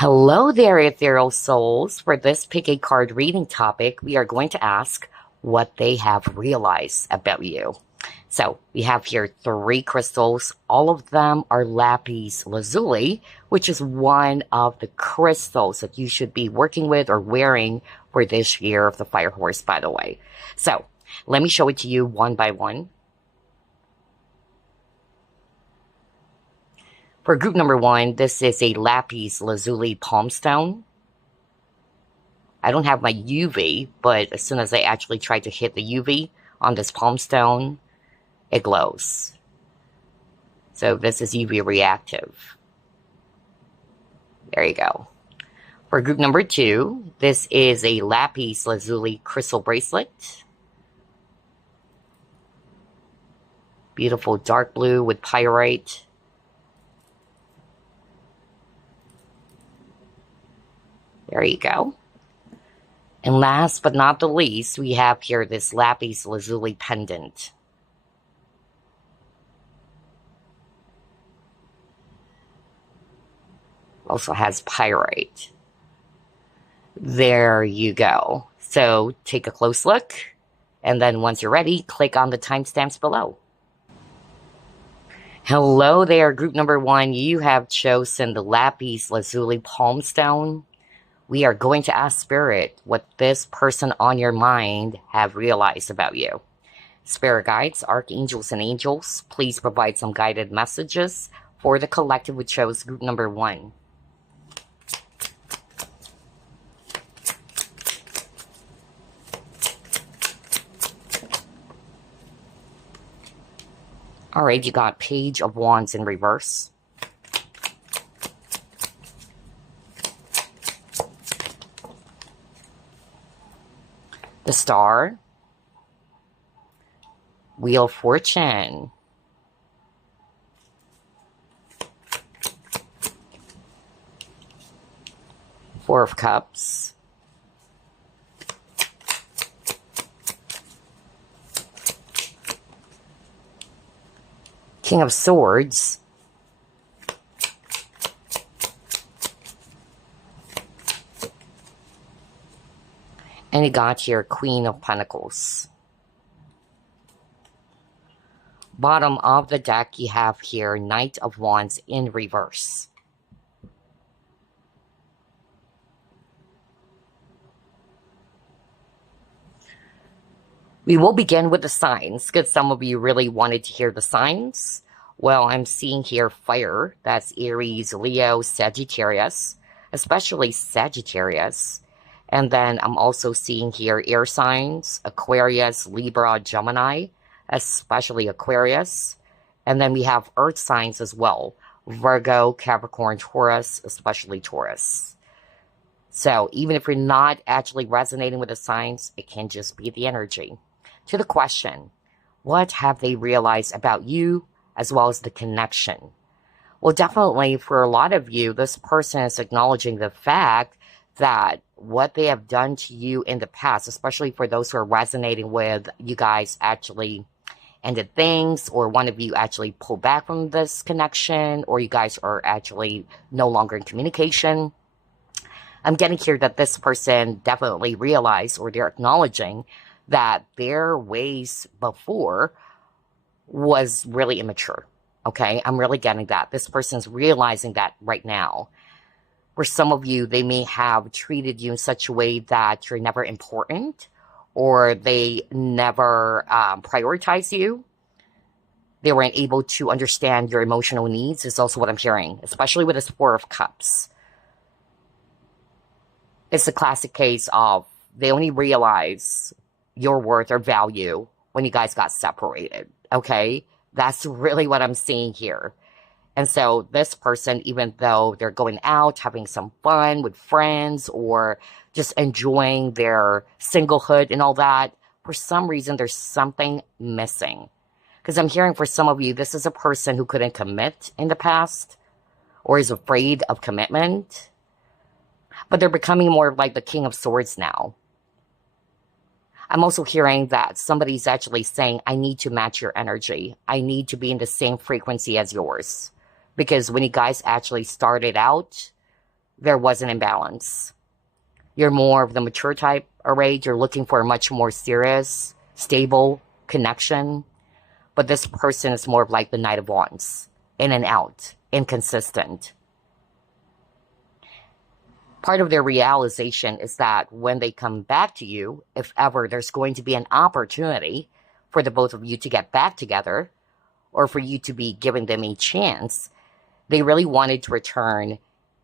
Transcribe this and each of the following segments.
Hello there, Ethereal Souls. For this pick a card reading topic, we are going to ask what they have realized about you. So we have here 3 crystals. All of them are Lapis Lazuli, which is one of the crystals that you should be working with or wearing for this year of the Fire Horse, by the way. So let me show it to you one by one. For group number 1, this is a Lapis Lazuli Palmstone. I don't have my UV, but as soon as I actually try to hit the UV on this Palmstone, it glows. So this is UV reactive. There you go. For group number 2, this is a Lapis Lazuli Crystal Bracelet. Beautiful dark blue with pyrite. There you go. And last but not the least, we have here this Lapis Lazuli Pendant. Also has pyrite. There you go. So take a close look, and then once you're ready, click on the timestamps below. Hello there, group number 1. You have chosen the Lapis Lazuli Palmstone. We are going to ask Spirit what this person on your mind have realized about you. Spirit guides, archangels, and angels, please provide some guided messages for the collective who chose group number 1. All right, you got Page of Wands in reverse. The Star, Wheel of Fortune, Four of Cups, King of Swords, and you got here Queen of Pentacles. Bottom of the deck, you have here Knight of Wands in reverse. We will begin with the signs, because some of you really wanted to hear the signs. Well, I'm seeing here fire. That's Aries, Leo, Sagittarius, especially Sagittarius. And then I'm also seeing here air signs, Aquarius, Libra, Gemini, especially Aquarius. And then we have earth signs as well, Virgo, Capricorn, Taurus, especially Taurus. So even if you're not actually resonating with the signs, it can just be the energy. To the question, what have they realized about you as well as the connection? Well, definitely for a lot of you, this person is acknowledging the fact that what they have done to you in the past, especially for those who are resonating with you guys actually ended things, or one of you actually pulled back from this connection, or you guys are actually no longer in communication. I'm getting here that this person definitely realized, or they're acknowledging that their ways before was really immature. Okay, I'm really getting that. This person's realizing that right now. For some of you, they may have treated you in such a way that you're never important, or they never prioritize you. They weren't able to understand your emotional needs is also what I'm hearing, especially with this Four of Cups. It's a classic case of they only realize your worth or value when you guys got separated, okay? That's really what I'm seeing here. And so this person, even though they're going out, having some fun with friends, or just enjoying their singlehood and all that, for some reason, there's something missing. Because I'm hearing for some of you, this is a person who couldn't commit in the past, or is afraid of commitment. But they're becoming more like the King of Swords now. I'm also hearing that somebody's actually saying, I need to match your energy. I need to be in the same frequency as yours. Because when you guys actually started out, there was an imbalance. You're more of the mature type, alright? You're looking for a much more serious, stable connection. But this person is more of like the Knight of Wands. In and out. Inconsistent. Part of their realization is that when they come back to you, if ever there's going to be an opportunity for the both of you to get back together, or for you to be giving them a chance, they really wanted to return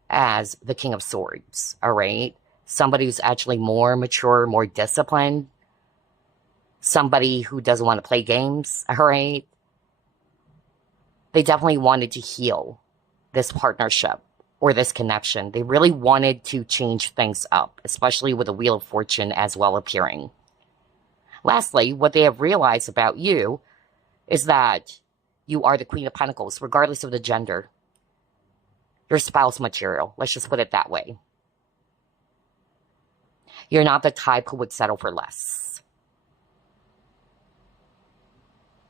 as the King of Swords, all right? Somebody who's actually more mature, more disciplined, somebody who doesn't want to play games, all right? They definitely wanted to heal this partnership or this connection. They really wanted to change things up, especially with the Wheel of Fortune as well appearing. Lastly, what they have realized about you is that you are the Queen of Pentacles, regardless of the gender. You're spouse material. Let's just put it that way. You're not the type who would settle for less.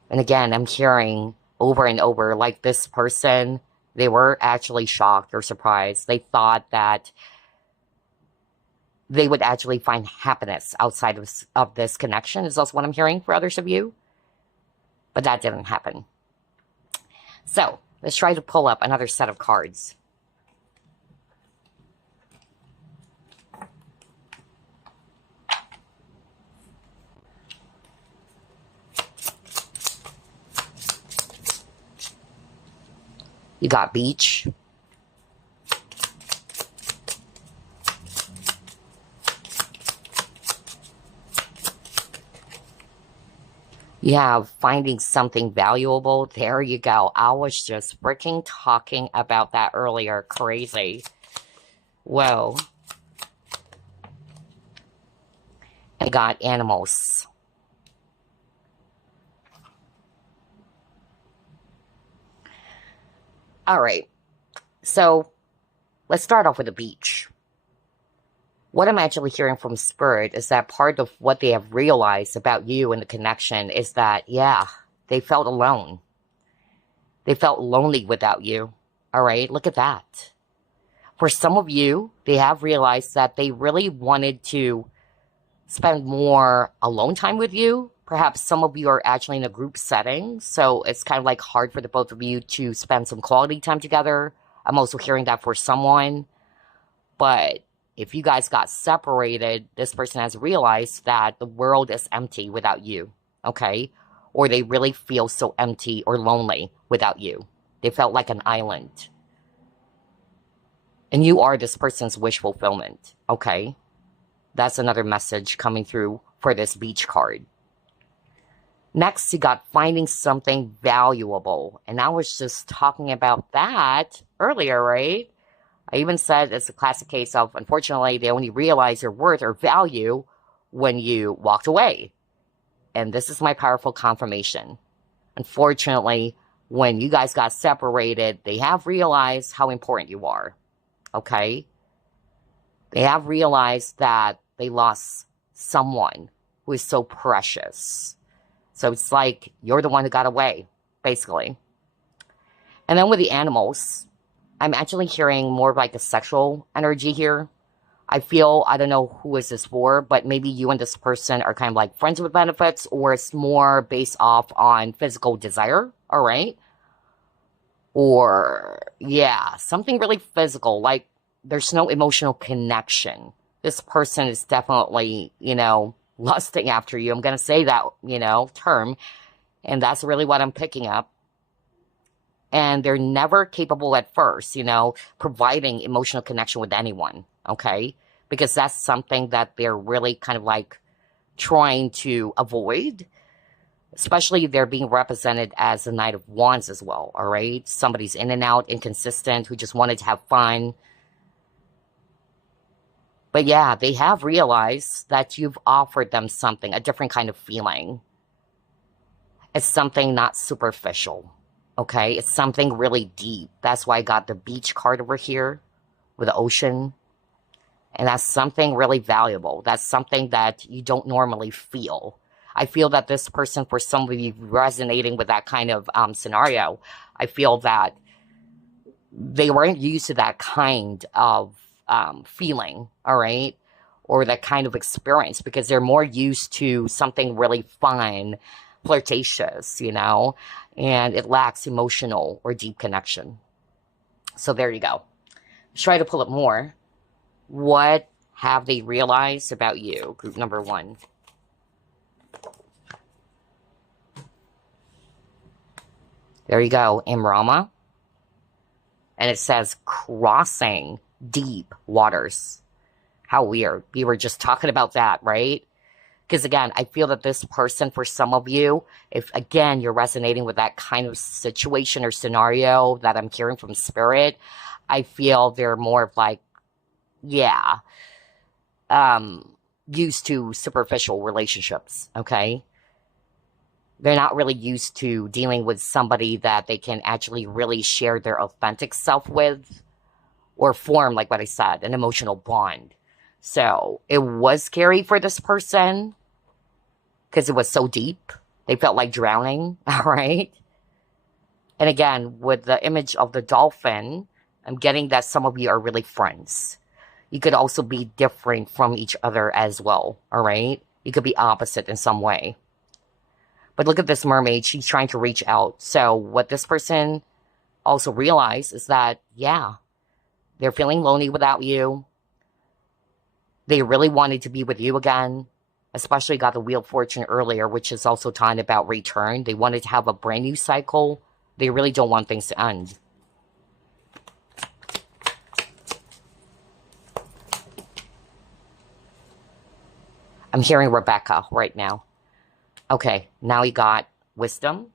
And again, I'm hearing over and over, like this person, they were actually shocked or surprised. They thought that they would actually find happiness outside of this connection, is also what I'm hearing for others of you. But that didn't happen. So, let's try to pull up another set of cards. You got Beach. You have finding something valuable. There you go. I was just freaking talking about that earlier. Crazy. Whoa. I got animals. All right. So let's start off with the beach. What I'm actually hearing from Spirit is that part of what they have realized about you and the connection is that, yeah, they felt alone. They felt lonely without you. All right, look at that. For some of you, they have realized that they really wanted to spend more alone time with you. Perhaps some of you are actually in a group setting, so it's kind of like hard for the both of you to spend some quality time together. I'm also hearing that for someone. But if you guys got separated, this person has realized that the world is empty without you, okay? Or they really feel so empty or lonely without you. They felt like an island. And you are this person's wish fulfillment, okay? That's another message coming through for this beach card. Next, you got finding something valuable. And I was just talking about that earlier, right? I even said it's a classic case of, unfortunately, they only realize your worth or value when you walked away. And this is my powerful confirmation. Unfortunately, when you guys got separated, they have realized how important you are. Okay? They have realized that they lost someone who is so precious. So it's like you're the one who got away, basically. And then with the animals, I'm actually hearing more of like a sexual energy here. I feel, I don't know who is this for, but maybe you and this person are kind of like friends with benefits, or it's more based off on physical desire, all right? Or, yeah, something really physical, like there's no emotional connection. This person is definitely, lusting after you. I'm going to say that, term. And that's really what I'm picking up. And they're never capable at first, providing emotional connection with anyone, okay? Because that's something that they're really kind of like trying to avoid. Especially if they're being represented as the Knight of Wands as well, all right? Somebody's in and out, inconsistent, who just wanted to have fun. But yeah, they have realized that you've offered them something, a different kind of feeling. It's something not superficial, okay? It's something really deep. That's why I got the beach card over here with the ocean. And that's something really valuable. That's something that you don't normally feel. I feel that this person, for some of you resonating with that kind of scenario, I feel that they weren't used to that kind of feeling, all right? Or that kind of experience, because they're more used to something really fun, flirtatious, you know, and it lacks emotional or deep connection. So there you go. Try to pull up more. What have they realized about you? Group number one. There you go, Imrama. And it says crossing deep waters. How weird. We were just talking about that, right? Because again, I feel that this person, for some of you, if again, you're resonating with that kind of situation or scenario that I'm hearing from spirit, I feel they're more of like, yeah, used to superficial relationships, okay? They're not really used to dealing with somebody that they can actually really share their authentic self with or form, like what I said, an emotional bond. So it was scary for this person because it was so deep. They felt like drowning, all right? And again, with the image of the dolphin, I'm getting that some of you are really friends. You could also be different from each other as well, all right? You could be opposite in some way. But look at this mermaid. She's trying to reach out. So what this person also realized is that, yeah, they're feeling lonely without you. They really wanted to be with you again. Especially got the Wheel of Fortune earlier, which is also talking about return. They wanted to have a brand new cycle. They really don't want things to end. I'm hearing Rebecca right now. Okay, now you got wisdom.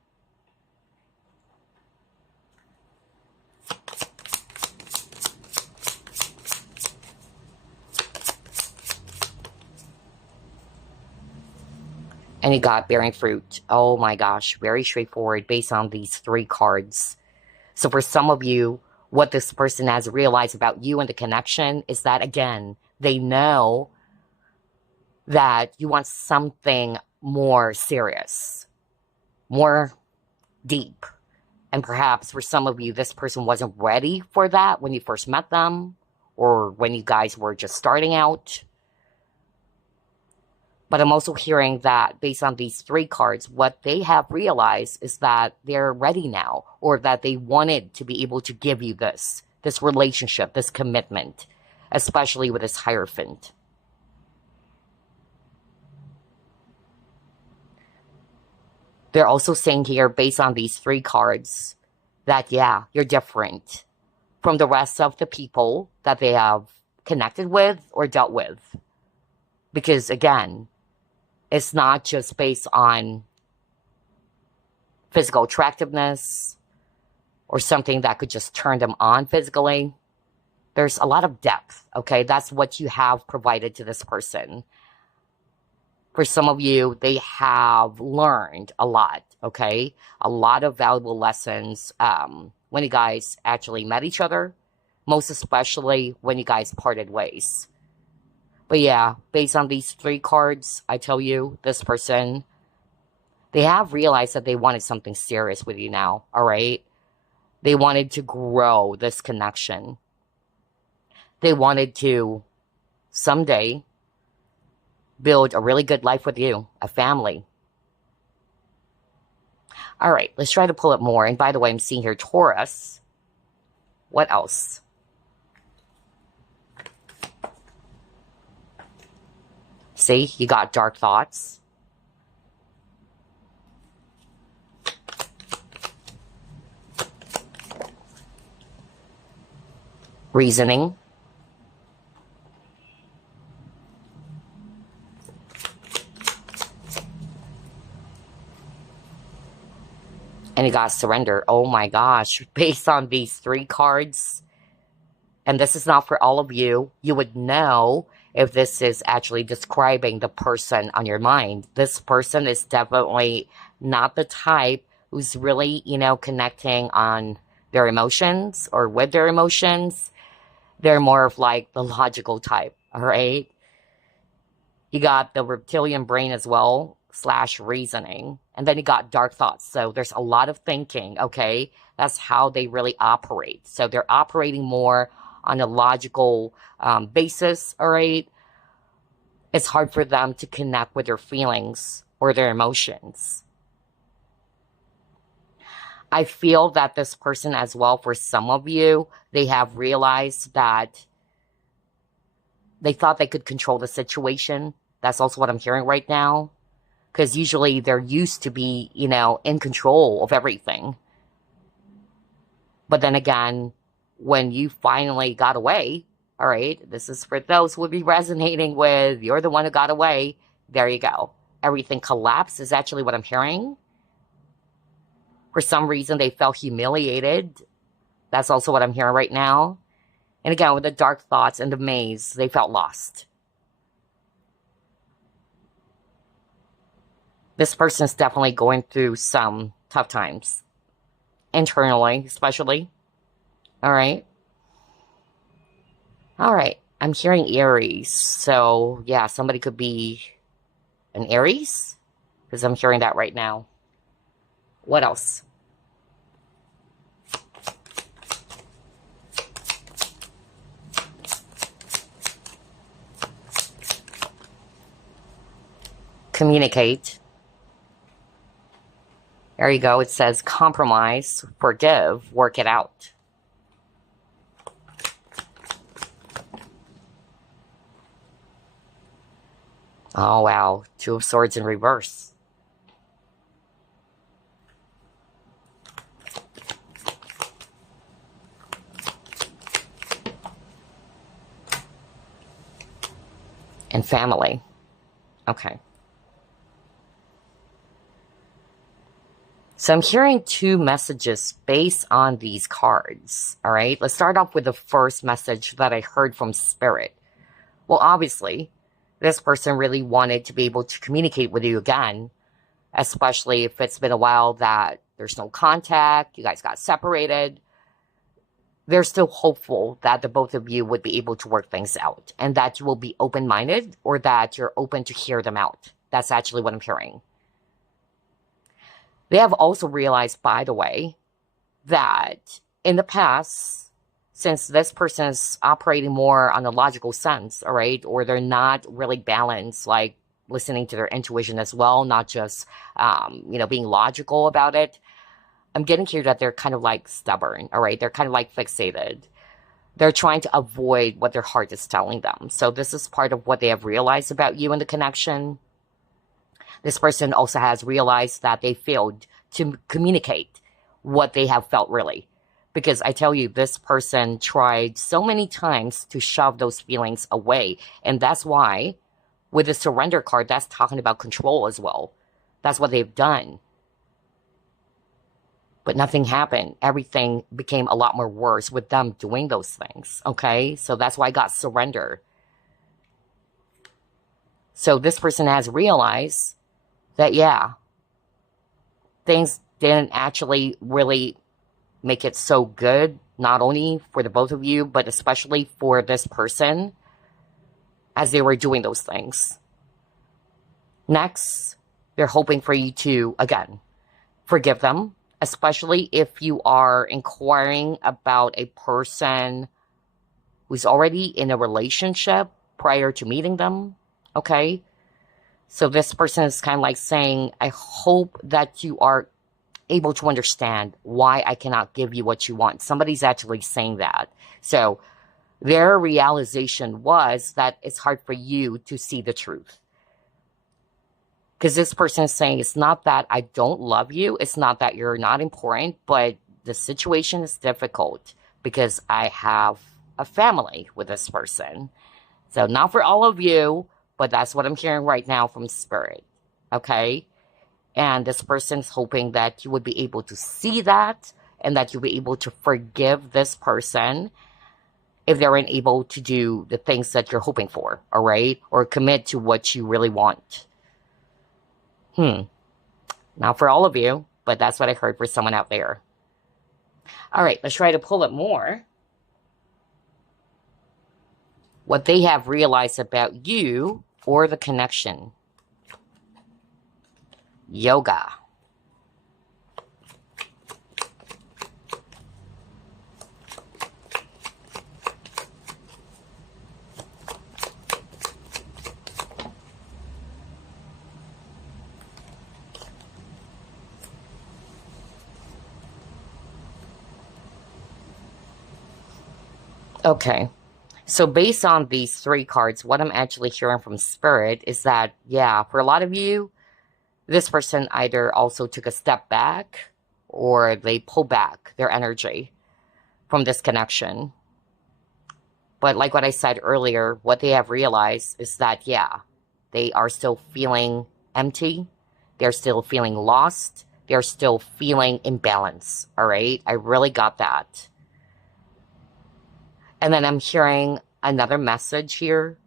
And you got bearing fruit. Oh my gosh, very straightforward based on these three cards. So for some of you, what this person has realized about you and the connection is that, again, they know that you want something more serious, more deep. And perhaps for some of you, this person wasn't ready for that when you first met them or when you guys were just starting out. But I'm also hearing that based on these three cards, what they have realized is that they're ready now, or that they wanted to be able to give you this relationship, this commitment, especially with this Hierophant. They're also saying here, based on these three cards, that, yeah, you're different from the rest of the people that they have connected with or dealt with. Because, again, it's not just based on physical attractiveness or something that could just turn them on physically. There's a lot of depth, okay? That's what you have provided to this person. For some of you, they have learned a lot, okay? A lot of valuable lessons when you guys actually met each other, most especially when you guys parted ways. But yeah, based on these three cards, I tell you, this person, they have realized that they wanted something serious with you now, all right? They wanted to grow this connection. They wanted to someday build a really good life with you, a family. All right, let's try to pull up more. And by the way, I'm seeing here Taurus. What else? See, you got dark thoughts. Reasoning. And you got surrender. Oh my gosh. Based on these three cards, and this is not for all of you, you would know if this is actually describing the person on your mind. This person is definitely not the type who's really, you know, connecting on their emotions or with their emotions. They're more of like the logical type, all right? You got the reptilian brain as well, / reasoning. And then you got dark thoughts. So there's a lot of thinking, okay? That's how they really operate. So they're operating more on a logical basis, all right, it's hard for them to connect with their feelings or their emotions. I feel that this person as well, for some of you, they have realized that they thought they could control the situation. That's also what I'm hearing right now. Because usually they're used to be, you know, in control of everything. But then again, when you finally got away, all right, this is for those who would be resonating with, you're the one who got away. There you go. Everything collapsed is actually what I'm hearing. For some reason, they felt humiliated. That's also what I'm hearing right now. And again, with the dark thoughts and the maze, they felt lost. This person is definitely going through some tough times. Internally, especially. All right. All right. I'm hearing Aries. So, yeah, somebody could be an Aries. Because I'm hearing that right now. What else? Communicate. There you go. It says compromise, forgive, work it out. Oh, wow. Two of Swords in reverse. And family. Okay. So I'm hearing two messages based on these cards, all right? Let's start off with the first message that I heard from Spirit. Well, obviously, this person really wanted to be able to communicate with you again, especially if it's been a while that there's no contact, you guys got separated. They're still hopeful that the both of you would be able to work things out and that you will be open-minded or that you're open to hear them out. That's actually what I'm hearing. They have also realized, by the way, that in the past, since this person is operating more on a logical sense, all right, or they're not really balanced, like listening to their intuition as well, not just, being logical about it, I'm getting here that they're kind of like stubborn, all right? They're kind of like fixated. They're trying to avoid what their heart is telling them. So this is part of what they have realized about you in the connection. This person also has realized that they failed to communicate what they have felt really. Because I tell you, this person tried so many times to shove those feelings away. And that's why, with the surrender card, that's talking about control as well. That's what they've done. But nothing happened. Everything became a lot more worse with them doing those things. Okay? So that's why I got surrender. So this person has realized that, yeah, things didn't actually really make it so good, not only for the both of you, but especially for this person as they were doing those things. Next, they're hoping for you to, again, forgive them, especially if you are inquiring about a person who's already in a relationship prior to meeting them, okay? So this person is kind of like saying, I hope that you are able to understand why I cannot give you what you want. Somebody's actually saying that. So their realization was that it's hard for you to see the truth. Because this person is saying, it's not that I don't love you. It's not that you're not important, but the situation is difficult because I have a family with this person. So not for all of you, but that's what I'm hearing right now from Spirit, okay? And this person's hoping that you would be able to see that and that you'll be able to forgive this person if they weren't able to do the things that you're hoping for, all right? Or commit to what you really want. Not for all of you, but that's what I heard for someone out there. All right, let's try to pull it more. What they have realized about you or the connection. Yoga. Okay. So based on these three cards, what I'm actually hearing from Spirit is that, yeah, for a lot of you, this person either also took a step back or they pull back their energy from this connection. But like what I said earlier, what they have realized is that, yeah, they are still feeling empty. They're still feeling lost. They're still feeling imbalance. All right. I really got that. And then I'm hearing another message here.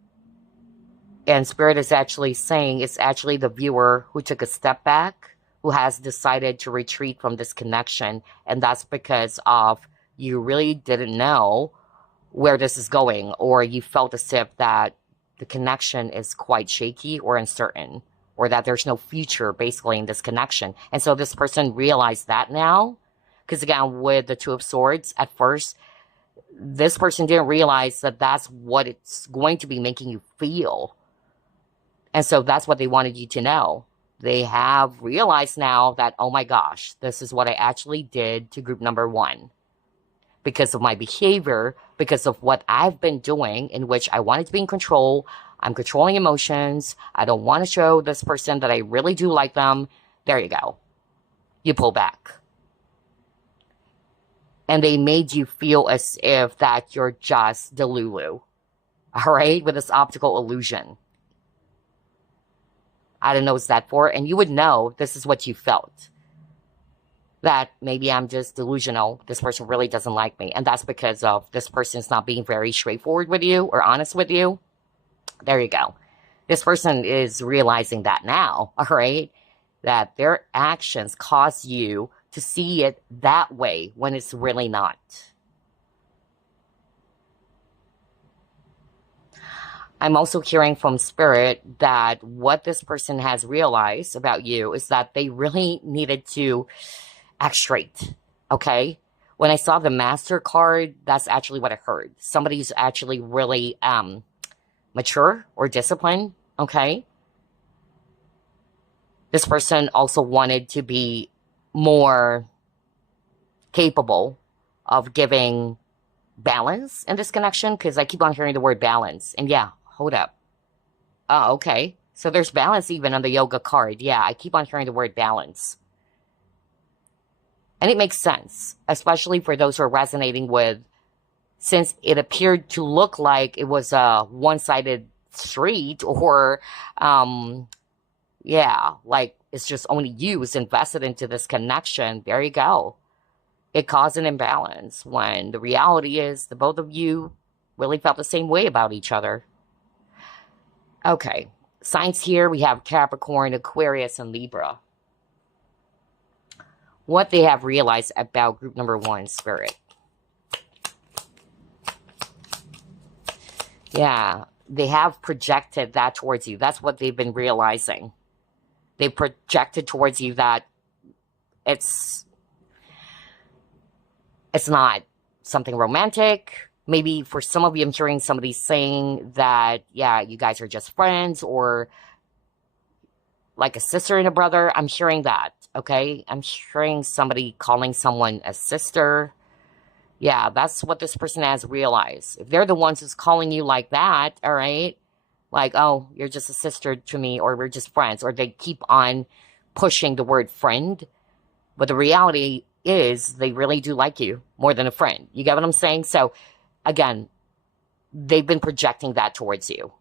And Spirit is actually saying it's actually the viewer who took a step back, who has decided to retreat from this connection. And that's because of you really didn't know where this is going, or you felt as if that the connection is quite shaky or uncertain, or that there's no future basically in this connection. And so this person realized that now, because again, with the Two of Swords, at first, this person didn't realize that that's what it's going to be making you feel. And so that's what they wanted you to know. They have realized now that, oh my gosh, this is what I actually did to group number one. Because of my behavior, because of what I've been doing, in which I wanted to be in control. I'm controlling emotions. I don't want to show this person that I really do like them. There you go. You pull back. And they made you feel as if that you're just Delulu. All right? With this optical illusion. I don't know what's that for. And you would know this is what you felt. That maybe I'm just delusional. This person really doesn't like me. And that's because of this person's not being very straightforward with you or honest with you. There you go. This person is realizing that now, all right? That their actions cause you to see it that way when it's really not. I'm also hearing from Spirit that what this person has realized about you is that they really needed to act straight, okay? When I saw the Master card, that's actually what I heard. Somebody's actually really mature or disciplined, okay? This person also wanted to be more capable of giving balance in this connection, because I keep on hearing the word balance. And yeah, hold up. Oh, okay. So there's balance even on the yoga card. Yeah, I keep on hearing the word balance. And it makes sense, especially for those who are resonating with, since it appeared to look like it was a one-sided street, or, yeah, like it's just only you who's invested into this connection. There you go. It caused an imbalance when the reality is the both of you really felt the same way about each other. Okay, signs here, we have Capricorn, Aquarius, and Libra. What they have realized about group number one, Spirit. Yeah, they have projected that towards you. That's what they've been realizing. They projected towards you that it's not something romantic. Maybe for some of you, I'm hearing somebody saying that, yeah, you guys are just friends, or like a sister and a brother. I'm hearing that, okay? I'm hearing somebody calling someone a sister. Yeah, that's what this person has realized. If they're the ones who's calling you like that, all right? Like, oh, you're just a sister to me, or we're just friends, or they keep on pushing the word friend. But the reality is they really do like you more than a friend. You get what I'm saying? So, again, they've been projecting that towards you.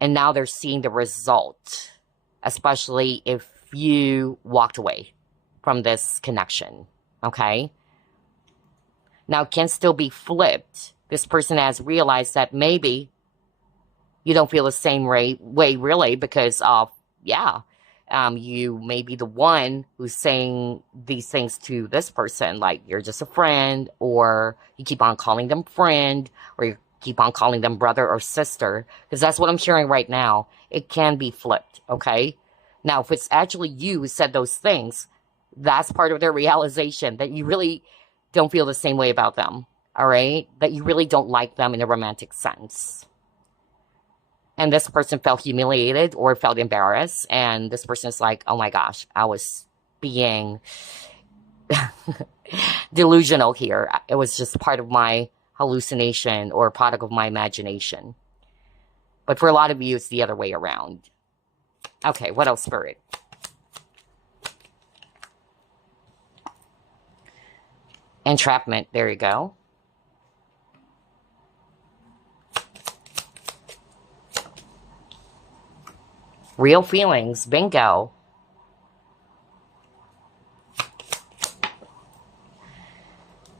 And now they're seeing the result, especially if you walked away from this connection, okay? Now, it can still be flipped. This person has realized that maybe you don't feel the same way really, because of, yeah, you may be the one who's saying these things to this person, like you're just a friend, or you keep on calling them friend, or you keep on calling them brother or sister, because that's what I'm hearing right now. It can be flipped, okay? Now, if it's actually you who said those things, that's part of their realization that you really don't feel the same way about them, all right? That you really don't like them in a romantic sense. And this person felt humiliated or felt embarrassed. And this person is like, oh my gosh, I was being delusional here. It was just part of my hallucination or product of my imagination. But for a lot of you, it's the other way around. Okay, what else, Spirit? Entrapment, there you go. Real feelings, bingo.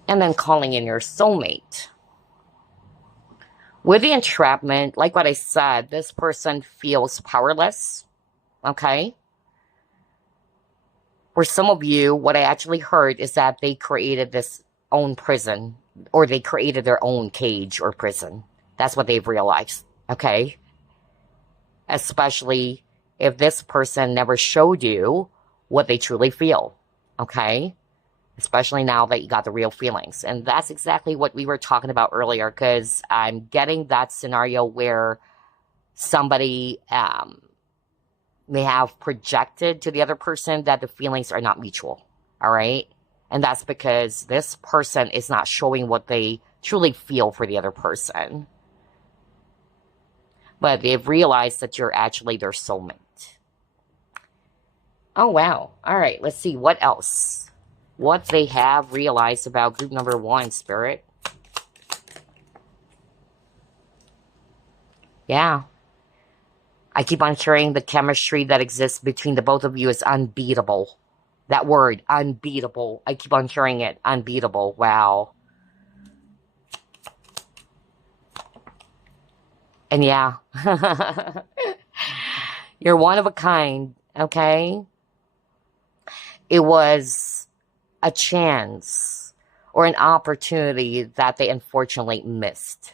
And then calling in your soulmate. With the entrapment, like what I said, this person feels powerless, okay? For some of you, what I actually heard is that they created this own prison, or they created their own cage or prison. That's what they've realized, okay? Especially if this person never showed you what they truly feel, okay? Especially now that you got the real feelings. And that's exactly what we were talking about earlier, because I'm getting that scenario where somebody may have projected to the other person that the feelings are not mutual, all right? And that's because this person is not showing what they truly feel for the other person. But they've realized that you're actually their soulmate. Oh, wow. All right, let's see what else. What they have realized about group number 1, Spirit. Yeah. I keep on hearing the chemistry that exists between the both of you is unbeatable. That word, unbeatable. I keep on hearing it, unbeatable. Wow. And yeah. You're one of a kind, okay? It was a chance or an opportunity that they unfortunately missed.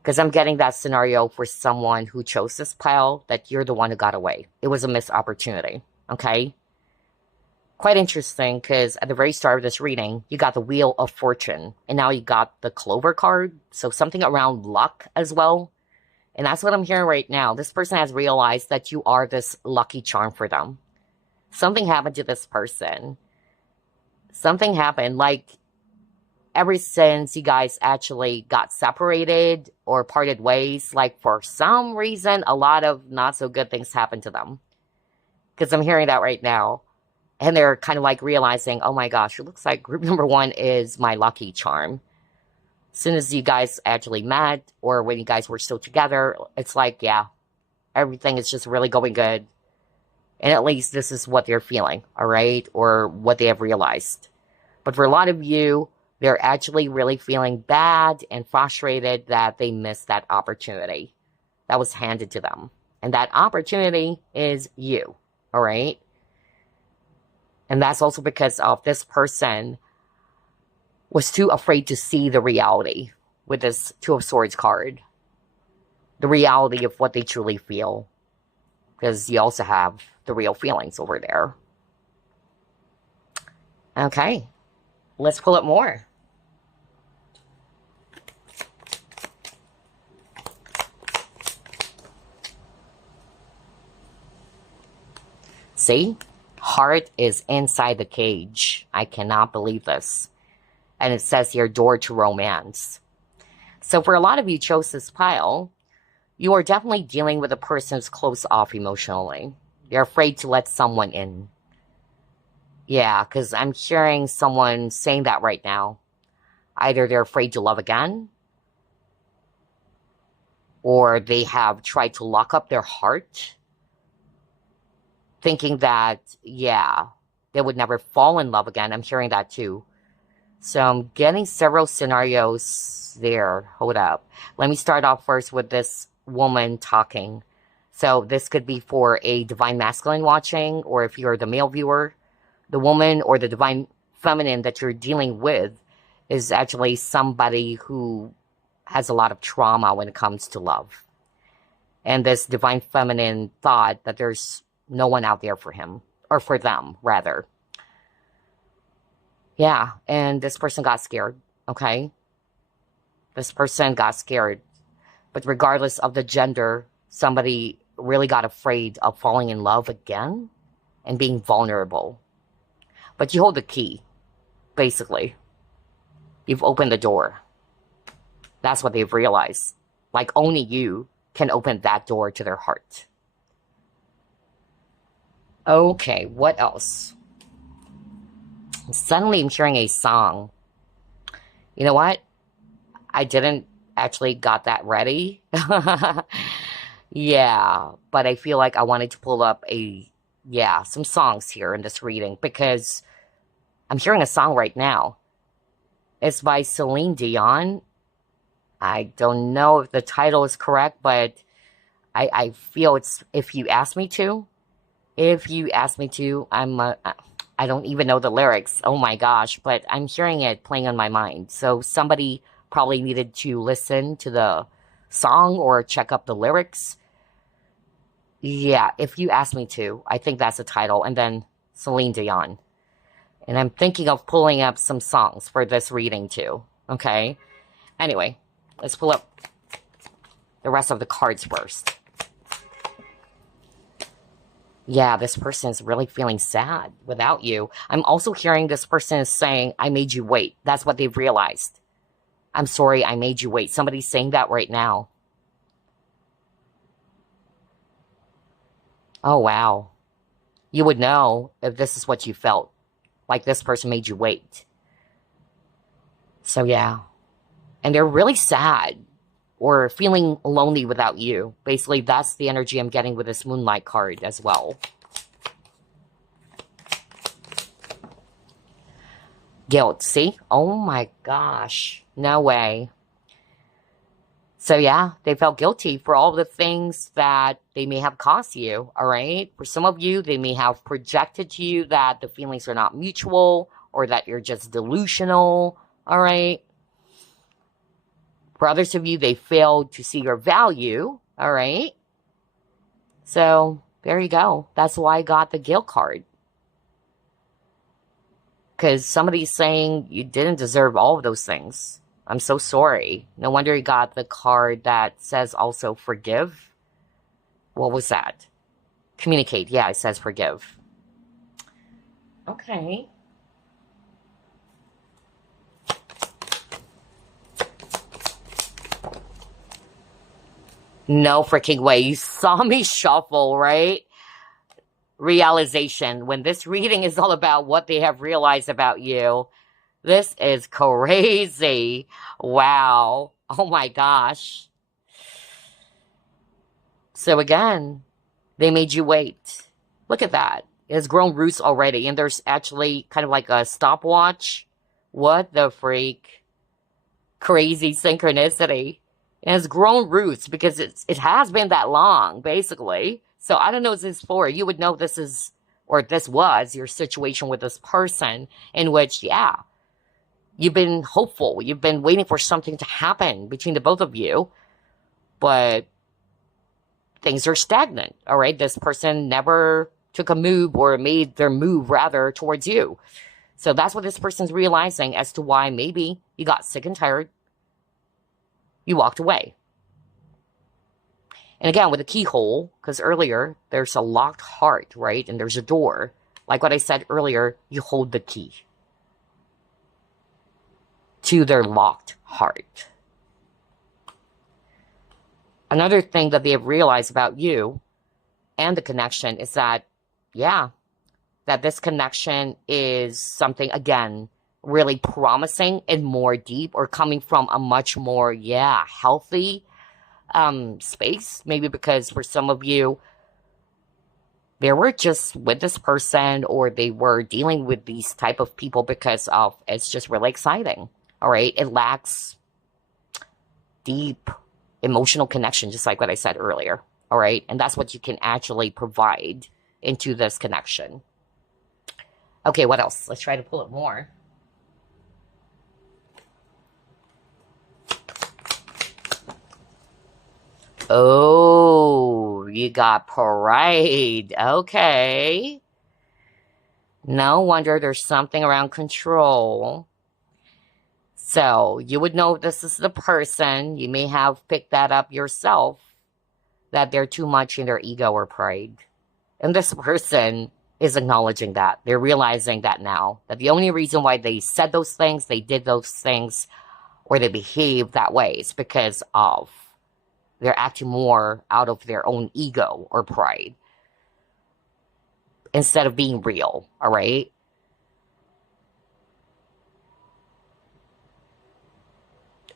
Because I'm getting that scenario for someone who chose this pile, that you're the one who got away. It was a missed opportunity, okay? Quite interesting, because at the very start of this reading, you got the Wheel of Fortune, and now you got the Clover card, so something around luck as well. And that's what I'm hearing right now. This person has realized that you are this lucky charm for them. Something happened to this person. Something happened, like, ever since you guys actually got separated or parted ways, like, for some reason, a lot of not so good things happened to them. Because I'm hearing that right now. And they're kind of like realizing, oh my gosh, it looks like group number 1 is my lucky charm. As soon as you guys actually met, or when you guys were still together, it's like, yeah, everything is just really going good. And at least this is what they're feeling, all right? Or what they have realized. But for a lot of you, they're actually really feeling bad and frustrated that they missed that opportunity that was handed to them. And that opportunity is you, all right? And that's also because of this person was too afraid to see the reality with this Two of Swords card. The reality of what they truly feel. Because you also have the real feelings over there. Okay. Let's pull up more. See? Heart is inside the cage. I cannot believe this. And it says here, door to romance. So for a lot of you chose this pile, you are definitely dealing with a person who's closed off emotionally. You're afraid to let someone in. Yeah, because I'm hearing someone saying that right now. Either they're afraid to love again, or they have tried to lock up their heart, thinking that, yeah, they would never fall in love again. I'm hearing that too. So I'm getting several scenarios there. Hold up. Let me start off first with this woman talking. So this could be for a divine masculine watching, or if you're the male viewer, the woman or the divine feminine that you're dealing with is actually somebody who has a lot of trauma when it comes to love. And this divine feminine thought that there's no one out there for him, or for them, rather. Yeah, and this person got scared, okay? This person got scared. But regardless of the gender, somebody really got afraid of falling in love again and being vulnerable. But you hold the key, basically. You've opened the door. That's what they've realized. Like only you can open that door to their heart. Okay, what else? Suddenly I'm hearing a song. You know what? I didn't actually got that ready. Yeah, but I feel like I wanted to pull up some songs here in this reading because I'm hearing a song right now. It's by Celine Dion. I don't know if the title is correct, but I feel it's If You Ask Me To. If You Ask Me To, I don't even know the lyrics. Oh my gosh, but I'm hearing it playing on my mind. So somebody probably needed to listen to the song or check up the lyrics. Yeah, If You Ask Me To, I think that's the title. And then Celine Dion. And I'm thinking of pulling up some songs for this reading too. Okay? Anyway, let's pull up the rest of the cards first. Yeah, this person is really feeling sad without you. I'm also hearing this person is saying, I made you wait. That's what they've realized. I'm sorry, I made you wait. Somebody's saying that right now. Oh, wow. You would know if this is what you felt. Like this person made you wait. So, yeah. And they're really sad or feeling lonely without you. Basically, that's the energy I'm getting with this Moonlight card as well. Guilt, see? Oh my gosh. No way. So yeah, they felt guilty for all the things that they may have cost you, all right? For some of you, they may have projected to you that the feelings are not mutual or that you're just delusional, all right? For others of you, they failed to see your value, all right? So there you go. That's why I got the guilt card. Because somebody's saying you didn't deserve all of those things. I'm so sorry. No wonder you got the card that says also forgive. What was that? Communicate. Yeah, it says forgive. Okay. No freaking way. You saw me shuffle, right? Realization. When this reading is all about what they have realized about you, this is crazy. Wow. Oh my gosh. So again, they made you wait. Look at that. It has grown roots already, and there's actually kind of like a stopwatch. What the freak? Crazy synchronicity. It has grown roots because it has been that long, basically. So I don't know what this is for. You would know this is, or this was, your situation with this person in which, yeah, you've been hopeful. You've been waiting for something to happen between the both of you. But things are stagnant, all right? This person never took a move or made their move, rather, towards you. So that's what this person's realizing as to why maybe you got sick and tired. You walked away. And again, with a keyhole, because earlier, there's a locked heart, right? And there's a door. Like what I said earlier, you hold the key to their locked heart. Another thing that they have realized about you and the connection is that, yeah, that this connection is something, again, really promising and more deep, or coming from a much more, healthy space. Maybe because for some of you, they were just with this person, or they were dealing with these type of people because of, it's just really exciting. All right. It lacks deep emotional connection, just like what I said earlier. All right. And that's what you can actually provide into this connection. Okay. What else? Let's try to pull it more. Oh, you got pride. Okay. No wonder there's something around control. So you would know this is the person. You may have picked that up yourself, that they're too much in their ego or pride. And this person, is acknowledging that. They're realizing that now. That the only reason why they said those things, they did those things, or they behaved that way is because of they're acting more out of their own ego or pride instead of being real, all right?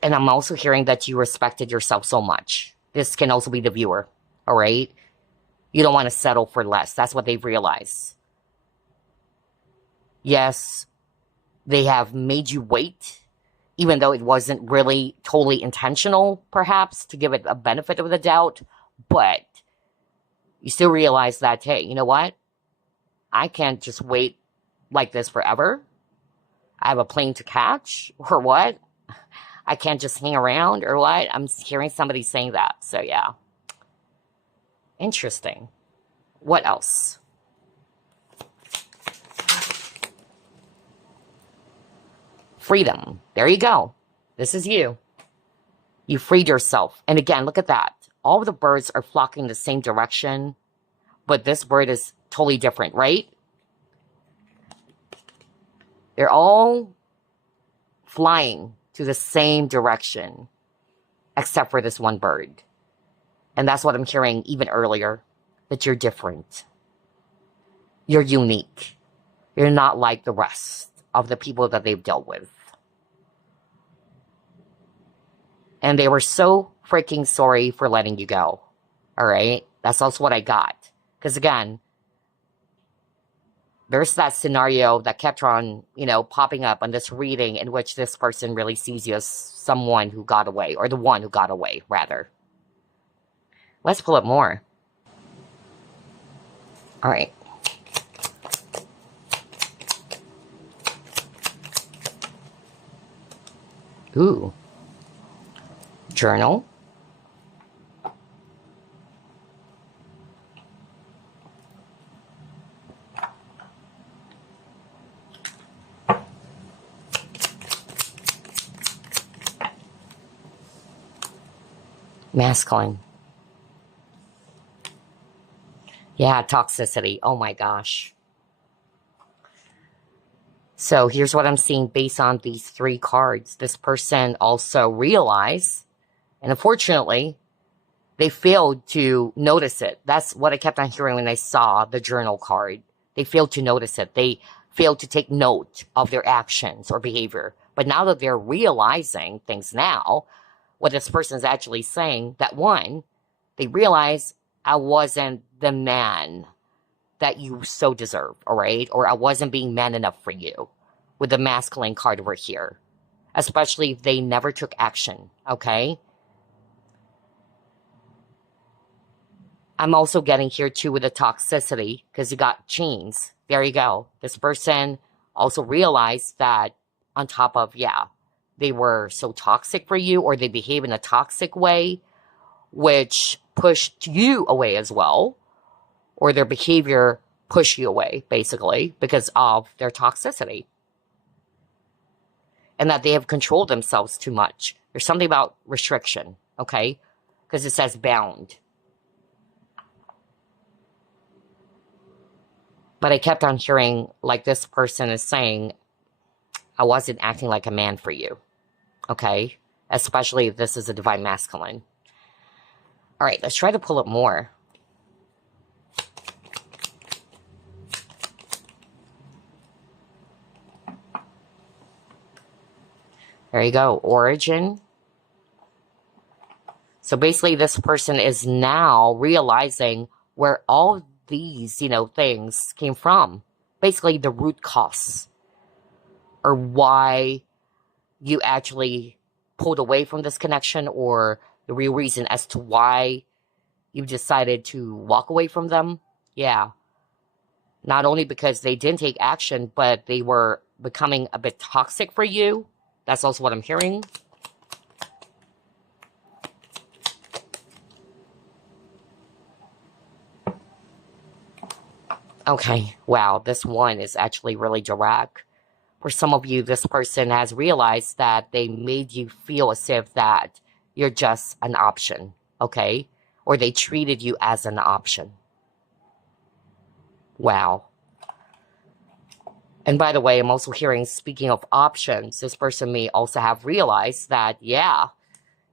And I'm also hearing that you respected yourself so much. This can also be the viewer, all right? You don't want to settle for less. That's what they've realized. Yes, they have made you wait, even though it wasn't really totally intentional, perhaps, to give it a benefit of the doubt. But you still realize that, hey, you know what? I can't just wait like this forever. I have a plane to catch, or what? I can't just hang around, or what? I'm hearing somebody saying that. So, yeah. Interesting. What else? Freedom. There you go. This is you. You freed yourself. And again, look at that. All of the birds are flocking the same direction, but this bird is totally different, right? They're all flying to the same direction, except for this one bird. And that's what I'm hearing even earlier, that you're different. You're unique. You're not like the rest of the people that they've dealt with. And they were so freaking sorry for letting you go. All right? That's also what I got. Because again, there's that scenario that kept on, popping up on this reading in which this person really sees you as someone who got away, or the one who got away, rather. Let's pull up more. All right. Ooh. Journal. Masculine. Yeah, toxicity. Oh my gosh. So here's what I'm seeing based on these 3 cards. This person also realized, and unfortunately, they failed to notice it. That's what I kept on hearing when I saw the journal card. They failed to notice it. They failed to take note of their actions or behavior. But now that they're realizing things now, what this person is actually saying, that one, they realize I wasn't the man that you so deserve, all right? Or I wasn't being man enough for you with the masculine card over here, especially if they never took action, okay? I'm also getting here too with the toxicity because you got chains. There you go. This person also realized that on top of, they were so toxic for you, or they behave in a toxic way, which pushed you away as well, or their behavior pushed you away, basically, because of their toxicity. And that they have controlled themselves too much. There's something about restriction, okay? Because it says bound. But I kept on hearing, like this person is saying, I wasn't acting like a man for you, okay? Especially if this is a divine masculine. All right, let's try to pull up more. There you go, origin. So basically this person is now realizing where all these, things came from. Basically the root cause, or why you actually pulled away from this connection, or the real reason as to why you decided to walk away from them. Yeah. Not only because they didn't take action, but they were becoming a bit toxic for you. That's also what I'm hearing. Okay, wow, this one is actually really direct. For some of you, this person has realized that they made you feel as if that you're just an option, okay? Or they treated you as an option. Wow. And by the way, I'm also hearing, speaking of options, this person may also have realized that, yeah,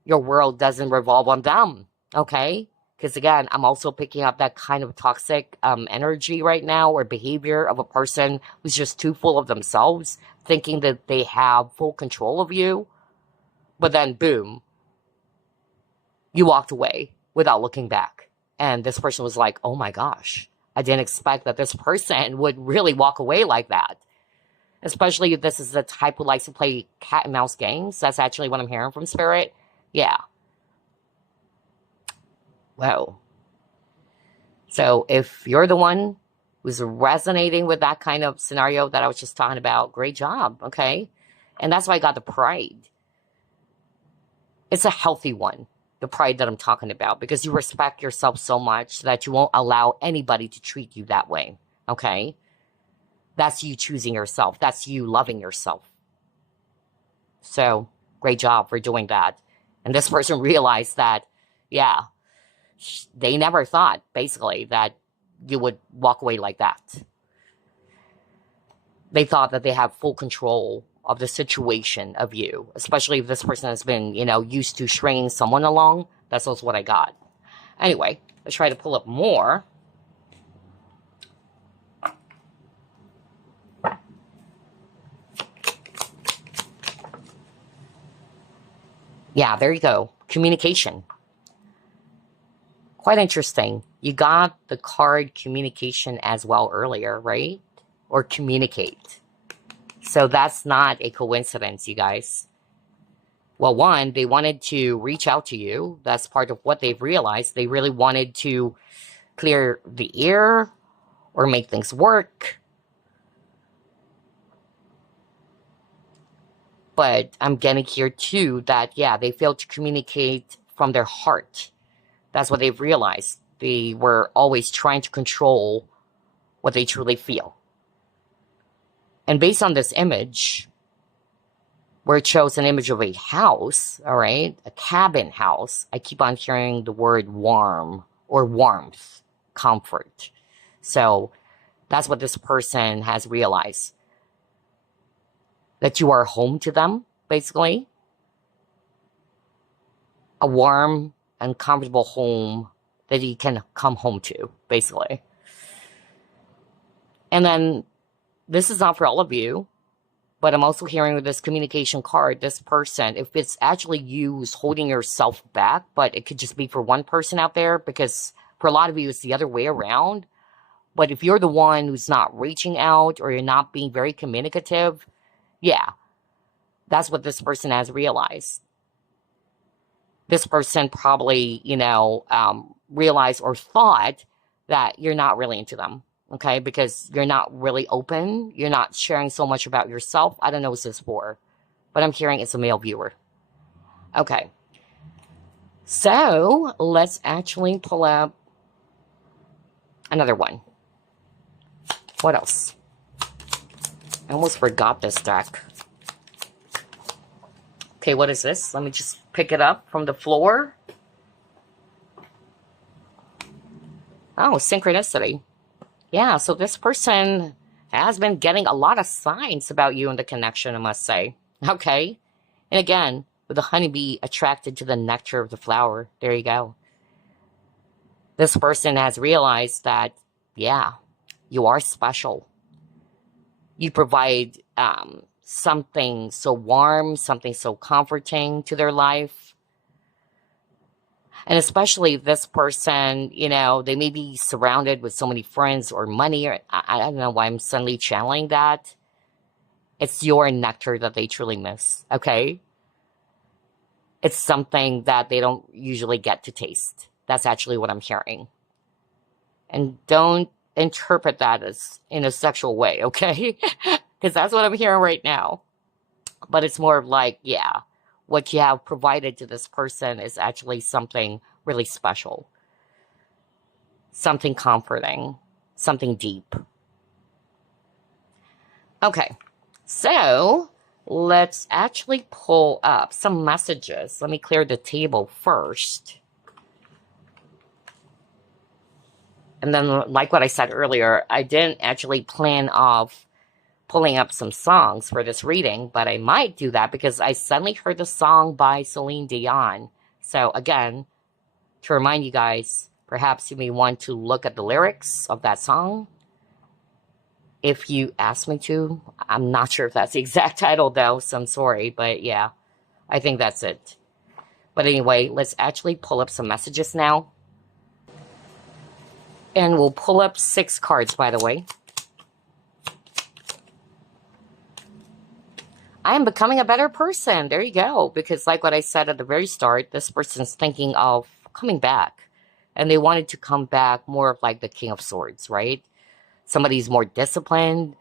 your world doesn't revolve on them, okay? Because again, I'm also picking up that kind of toxic energy right now, or behavior of a person who's just too full of themselves, thinking that they have full control of you. But then, boom, you walked away without looking back. And this person was like, oh my gosh, I didn't expect that this person would really walk away like that. Especially if this is the type who likes to play cat and mouse games. That's actually what I'm hearing from Spirit. Yeah. Whoa. So if you're the one who's resonating with that kind of scenario that I was just talking about, great job, okay? And that's why I got the pride. It's a healthy one, the pride that I'm talking about, because you respect yourself so much that you won't allow anybody to treat you that way, okay? That's you choosing yourself. That's you loving yourself. So great job for doing that. And this person realized that, yeah, they never thought, basically, that you would walk away like that. They thought that they have full control of the situation of you, especially if this person has been, used to stringing someone along. That's also what I got. Anyway, let's try to pull up more. Yeah, there you go. Communication. Quite interesting. You got the card communication as well earlier, right? Or communicate. So that's not a coincidence, you guys. Well, one, they wanted to reach out to you. That's part of what they've realized. They really wanted to clear the air or make things work. But I'm getting here too that, yeah, they failed to communicate from their heart. That's what they've realized. They were always trying to control what they truly feel. And based on this image, where it shows an image of a house, all right, a cabin house, I keep on hearing the word warm or warmth, comfort. So that's what this person has realized. That you are home to them, basically. A warm and comfortable home that you can come home to, basically. And then, this is not for all of you, but I'm also hearing with this communication card, this person, if it's actually you who's holding yourself back, but it could just be for one person out there, because for a lot of you, it's the other way around. But if you're the one who's not reaching out, or you're not being very communicative, yeah, that's what this person has realized. This person probably, realized or thought that you're not really into them, okay? Because you're not really open. You're not sharing so much about yourself. I don't know what's this for, but I'm hearing it's a male viewer. Okay. So let's actually pull up another one. What else? I almost forgot this deck. Okay, what is this? Let me just pick it up from the floor. Oh, synchronicity. Yeah, so this person has been getting a lot of signs about you in the connection, I must say. Okay. And again, with the honeybee attracted to the nectar of the flower. There you go. This person has realized that, yeah, you are special. You provide something so warm, something so comforting to their life. And especially this person, they may be surrounded with so many friends or money. Or I don't know why I'm suddenly channeling that. It's your nectar that they truly miss, okay? It's something that they don't usually get to taste. That's actually what I'm hearing. And don't interpret that as in a sexual way, okay? Because that's what I'm hearing right now. But it's more of like, yeah, what you have provided to this person is actually something really special. Something comforting. Something deep. Okay, so let's actually pull up some messages. Let me clear the table first. And then, like what I said earlier, I didn't actually plan of pulling up some songs for this reading, but I might do that because I suddenly heard the song by Celine Dion. So again, to remind you guys, perhaps you may want to look at the lyrics of that song. If you ask me to, I'm not sure if that's the exact title though, so I'm sorry, but yeah, I think that's it. But anyway, let's actually pull up some messages now. And we'll pull up 6 cards, by the way. I am becoming a better person. There you go. Because like what I said at the very start, this person's thinking of coming back. And they wanted to come back more of like the King of Swords, right? Somebody's more disciplined.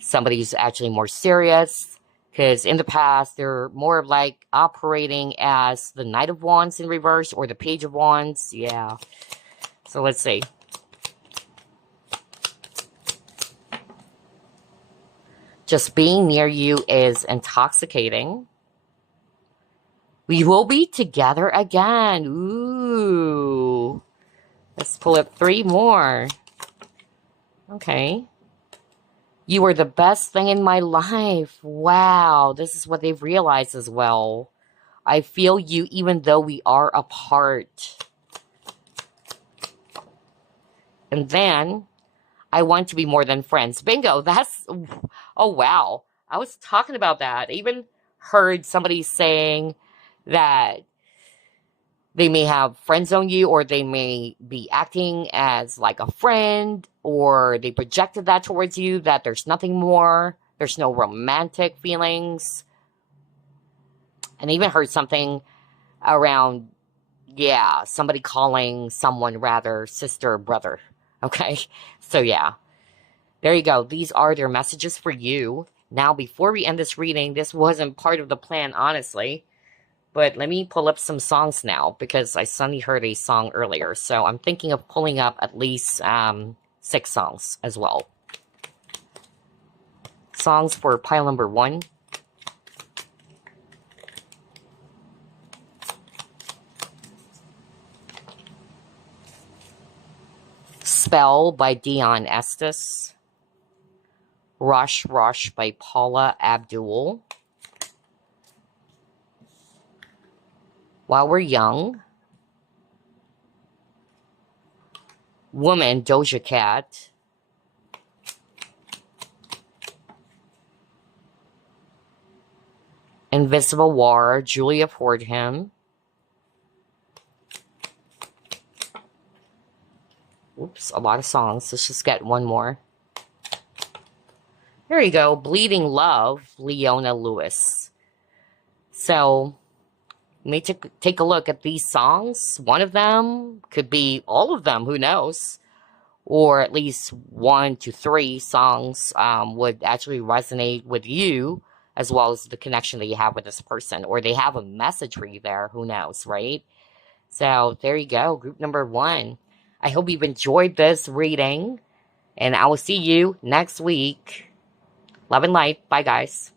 Somebody's actually more serious. Because in the past, they're more of like operating as the Knight of Wands in reverse or the Page of Wands. Yeah. So let's see. Just being near you is intoxicating. We will be together again. Ooh. Let's pull up 3 more. Okay. You were the best thing in my life. Wow. This is what they've realized as well. I feel you even though we are apart. And then, I want to be more than friends. Bingo. That's... Oh, wow. I was talking about that. I even heard somebody saying that they may have friend zone you, or they may be acting as like a friend, or they projected that towards you, that there's nothing more. There's no romantic feelings. And I even heard something around, yeah, somebody calling someone rather sister or brother. Okay? So, yeah. There you go. These are their messages for you. Now, before we end this reading, this wasn't part of the plan, honestly. But let me pull up some songs now, because I suddenly heard a song earlier. So I'm thinking of pulling up at least 6 songs as well. Songs for pile number 1. Spell by Dion Estes. Rush Rush by Paula Abdul. While We're Young. Woman, Doja Cat. Invisible War, Julia Fordham. Oops, a lot of songs. Let's just get one more. There you go. Bleeding Love, Leona Lewis. So, you may take a look at these songs. One of them could be all of them, who knows? Or at least 1 to 3 songs would actually resonate with you, as well as the connection that you have with this person. Or they have a message for you there, who knows, right? So, there you go. Group number 1. I hope you've enjoyed this reading. And I will see you next week. Love and light. Bye, guys.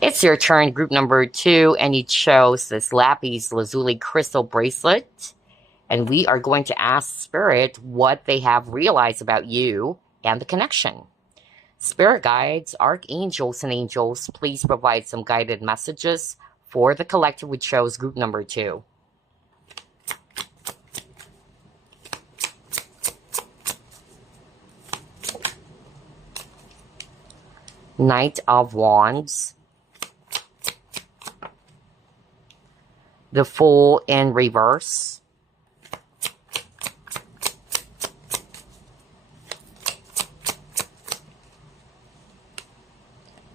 It's your turn, group number 2, and you chose this Lapis Lazuli crystal bracelet. And we are going to ask Spirit what they have realized about you and the connection. Spirit guides, archangels, and angels, please provide some guided messages for the collective we chose, group number 2. Knight of Wands. The Fool in reverse.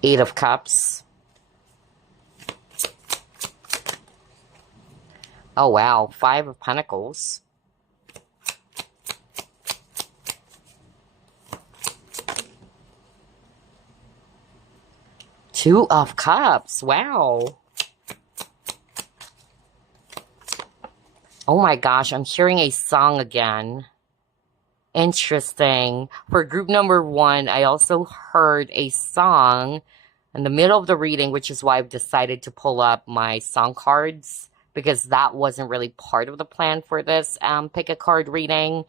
Eight of Cups. Oh wow, 5 of Pentacles. Two of Cups. Wow. Oh my gosh, I'm hearing a song again. Interesting. For group number 1, I also heard a song in the middle of the reading, which is why I've decided to pull up my song cards, because that wasn't really part of the plan for this pick a card reading.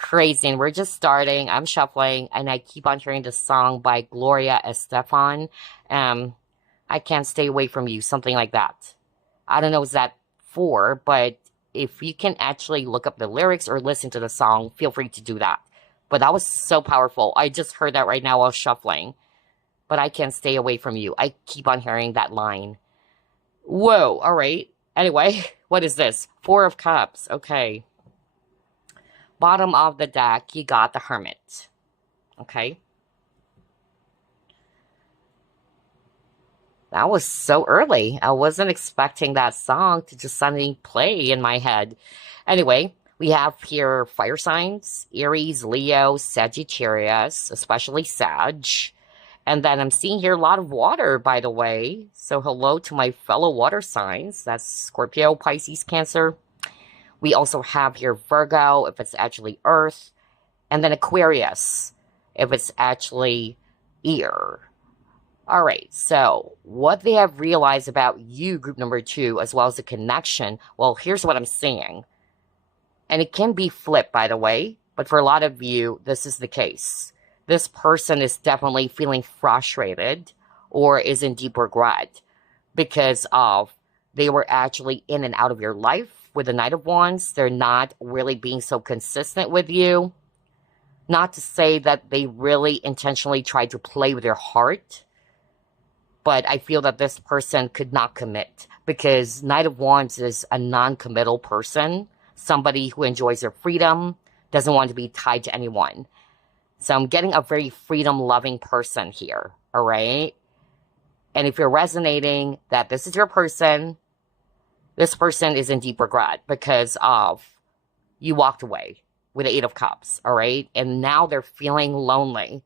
Crazy. And we're just starting. I'm shuffling, and I keep on hearing this song by Gloria Estefan. Um, I Can't Stay Away From You, something like that. I don't know what's that for, but if you can actually look up the lyrics or listen to the song, feel free to do that. But that was so powerful. I just heard that right now while shuffling. But I can't stay away from you. I keep on hearing that line. Whoa, all right. Anyway, what is this? Four of Cups. Okay. Bottom of the deck, you got the Hermit. Okay. That was so early. I wasn't expecting that song to just suddenly play in my head. Anyway, we have here fire signs, Aries, Leo, Sagittarius, especially Sag. And then I'm seeing here a lot of water, by the way. So hello to my fellow water signs. That's Scorpio, Pisces, Cancer. We also have here Virgo, if it's actually Earth. And then Aquarius, if it's actually Ear. All right, so what they have realized about you, group number 2, as well as the connection, well, here's what I'm seeing. And it can be flipped, by the way, but for a lot of you, this is the case. This person is definitely feeling frustrated or is in deep regret because of they were actually in and out of your life with the Knight of Wands. They're not really being so consistent with you. Not to say that they really intentionally tried to play with your heart, but I feel that this person could not commit because Knight of Wands is a non-committal person, somebody who enjoys their freedom, doesn't want to be tied to anyone. So I'm getting a very freedom-loving person here, all right? And if you're resonating that this is your person, this person is in deep regret because of you walked away with the 8 of Cups, all right? And now they're feeling lonely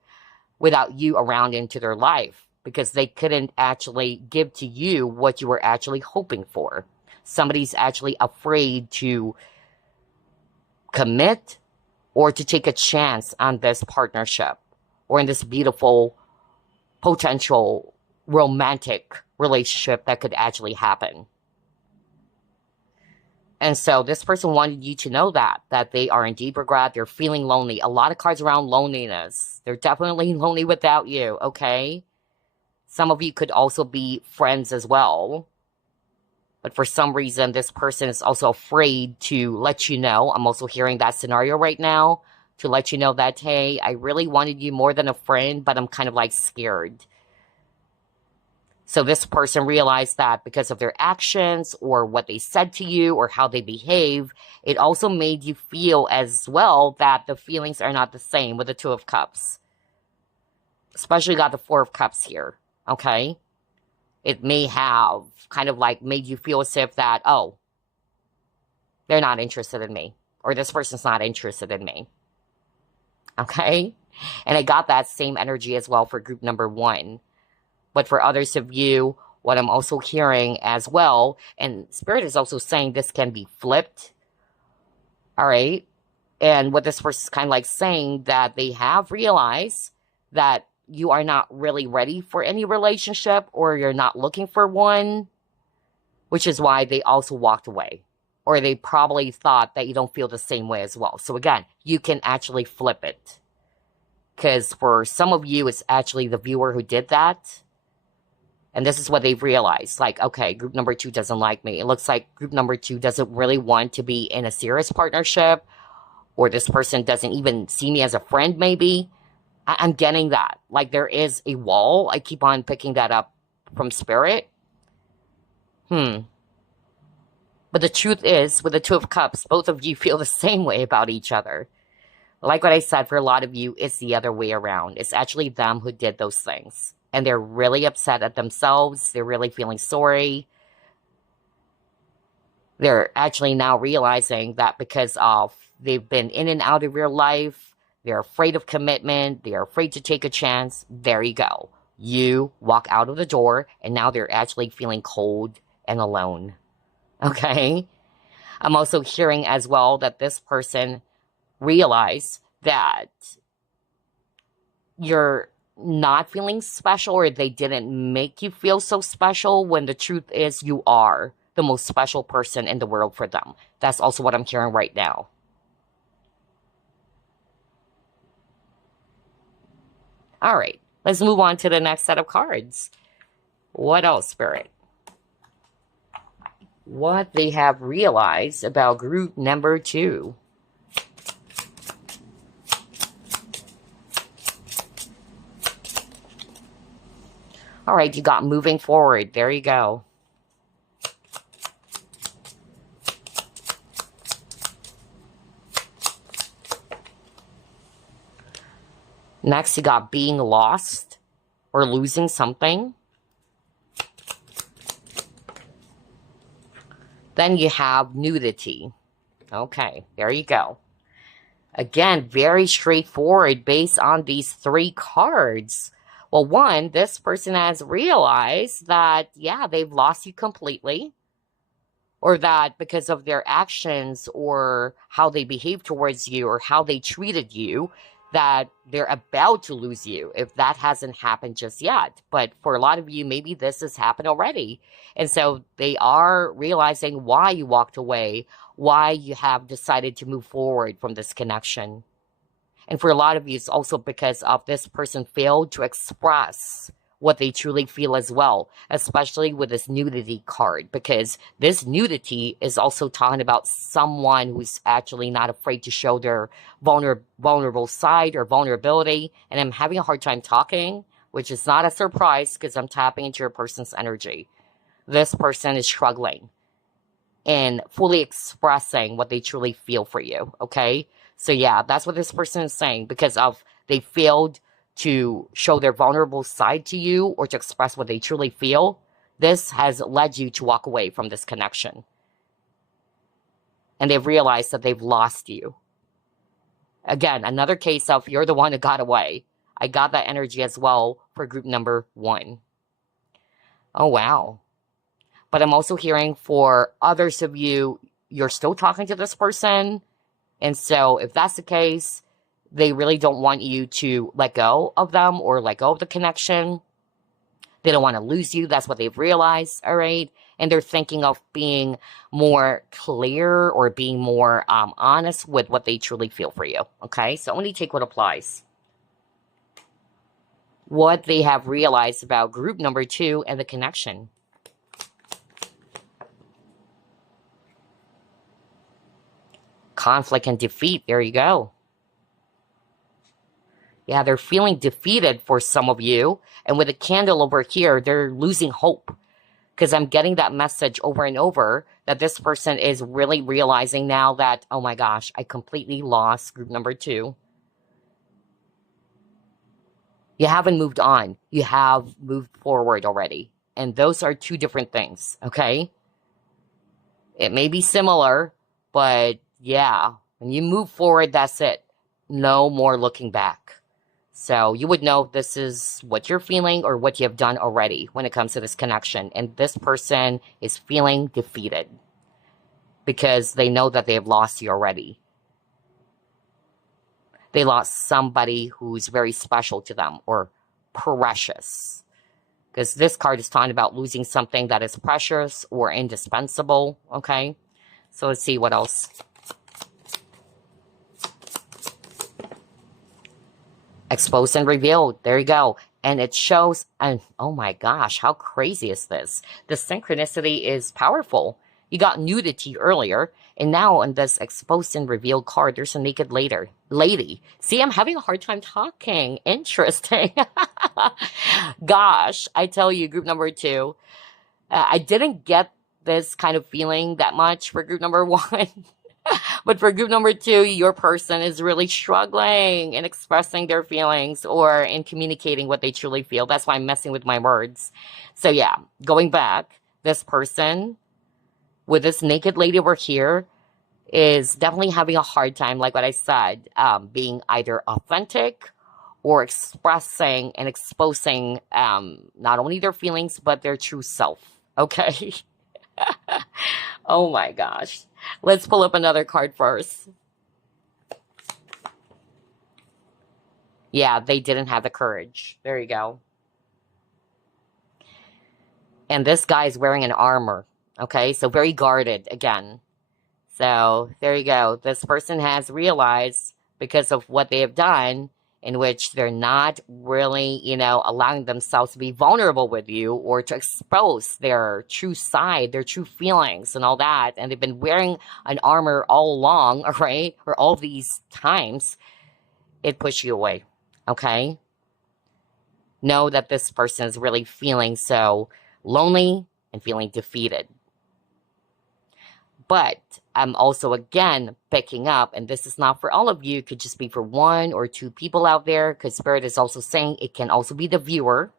without you around into their life because they couldn't actually give to you what you were actually hoping for. Somebody's actually afraid to commit or to take a chance on this partnership or in this beautiful potential romantic relationship that could actually happen. And so this person wanted you to know that they are in deep regret. They're feeling lonely. A lot of cards around loneliness. They're definitely lonely without you, okay? Some of you could also be friends as well. But for some reason, this person is also afraid to let you know. I'm also hearing that scenario right now. To let you know that, hey, I really wanted you more than a friend, but I'm kind of like scared. So this person realized that because of their actions or what they said to you or how they behave, it also made you feel as well that the feelings are not the same with the 2 of Cups. Especially got the 4 of Cups here, okay? It may have kind of like made you feel as if that, oh, they're not interested in me. Or this person's not interested in me. Okay? And I got that same energy as well for group number 1. But for others of you, what I'm also hearing as well, and Spirit is also saying this can be flipped. All right? And what this person's kind of like saying that they have realized that you are not really ready for any relationship or you're not looking for one, which is why they also walked away. Or they probably thought that you don't feel the same way as well. So again, you can actually flip it. Because for some of you, it's actually the viewer who did that. And this is what they've realized. Like, okay, group number 2 doesn't like me. It looks like group number 2 doesn't really want to be in a serious partnership. Or this person doesn't even see me as a friend, maybe. I'm getting that. Like, there is a wall. I keep on picking that up from Spirit. But the truth is, with the 2 of Cups, both of you feel the same way about each other. Like what I said, for a lot of you, it's the other way around. It's actually them who did those things. And they're really upset at themselves. They're really feeling sorry. They're actually now realizing that because of they've been in and out of your life, they're afraid of commitment. They're afraid to take a chance. There you go. You walk out of the door, and now they're actually feeling cold and alone. Okay? I'm also hearing as well that this person realized that you're not feeling special or they didn't make you feel so special when the truth is you are the most special person in the world for them. That's also what I'm hearing right now. All right, let's move on to the next set of cards. What else, Spirit? What they have realized about group number 2. All right, you got moving forward. There you go. Next, you got being lost or losing something. Then you have nudity. Okay, there you go. Again, very straightforward based on these 3 cards. Well, one, this person has realized that, yeah, they've lost you completely. Or that because of their actions or how they behave towards you or how they treated you, that they're about to lose you if that hasn't happened just yet. But for a lot of you, maybe this has happened already. And so they are realizing why you walked away, why you have decided to move forward from this connection. And for a lot of you, it's also because of this person failed to express what they truly feel as well, especially with this nudity card, because this nudity is also talking about someone who's actually not afraid to show their vulnerable side or vulnerability. And I'm having a hard time talking, which is not a surprise because I'm tapping into your person's energy. This person is struggling and fully expressing what they truly feel for you, okay? So yeah, that's what this person is saying, because of they failed to show their vulnerable side to you or to express what they truly feel. This has led you to walk away from this connection. And they've realized that they've lost you. Again, another case of you're the one who got away. I got that energy as well for group number 1. Oh, wow. But I'm also hearing for others of you, you're still talking to this person. And so if that's the case, they really don't want you to let go of them or let go of the connection. They don't want to lose you. That's what they've realized, all right? And they're thinking of being more clear or being more honest with what they truly feel for you, okay? So only take what applies. What they have realized about group number 2 and the connection. Conflict and defeat. There you go. Yeah, they're feeling defeated for some of you. And with a candle over here, they're losing hope. Because I'm getting that message over and over that this person is really realizing now that, oh my gosh, I completely lost group number 2. You haven't moved on. You have moved forward already. And those are 2 different things, okay? It may be similar, but yeah, when you move forward, that's it. No more looking back. So you would know this is what you're feeling or what you have done already when it comes to this connection. And this person is feeling defeated because they know that they have lost you already. They lost somebody who's very special to them or precious. Because this card is talking about losing something that is precious or indispensable, okay? So let's see what else. Exposed and revealed. There you go. And it shows, and oh my gosh, how crazy is this? The synchronicity is powerful. You got nudity earlier, and now on this exposed and revealed card, there's a naked lady. See, I'm having a hard time talking. Interesting. Gosh, I tell you, group number 2, I didn't get this kind of feeling that much for group number 1. But for group number 2, your person is really struggling in expressing their feelings or in communicating what they truly feel. That's why I'm messing with my words. So yeah, going back, this person with this naked lady over here is definitely having a hard time, like what I said, being either authentic or expressing and exposing not only their feelings, but their true self. Okay? Oh my gosh. Let's pull up another card first. Yeah, they didn't have the courage. There you go. And this guy is wearing an armor. Okay, so very guarded again. So there you go. This person has realized because of what they have done in which they're not really, allowing themselves to be vulnerable with you or to expose their true side, their true feelings and all that. And they've been wearing an armor all along, right? Or all these times, it pushed you away, okay? Know that this person is really feeling so lonely and feeling defeated. But I'm also, again, picking up, and this is not for all of you, it could just be for one or two people out there, because Spirit is also saying it can also be the viewer.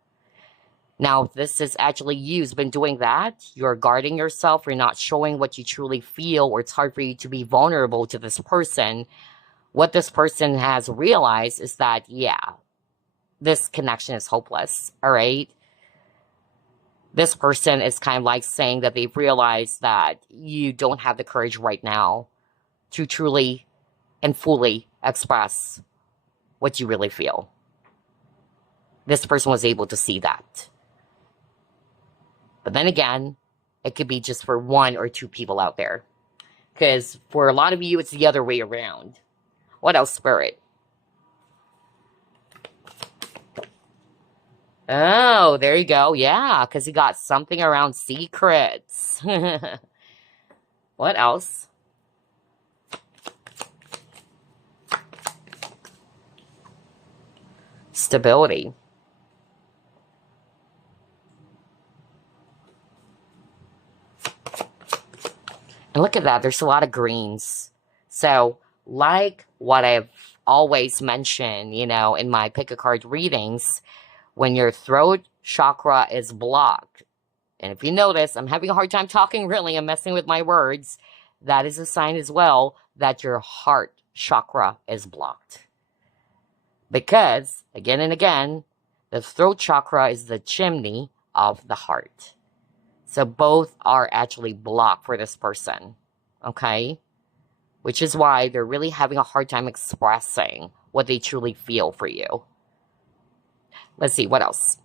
Now, if this is actually you've been doing that, you're guarding yourself, you're not showing what you truly feel, or it's hard for you to be vulnerable to this person. What this person has realized is that, yeah, this connection is hopeless, all right? This person is kind of like saying that they've realized that you don't have the courage right now to truly and fully express what you really feel. This person was able to see that. But then again, it could be just for one or two people out there. Because for a lot of you, it's the other way around. What else, Spirit? Oh, there you go. Yeah, because you got something around secrets. What else? Stability. And look at that. There's a lot of greens. So, like what I've always mentioned, in my pick a card readings, when your throat chakra is blocked, and if you notice, I'm having a hard time talking, really, I'm messing with my words, that is a sign as well that your heart chakra is blocked. Because, again and again, the throat chakra is the chimney of the heart. So both are actually blocked for this person, okay? Which is why they're really having a hard time expressing what they truly feel for you. Let's see, what else?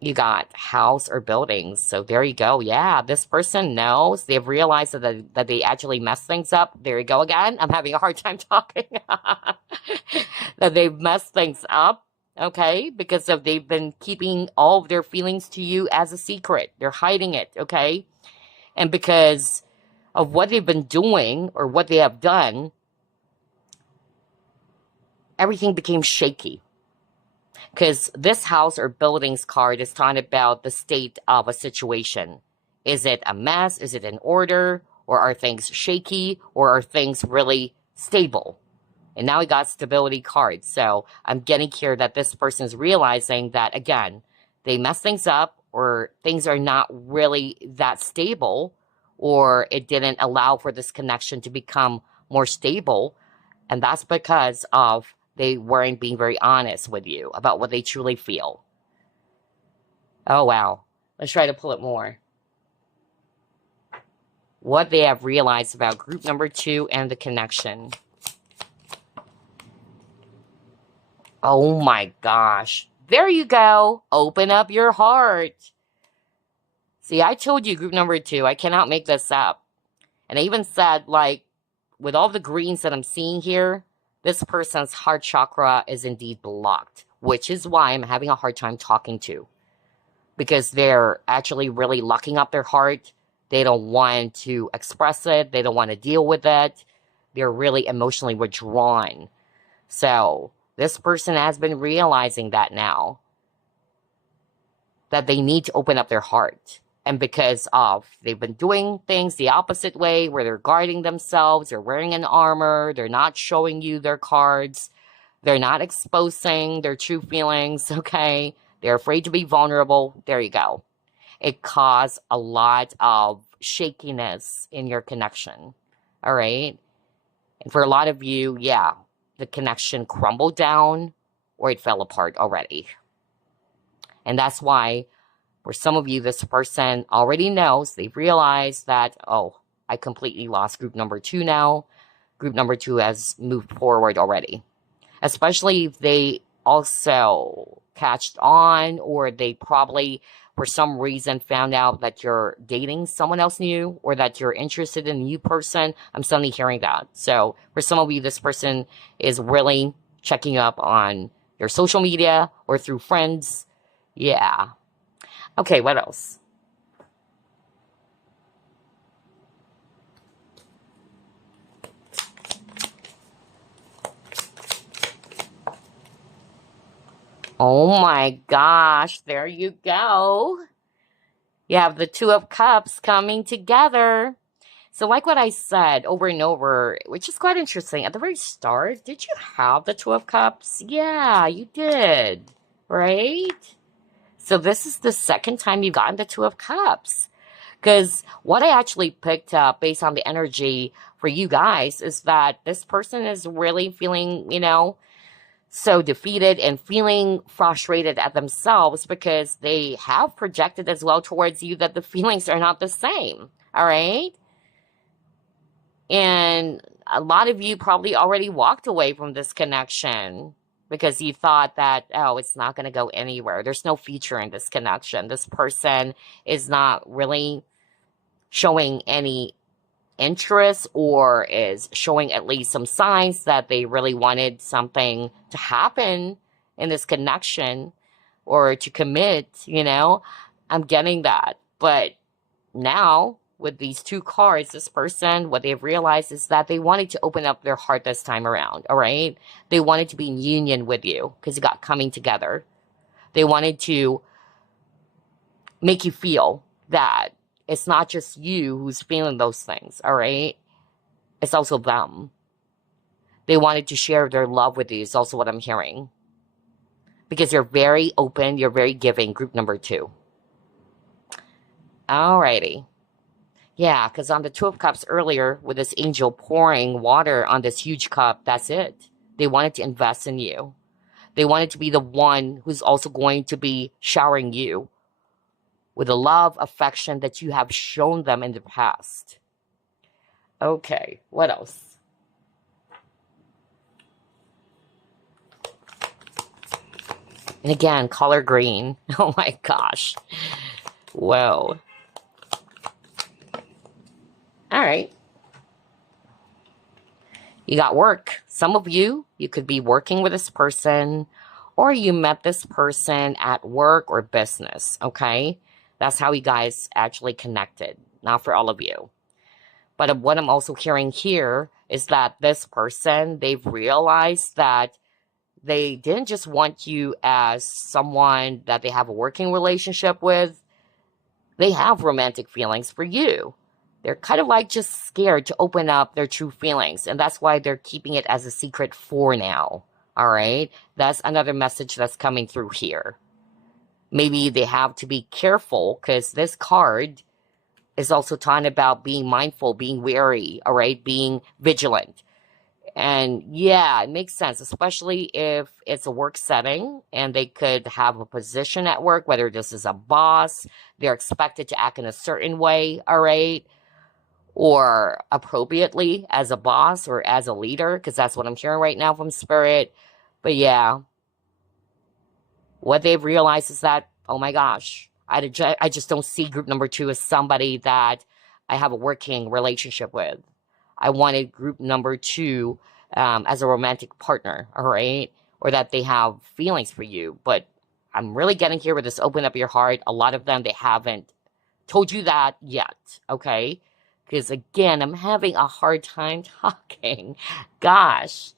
You got house or buildings. So there you go. Yeah, this person knows. They've realized that they actually mess things up. There you go again. I'm having a hard time talking. That they've messed things up, okay? Because they've been keeping all of their feelings to you as a secret. They're hiding it, okay? And because of what they've been doing or what they have done, everything became shaky. Because this house or buildings card is talking about the state of a situation. Is it a mess? Is it in order? Or are things shaky? Or are things really stable? And now we got stability cards. So I'm getting here that this person is realizing that, again, they mess things up, or things are not really that stable, or it didn't allow for this connection to become more stable. And that's because of they weren't being very honest with you about what they truly feel. Oh, wow. Let's try to pull it more. What they have realized about group number 2 and the connection. Oh my gosh. There you go. Open up your heart. See, I told you group number 2. I cannot make this up. And I even said, like, with all the greens that I'm seeing here, this person's heart chakra is indeed blocked, which is why I'm having a hard time talking to. Because they're actually really locking up their heart. They don't want to express it. They don't want to deal with it. They're really emotionally withdrawn. So this person has been realizing that now. That they need to open up their heart. And because of, they've been doing things the opposite way, where they're guarding themselves, they're wearing an armor, they're not showing you their cards, they're not exposing their true feelings, okay? They're afraid to be vulnerable. There you go. It caused a lot of shakiness in your connection, all right? And for a lot of you, yeah, the connection crumbled down or it fell apart already. And that's why, for some of you, this person already knows, they've realized that, oh, I completely lost group number 2 now. Group number 2 has moved forward already. Especially if they also catched on, or they probably, for some reason, found out that you're dating someone else new, or that you're interested in a new person. I'm suddenly hearing that. So for some of you, this person is really checking up on your social media or through friends. Yeah. Okay, what else? Oh my gosh, there you go. You have the Two of Cups coming together. So like what I said over and over, which is quite interesting, at the very start, did you have the Two of Cups? Yeah, you did, right? So this is the second time you've gotten the Two of Cups. Because what I actually picked up based on the energy for you guys is that this person is really feeling, so defeated and feeling frustrated at themselves because they have projected as well towards you that the feelings are not the same. All right. And a lot of you probably already walked away from this connection because you thought that, oh, it's not going to go anywhere. There's no future in this connection. This person is not really showing any interest or is showing at least some signs that they really wanted something to happen in this connection or to commit, I'm getting that. But now with these two cards, this person, what they've realized is that they wanted to open up their heart this time around. All right. They wanted to be in union with you because you got coming together. They wanted to make you feel that it's not just you who's feeling those things. All right. It's also them. They wanted to share their love with you is also what I'm hearing. Because you're very open, you're very giving, group number 2. Alrighty. Yeah, because on the Two of Cups earlier, with this angel pouring water on this huge cup, that's it. They wanted to invest in you. They wanted to be the one who's also going to be showering you with the love, affection that you have shown them in the past. Okay, what else? And again, color green. Oh my gosh. Whoa. All right. You got work. Some of you could be working with this person or you met this person at work or business, okay? That's how you guys actually connected, not for all of you. But what I'm also hearing here is that this person, they've realized that they didn't just want you as someone that they have a working relationship with. They have romantic feelings for you. They're kind of like just scared to open up their true feelings. And that's why they're keeping it as a secret for now. All right. That's another message that's coming through here. Maybe they have to be careful because this card is also talking about being mindful, being wary. All right. Being vigilant. And yeah, it makes sense, especially if it's a work setting and they could have a position at work, whether this is a boss, they're expected to act in a certain way, all right, or appropriately as a boss or as a leader, because that's what I'm hearing right now from Spirit. But yeah, what they've realized is that, oh my gosh, I just don't see group number 2 as somebody that I have a working relationship with. I wanted group number 2 as a romantic partner, all right? Or that they have feelings for you. But I'm really getting here with this open up your heart. A lot of them, they haven't told you that yet, okay? Because again, I'm having a hard time talking. Gosh.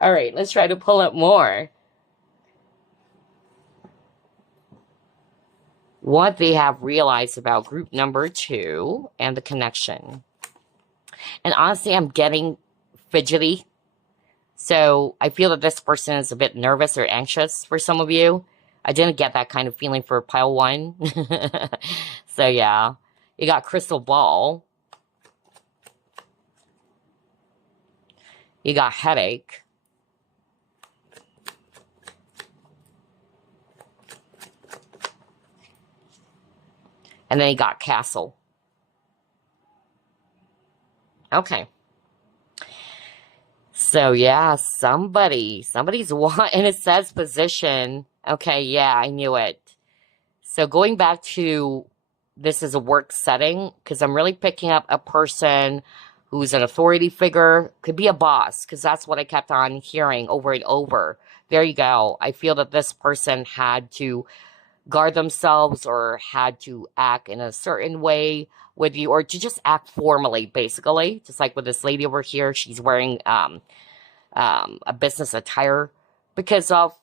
All right, let's try to pull up more. What they have realized about group number 2 and the connection. And honestly, I'm getting fidgety. So I feel that this person is a bit nervous or anxious for some of you. I didn't get that kind of feeling for pile 1. So yeah, you got crystal ball. You got headache. And then you got castle. Okay. So yeah, somebody's and it says position. Okay, yeah, I knew it. So going back to this is a work setting, because I'm really picking up a person who's an authority figure, could be a boss, because that's what I kept on hearing over and over. There you go. I feel that this person had to guard themselves or had to act in a certain way with you, or to just act formally, basically. Just like with this lady over here, she's wearing a business attire because of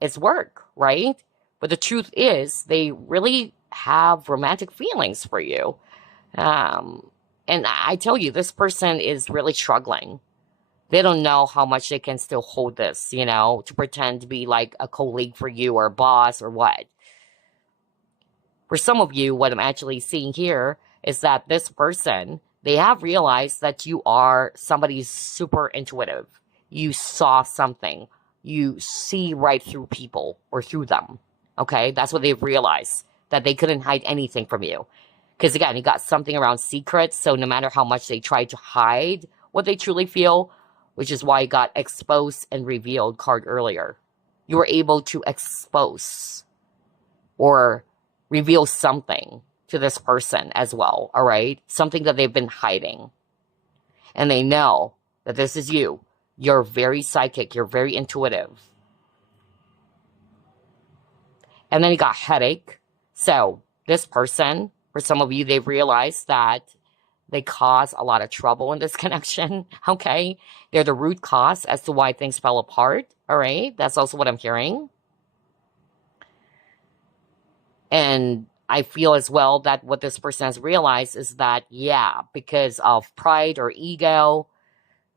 its work, right? But the truth is, they really have romantic feelings for you. And I tell you, this person is really struggling. They don't know how much they can still hold this, to pretend to be like a colleague for you or a boss or what. For some of you, what I'm actually seeing here is that this person, they have realized that you are somebody super intuitive. You saw something. You see right through people or through them. Okay? That's what they've realized, that they couldn't hide anything from you. Because again, you got something around secrets, so no matter how much they try to hide what they truly feel, which is why you got exposed and revealed card earlier. You were able to expose or reveal something to this person as well, all right? Something that they've been hiding. And they know that this is you. You're very psychic. You're very intuitive. And then you got headache. So this person, for some of you, they've realized that they cause a lot of trouble in this connection, okay? They're the root cause as to why things fell apart, all right? That's also what I'm hearing. And I feel as well that what this person has realized is that, yeah, because of pride or ego,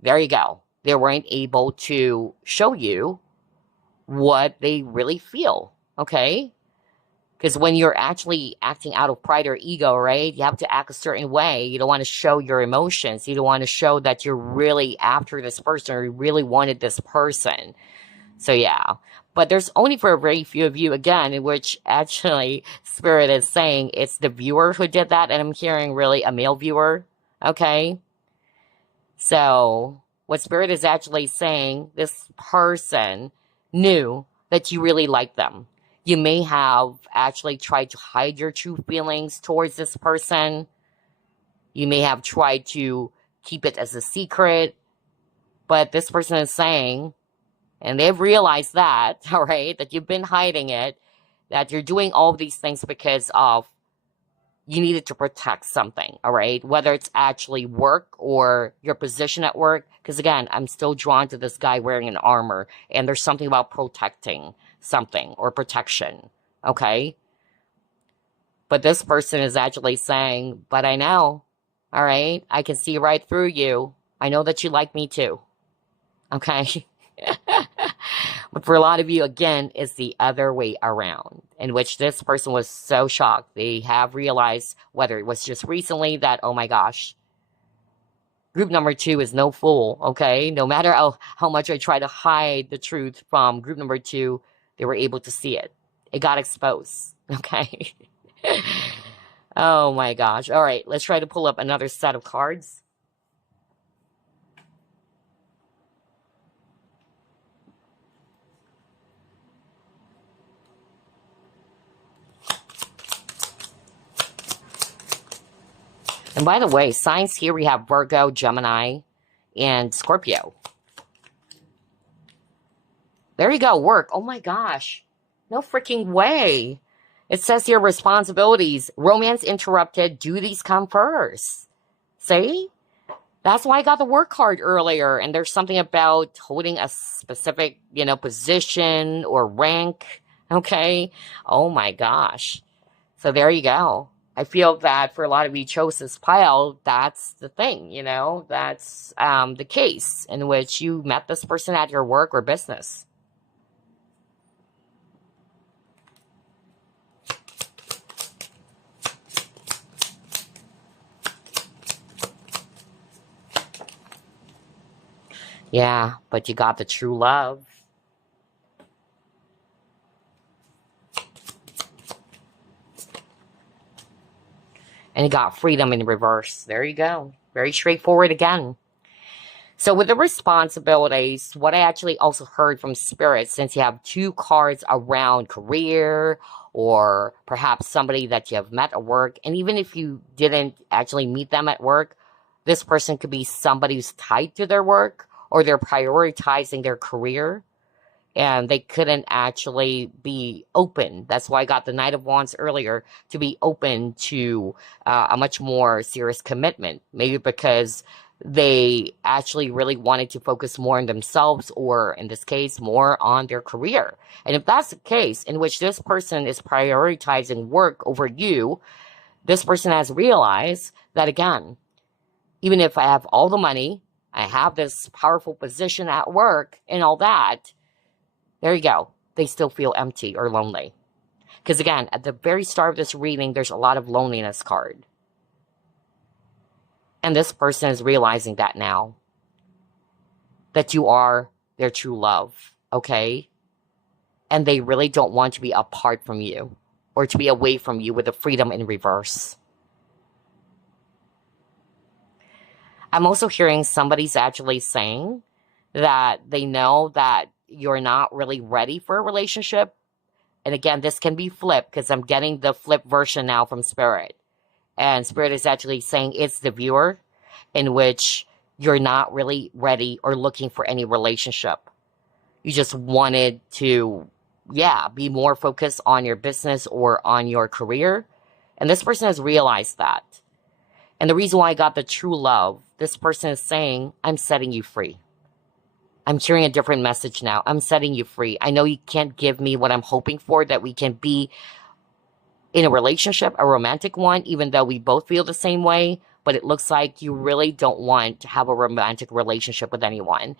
there you go. They weren't able to show you what they really feel, okay? Because when you're actually acting out of pride or ego, right, you have to act a certain way. You don't want to show your emotions. You don't want to show that you're really after this person or you really wanted this person. So, yeah. But there's only for a very few of you, again, in which actually Spirit is saying it's the viewer who did that. And I'm hearing really a male viewer, okay? So, what Spirit is actually saying, this person knew that you really liked them. You may have actually tried to hide your true feelings towards this person. You may have tried to keep it as a secret. But this person is saying, and they've realized that, all right, that you've been hiding it, that you're doing all of these things because of you needed to protect something, all right? Whether it's actually work or your position at work. Because again, I'm still drawn to this guy wearing an armor. And there's something about protecting something or protection, okay? But this person is actually saying, but I know, all right? I can see right through you. I know that you like me too, okay? But for a lot of you, again, it's the other way around, in which this person was so shocked. They have realized, whether it was just recently, that, oh my gosh, group number 2 is no fool, okay? No matter how much I try to hide the truth from group number 2, they were able to see it. It got exposed, okay? Oh my gosh. All right, let's try to pull up another set of cards. And by the way, signs here we have Virgo, Gemini, and Scorpio. There you go, work. Oh my gosh. No freaking way. It says here responsibilities. Romance interrupted. Duties come first. See? That's why I got the work card earlier. And there's something about holding a specific, position or rank. Okay? Oh my gosh. So there you go. I feel that for a lot of you chose this pile, that's the thing, that's the case in which you met this person at your work or business. Yeah, but you got the true love. And you got freedom in reverse. There you go. Very straightforward again. So with the responsibilities, what I actually also heard from Spirit, since you have 2 cards around career or perhaps somebody that you have met at work, and even if you didn't actually meet them at work, This person could be somebody who's tied to their work, or they're prioritizing their career, and they couldn't actually be open. That's why I got the Knight of Wands earlier, to be open to a much more serious commitment. Maybe because they actually really wanted to focus more on themselves, or in this case, more on their career. And if that's the case, in which this person is prioritizing work over you, this person has realized that, again, even if I have all the money, I have this powerful position at work and all that, there you go. They still feel empty or lonely. Because again, at the very start of this reading, there's a lot of loneliness card. And this person is realizing that now. That you are their true love, okay? And they really don't want to be apart from you, or to be away from you with the freedom in reverse. I'm also hearing somebody's actually saying that they know that you're not really ready for a relationship. And again, this can be flipped, because I'm getting the flip version now from Spirit. And Spirit is actually saying it's the viewer, in which you're not really ready or looking for any relationship. You just wanted to, be more focused on your business or on your career. And this person has realized that. And the reason why I got the true love, this person is saying, I'm setting you free. I'm hearing a different message now. I'm setting you free. I know you can't give me what I'm hoping for, that we can be in a relationship, a romantic one, even though we both feel the same way. But it looks like you really don't want to have a romantic relationship with anyone.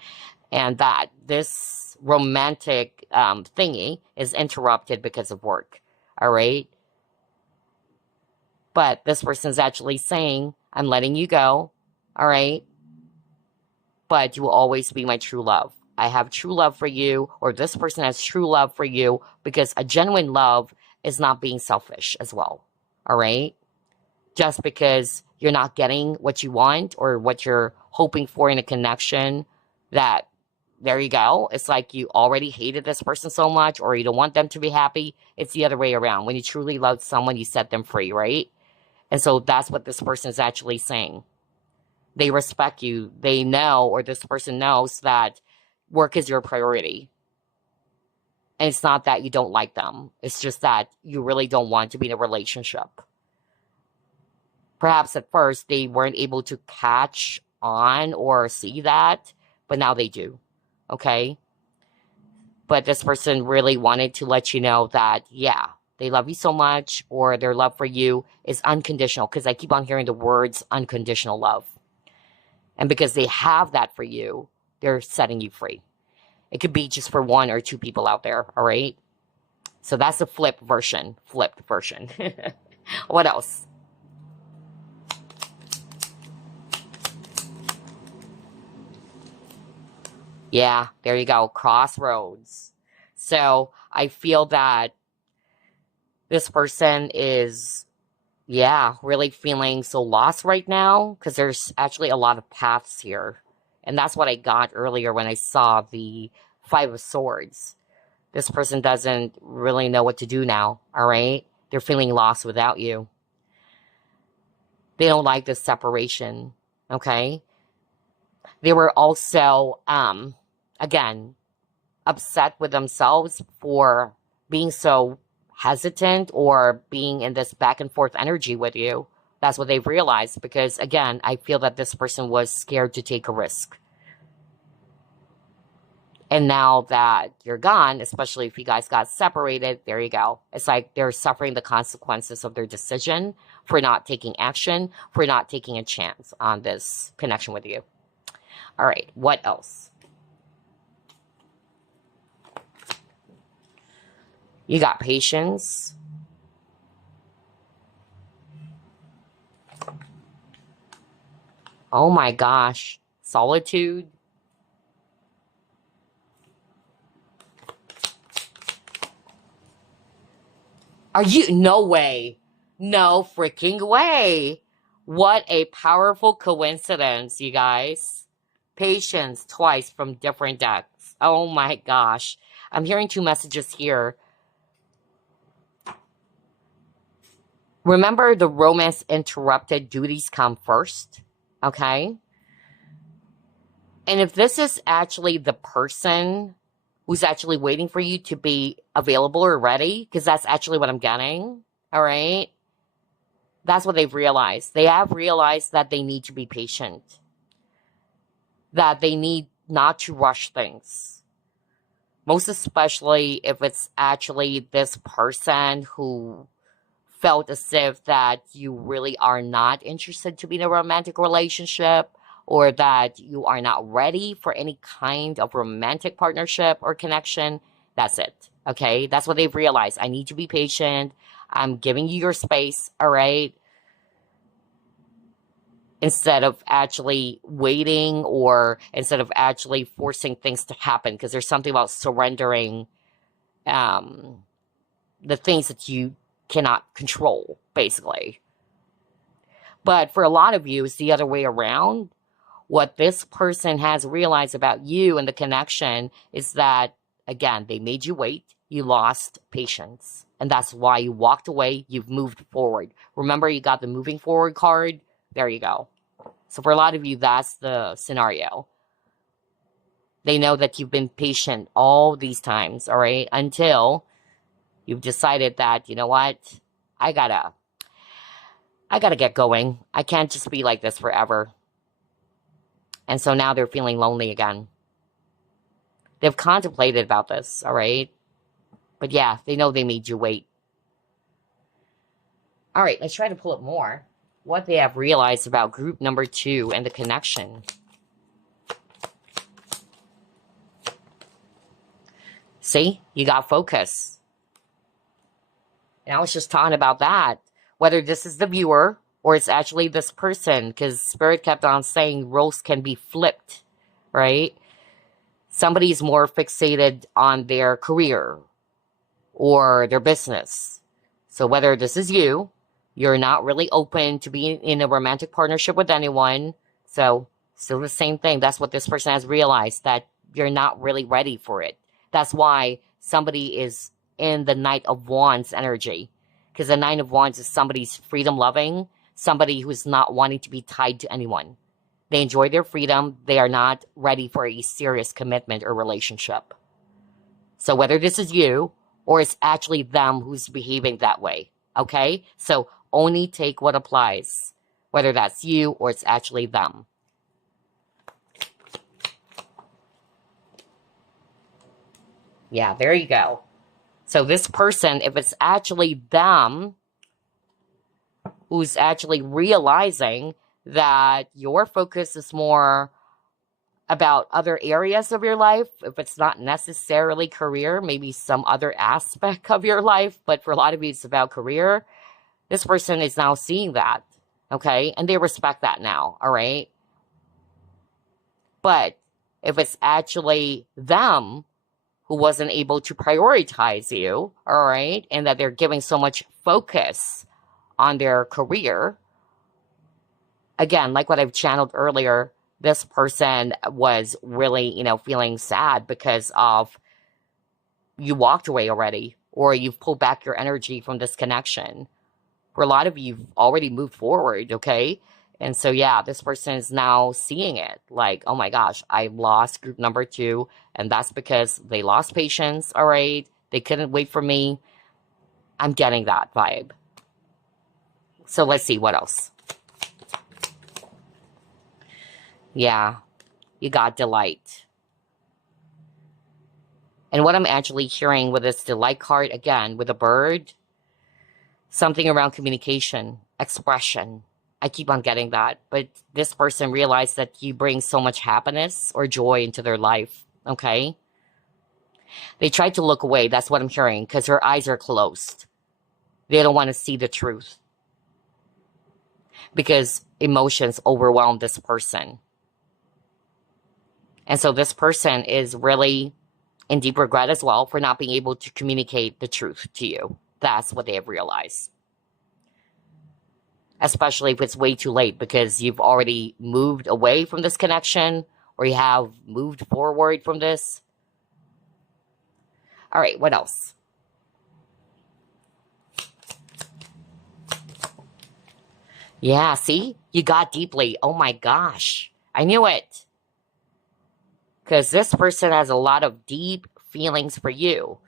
And that this romantic thingy is interrupted because of work. All right? But this person's actually saying, I'm letting you go. All right? But you will always be my true love. I have true love for you, or this person has true love for you, because a genuine love is not being selfish as well. All right? Just because you're not getting what you want or what you're hoping for in a connection, that there you go. It's like you already hated this person so much, or you don't want them to be happy. It's the other way around. When you truly love someone, you set them free, right? And so that's what this person is actually saying. They respect you. They know, or this person knows, that work is your priority. And it's not that you don't like them. It's just that you really don't want to be in a relationship. Perhaps at first they weren't able to catch on or see that, but now they do. Okay? But this person really wanted to let you know that, they love you so much, or their love for you is unconditional, because I keep on hearing the words unconditional love. And because they have that for you, they're setting you free. It could be just for one or two people out there, all right? So that's the flipped version. What else? Yeah, there you go. Crossroads. So I feel that this person is, really feeling so lost right now, because there's actually a lot of paths here. And that's what I got earlier when I saw the Five of Swords. This person doesn't really know what to do now, all right? They're feeling lost without you. They don't like this separation, okay? They were also, again, upset with themselves for being so hesitant, or being in this back and forth energy with you. That's what they've realized, because again, I feel that this person was scared to take a risk. And now that you're gone, especially if you guys got separated, there you go. It's like they're suffering the consequences of their decision for not taking action, for not taking a chance on this connection with you. All right, what else? You got patience. Oh my gosh. Solitude. Are you? No way. No freaking way. What a powerful coincidence, you guys. Patience twice from different decks. Oh my gosh. I'm hearing two messages here. Remember, the romance interrupted, duties come first. Okay? And if this is actually the person who's actually waiting for you to be available or ready, because that's actually what I'm getting, all right? That's what they've realized. They have realized that they need to be patient, that they need not to rush things. Most especially if it's actually this person who felt as if that you really are not interested to be in a romantic relationship, or that you are not ready for any kind of romantic partnership or connection. That's it. Okay? That's what they've realized. I need to be patient. I'm giving you your space, all right? Instead of actually waiting, or instead of actually forcing things to happen, because there's something about surrendering the things that you cannot control, basically. But for a lot of you, it's the other way around. What this person has realized about you and the connection is that, again, they made you wait. You lost patience. And that's why you walked away. You've moved forward. Remember, you got the moving forward card. There you go. So for a lot of you, that's the scenario. They know that you've been patient all these times, all right? Until you've decided that, you know what? I gotta get going. I can't just be like this forever. And so now they're feeling lonely again. They've contemplated about this, all right? But yeah, they know they made you wait. All right, let's try to pull up more. What they have realized about group number 2 and the connection. See, you got focus. And I was just talking about that. Whether this is the viewer or it's actually this person, because Spirit kept on saying roles can be flipped, right? Somebody's more fixated on their career or their business. So whether this is you, you're not really open to being in a romantic partnership with anyone. So still the same thing. That's what this person has realized, that you're not really ready for it. That's why somebody is in the Knight of Wands energy. Because the Knight of Wands is somebody's freedom loving, somebody who's not wanting to be tied to anyone. They enjoy their freedom. They are not ready for a serious commitment or relationship. So whether this is you or it's actually them who's behaving that way, okay? So only take what applies, whether that's you or it's actually them. Yeah, there you go. So this person, if it's actually them who's actually realizing that your focus is more about other areas of your life, if it's not necessarily career, maybe some other aspect of your life, but for a lot of you, it's about career. This person is now seeing that, okay? And they respect that now, all right? But if it's actually them who wasn't able to prioritize you, all right, and that they're giving so much focus on their career, again, like what I've channeled earlier, this person was really, feeling sad because of you walked away already, or you've pulled back your energy from this connection. For a lot of you, you've already moved forward, okay? And so, yeah, this person is now seeing it like, oh my gosh, I lost group number 2, and that's because they lost patience, all right? They couldn't wait for me. I'm getting that vibe. So let's see what else. Yeah, you got delight. And what I'm actually hearing with this delight card, again, with a bird, something around communication, expression. I keep on getting that. But this person realized that you bring so much happiness or joy into their life, okay? They tried to look away. That's what I'm hearing, because her eyes are closed. They don't want to see the truth because emotions overwhelm this person. And so this person is really in deep regret as well for not being able to communicate the truth to you. That's what they have realized. Especially if it's way too late because you've already moved away from this connection or you have moved forward from this. All right, what else? Yeah, see? You got deeply. Oh my gosh. I knew it. Because this person has a lot of deep feelings for you.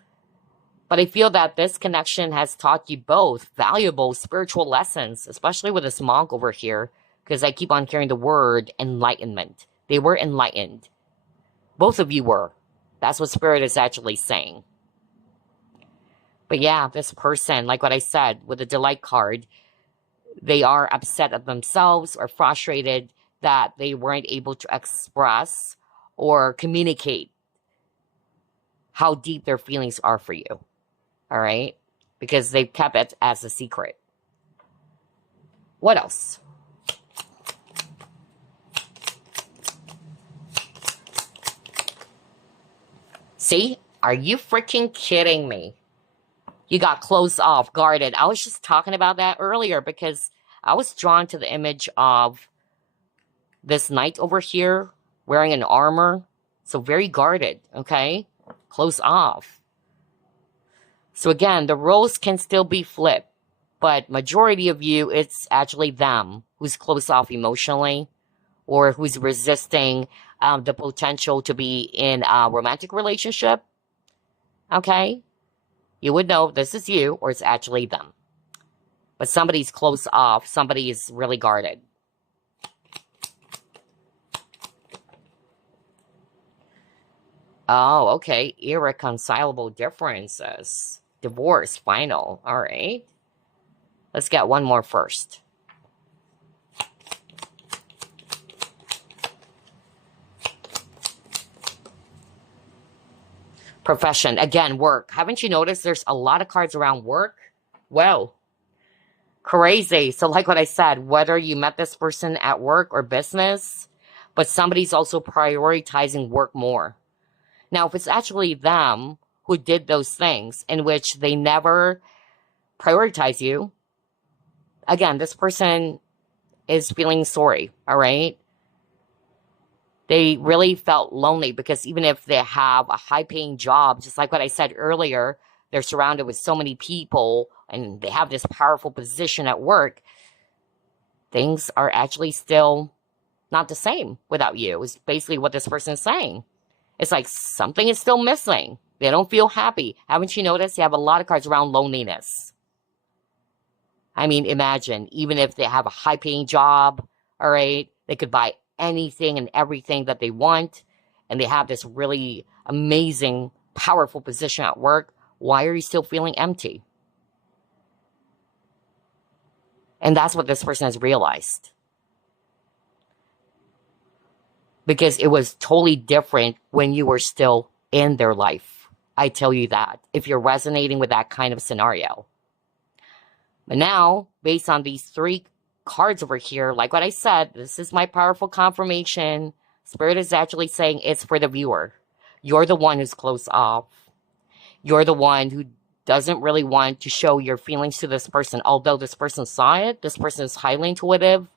But I feel that this connection has taught you both valuable spiritual lessons, especially with this monk over here, because I keep on hearing the word enlightenment. They were enlightened. Both of you were. That's what Spirit is actually saying. But yeah, this person, like what I said with the delight card, they are upset at themselves or frustrated that they weren't able to express or communicate how deep their feelings are for you. All right? Because they've kept it as a secret. What else? See? Are you freaking kidding me? You got closed off, guarded. I was just talking about that earlier because I was drawn to the image of this knight over here wearing an armor. So very guarded, okay? Closed off. So again, the roles can still be flipped, but majority of you, it's actually them who's closed off emotionally or who's resisting the potential to be in a romantic relationship, okay? You would know this is you or it's actually them. But somebody's closed off, somebody is really guarded. Oh, okay. Irreconcilable differences. Divorce, final. All right. Let's get one more first. Profession. Again, work. Haven't you noticed there's a lot of cards around work? Well, crazy. So like what I said, whether you met this person at work or business, but somebody's also prioritizing work more. Now, if it's actually them who did those things in which they never prioritize you, again, this person is feeling sorry, all right? They really felt lonely because even if they have a high paying job, just like what I said earlier, they're surrounded with so many people and they have this powerful position at work, things are actually still not the same without you, is basically what this person is saying. It's like something is still missing. They don't feel happy. Haven't you noticed? You have a lot of cards around loneliness. I mean, imagine, even if they have a high paying job, all right, they could buy anything and everything that they want, and they have this really amazing, powerful position at work. Why are you still feeling empty? And that's what this person has realized. Because it was totally different when you were still in their life. I tell you that, if you're resonating with that kind of scenario. But now, based on these three cards over here, like what I said, this is my powerful confirmation. Spirit is actually saying it's for the viewer. You're the one who's closed off. You're the one who doesn't really want to show your feelings to this person. Although this person saw it, this person is highly intuitive.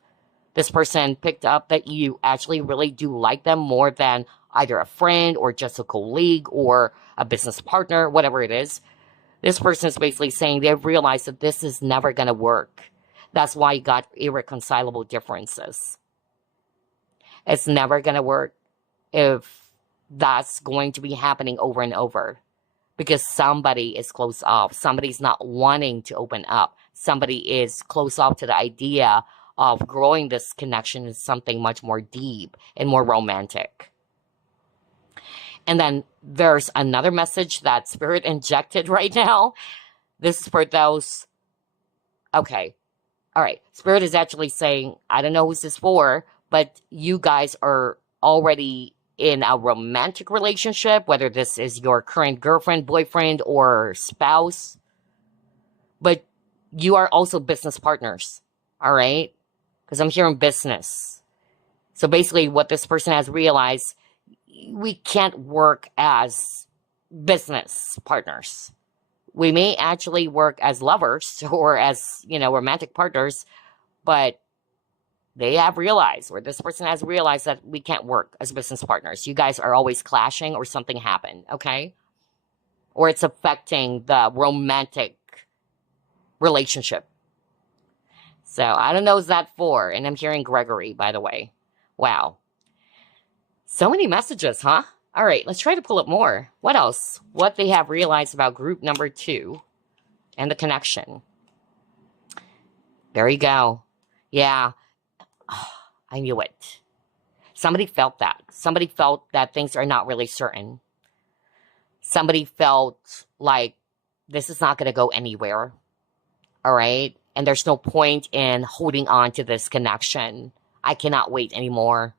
This person picked up that you actually really do like them more than either a friend or just a colleague or a business partner, whatever it is. This person is basically saying they've realized that this is never going to work. That's why you got irreconcilable differences. It's never going to work if that's going to be happening over and over. Because somebody is closed off. Somebody's not wanting to open up. Somebody is closed off to the idea of growing this connection into something much more deep and more romantic. And then there's another message that Spirit injected right now. This is for those. Okay. All right. Spirit is actually saying, I don't know who's this for, but you guys are already in a romantic relationship, whether this is your current girlfriend, boyfriend, or spouse. But you are also business partners. All right. Because I'm hearing business. So basically, what this person has realized, we can't work as business partners. We may actually work as lovers or as, romantic partners, but they have realized, or this person has realized, that we can't work as business partners. You guys are always clashing or something happened, okay? Or it's affecting the romantic relationship. So I don't know who's that for. And I'm hearing Gregory, by the way. Wow. So many messages, huh? All right, let's try to pull up more. What else? What they have realized about group number 2 and the connection. There you go. Yeah, I knew it. Somebody felt that. Somebody felt that things are not really certain. Somebody felt like this is not going to go anywhere. All right? And there's no point in holding on to this connection. I cannot wait anymore.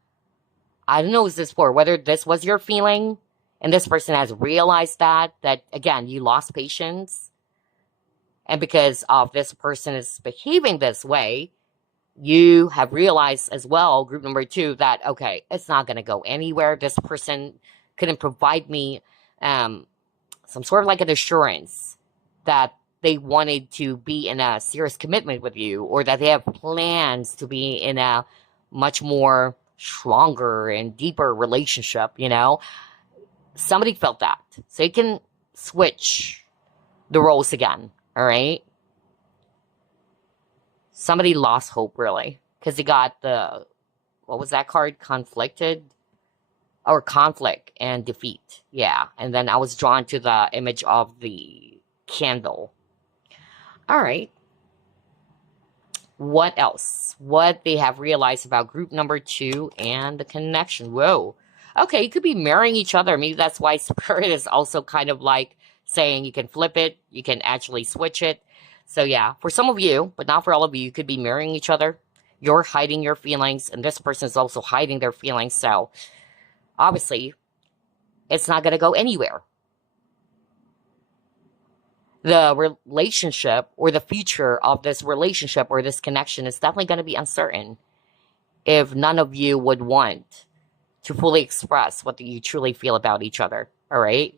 I don't know who's this for, whether this was your feeling and this person has realized that again, you lost patience. And because of this person is behaving this way, you have realized as well, group number 2, that, okay, it's not going to go anywhere. This person couldn't provide me some sort of like an assurance that they wanted to be in a serious commitment with you, or that they have plans to be in a much more stronger and deeper relationship, you know? Somebody felt that. So you can switch the roles again, all right? Somebody lost hope, really, because he got the, what was that card? Conflicted? Or conflict and defeat. Yeah. And then I was drawn to the image of the candle. All right. What else? What they have realized about group number 2 and the connection. Whoa. Okay, you could be marrying each other. Maybe that's why Spirit is also kind of like saying you can flip it. You can actually switch it. So yeah, for some of you, but not for all of you, you could be marrying each other. You're hiding your feelings, and this person is also hiding their feelings. So obviously, it's not going to go anywhere. The relationship or the future of this relationship or this connection is definitely going to be uncertain if none of you would want to fully express what you truly feel about each other, all right?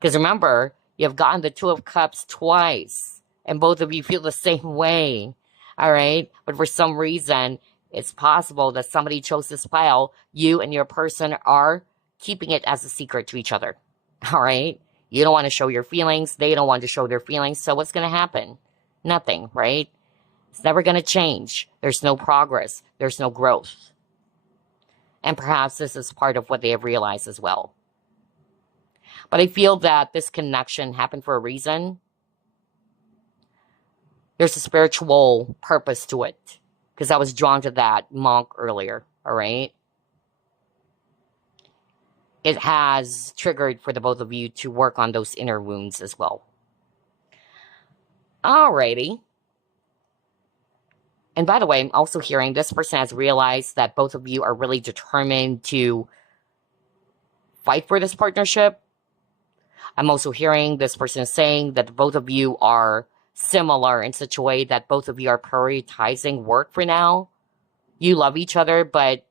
Because remember, you have gotten the 2 of Cups twice, and both of you feel the same way, all right? But for some reason, it's possible that somebody chose this pile. You and your person are keeping it as a secret to each other, all right? You don't want to show your feelings. They don't want to show their feelings. So what's going to happen? Nothing, right? It's never going to change. There's no progress. There's no growth. And perhaps this is part of what they have realized as well. But I feel that this connection happened for a reason. There's a spiritual purpose to it. Because I was drawn to that monk earlier, all right? It has triggered for the both of you to work on those inner wounds as well. Alrighty. And by the way, I'm also hearing this person has realized that both of you are really determined to fight for this partnership. I'm also hearing this person saying that both of you are similar in such a way that both of you are prioritizing work for now. You love each other, but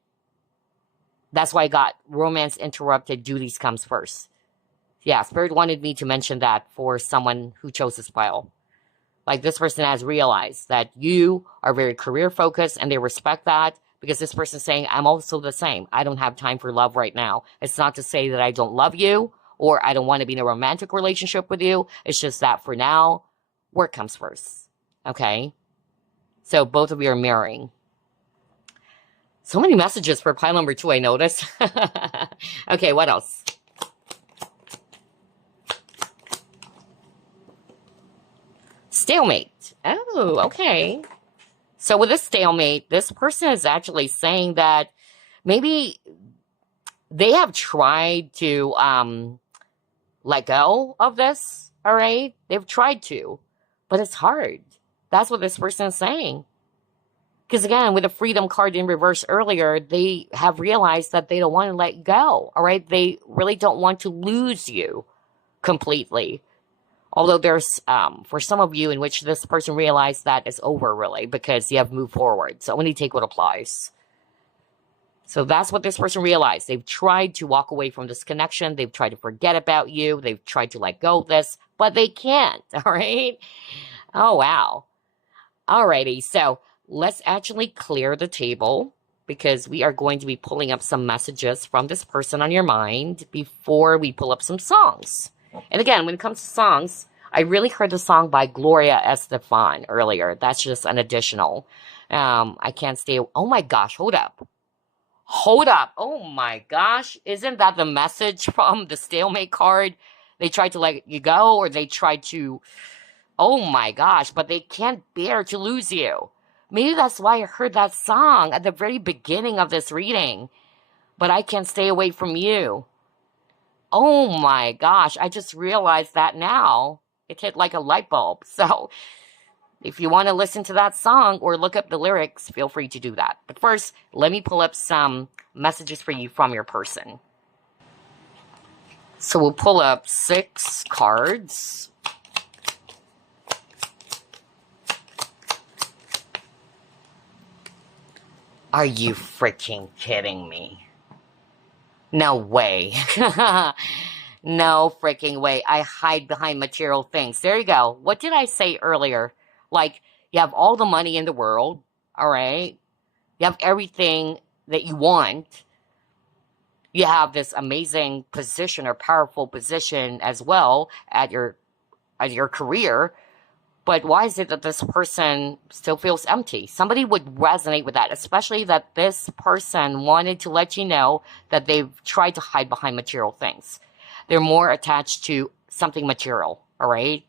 that's why I got romance interrupted, duties comes first. Yeah, Spirit wanted me to mention that for someone who chose this pile. Like, this person has realized that you are very career focused and they respect that, because this person is saying, I'm also the same. I don't have time for love right now. It's not to say that I don't love you or I don't want to be in a romantic relationship with you. It's just that for now, work comes first. Okay? So both of you are mirroring. So many messages for pile number 2, I noticed. Okay, what else? Stalemate. Oh, okay. So with this stalemate, this person is actually saying that maybe they have tried to let go of this, all right? They've tried to, but it's hard. That's what this person is saying. Because again, with the freedom card in reverse earlier, they have realized that they don't want to let go, all right? They really don't want to lose you completely. Although there's, for some of you in which this person realized that it's over, really, because you have moved forward. So only take what applies. So that's what this person realized. They've tried to walk away from this connection. They've tried to forget about you. They've tried to let go of this, but they can't, all right? Oh, wow. Alrighty, so let's actually clear the table, because we are going to be pulling up some messages from this person on your mind before we pull up some songs. And again, when it comes to songs, I really heard the song by Gloria Estefan earlier. That's just an additional. I can't stay. Oh my gosh, hold up. Hold up. Oh my gosh. Isn't that the message from the stalemate card? They tried to let you go, or they tried to, oh my gosh, but they can't bear to lose you. Maybe that's why I heard that song at the very beginning of this reading. But I can't stay away from you. Oh my gosh, I just realized that now. It hit like a light bulb. So if you want to listen to that song or look up the lyrics, feel free to do that. But first, let me pull up some messages for you from your person. So we'll pull up 6 cards. Are you freaking kidding me? No way. No freaking way. I hide behind material things. There you go. What did I say earlier? Like, you have all the money in the world, all right? You have everything that you want. You have this amazing position or powerful position as well at your career. But why is it that this person still feels empty? Somebody would resonate with that, especially that this person wanted to let you know that they've tried to hide behind material things. They're more attached to something material, all right?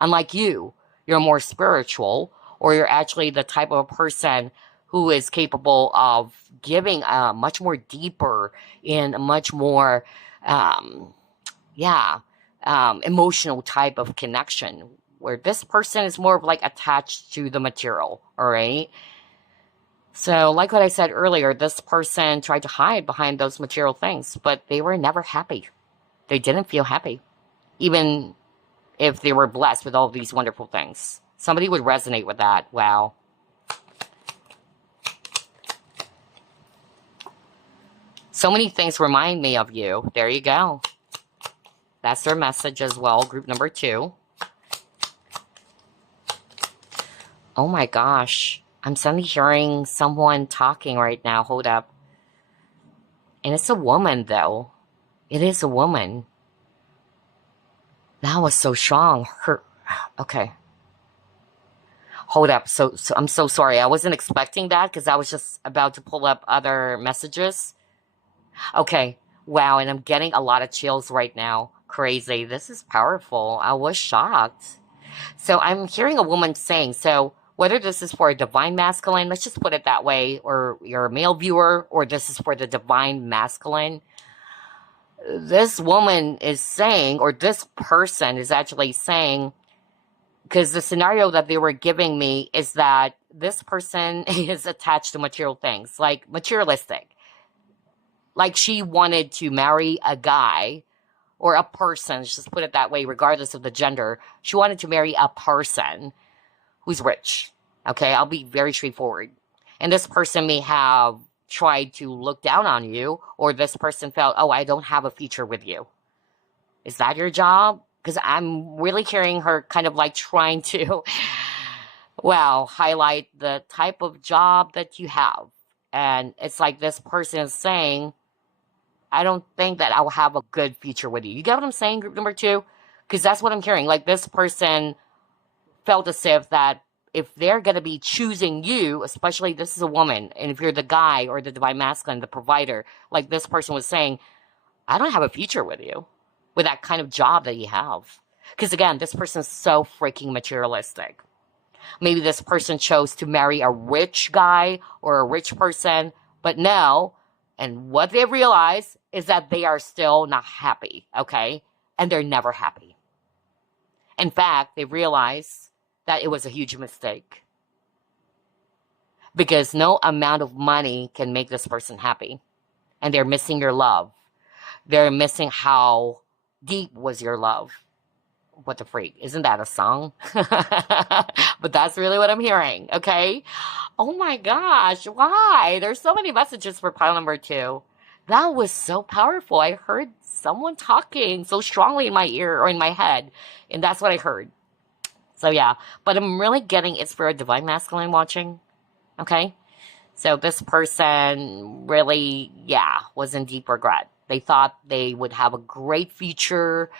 Unlike you, you're more spiritual, or you're actually the type of a person who is capable of giving a much more deeper and a much more, emotional type of connection, where this person is more of like attached to the material, all right? So like what I said earlier, this person tried to hide behind those material things, but they were never happy. They didn't feel happy, even if they were blessed with all these wonderful things. Somebody would resonate with that. Wow. So many things remind me of you. There you go. That's their message as well, group number 2. Oh my gosh. I'm suddenly hearing someone talking right now. Hold up. And it's a woman, though. It is a woman. That was so strong. Okay. Hold up. So I'm so sorry. I wasn't expecting that because I was just about to pull up other messages. Okay. Wow. And I'm getting a lot of chills right now. Crazy. This is powerful. I was shocked. So I'm hearing a woman saying, so whether this is for a divine masculine, let's just put it that way, or you're a male viewer, or this is for the divine masculine, this woman is saying, or this person is actually saying, because the scenario that they were giving me is that this person is attached to material things, like materialistic. Like she wanted to marry a guy or a person, let's just put it that way, regardless of the gender. She wanted to marry a person who's rich. Okay, I'll be very straightforward. And this person may have tried to look down on you, or this person felt, oh, I don't have a future with you. Is that your job? Because I'm really hearing her kind of like trying to, well, highlight the type of job that you have. And it's like this person is saying, I don't think that I'll have a good future with you. You get what I'm saying, group number 2? Because that's what I'm hearing. Like this person felt as if that if they're going to be choosing you, especially this is a woman, and if you're the guy or the divine masculine, the provider, like this person was saying, I don't have a future with you, with that kind of job that you have. Because again, this person's so freaking materialistic. Maybe this person chose to marry a rich guy or a rich person, but no. And what they realize is that they are still not happy, okay? And they're never happy. In fact, they realize that it was a huge mistake. Because no amount of money can make this person happy. And they're missing your love. They're missing how deep was your love. What the freak? Isn't that a song? But that's really what I'm hearing, okay? Oh my gosh, why? There's so many messages for pile number 2. That was so powerful. I heard someone talking so strongly in my ear or in my head. And that's what I heard. So yeah, but I'm really getting it's for a divine masculine watching, okay? So this person really, was in deep regret. They thought they would have a great future,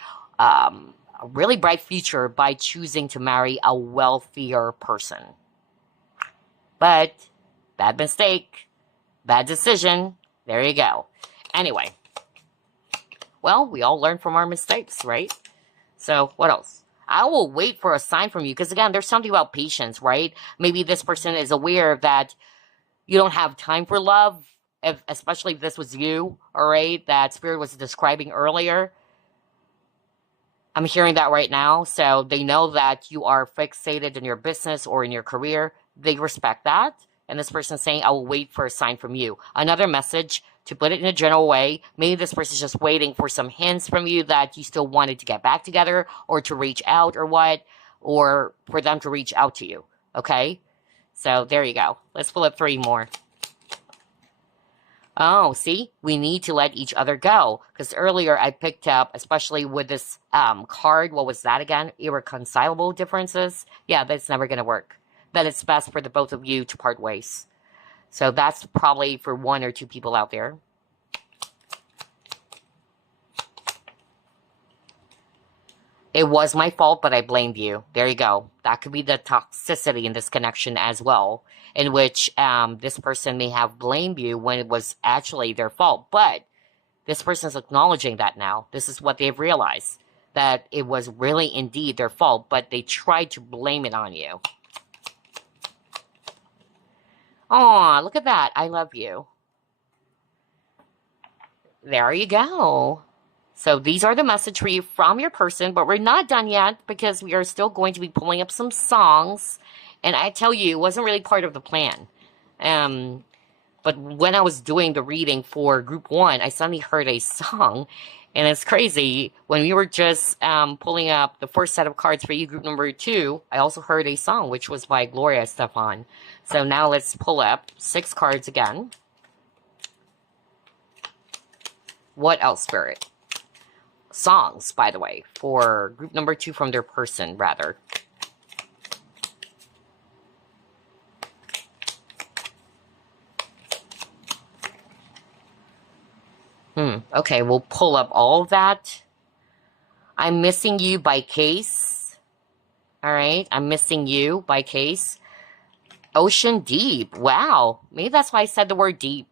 a really bright future by choosing to marry a wealthier person. But, bad mistake, bad decision, there you go. Anyway, well, we all learn from our mistakes, right? So, what else? I will wait for a sign from you, because again, there's something about patience, right? Maybe this person is aware that you don't have time for love, especially if this was you, all right, that Spirit was describing earlier. I'm hearing that right now, so they know that you are fixated in your business or in your career. They respect that, and this person's saying, I will wait for a sign from you. Another message, to put it in a general way, maybe this person's just waiting for some hints from you that you still wanted to get back together, or to reach out, or what, or for them to reach out to you, okay? So, there you go. Let's pull up 3 more. Oh, see? We need to let each other go. Because earlier I picked up, especially with this card, what was that again? Irreconcilable differences? Yeah, that's never going to work. That it's best for the both of you to part ways. So that's probably for 1 or 2 people out there. It was my fault, but I blamed you. There you go. That could be the toxicity in this connection as well, in which this person may have blamed you when it was actually their fault. But this person is acknowledging that now. This is what they've realized, that it was really indeed their fault, but they tried to blame it on you. Aw, look at that. I love you. There you go. So these are the message for you from your person, but we're not done yet because we are still going to be pulling up some songs. And I tell you, it wasn't really part of the plan. But when I was doing the reading for group 1, I suddenly heard a song. And it's crazy. When we were just pulling up the first set of cards for you, group number 2, I also heard a song, which was by Gloria Estefan. So now let's pull up 6 cards again. What else, Spirit? Songs, by the way, for group number 2 from their person, rather. Okay, we'll pull up all of that. I'm Missing You by Case. All right, I'm Missing You by Case. Ocean Deep. Wow, maybe that's why I said the word deep.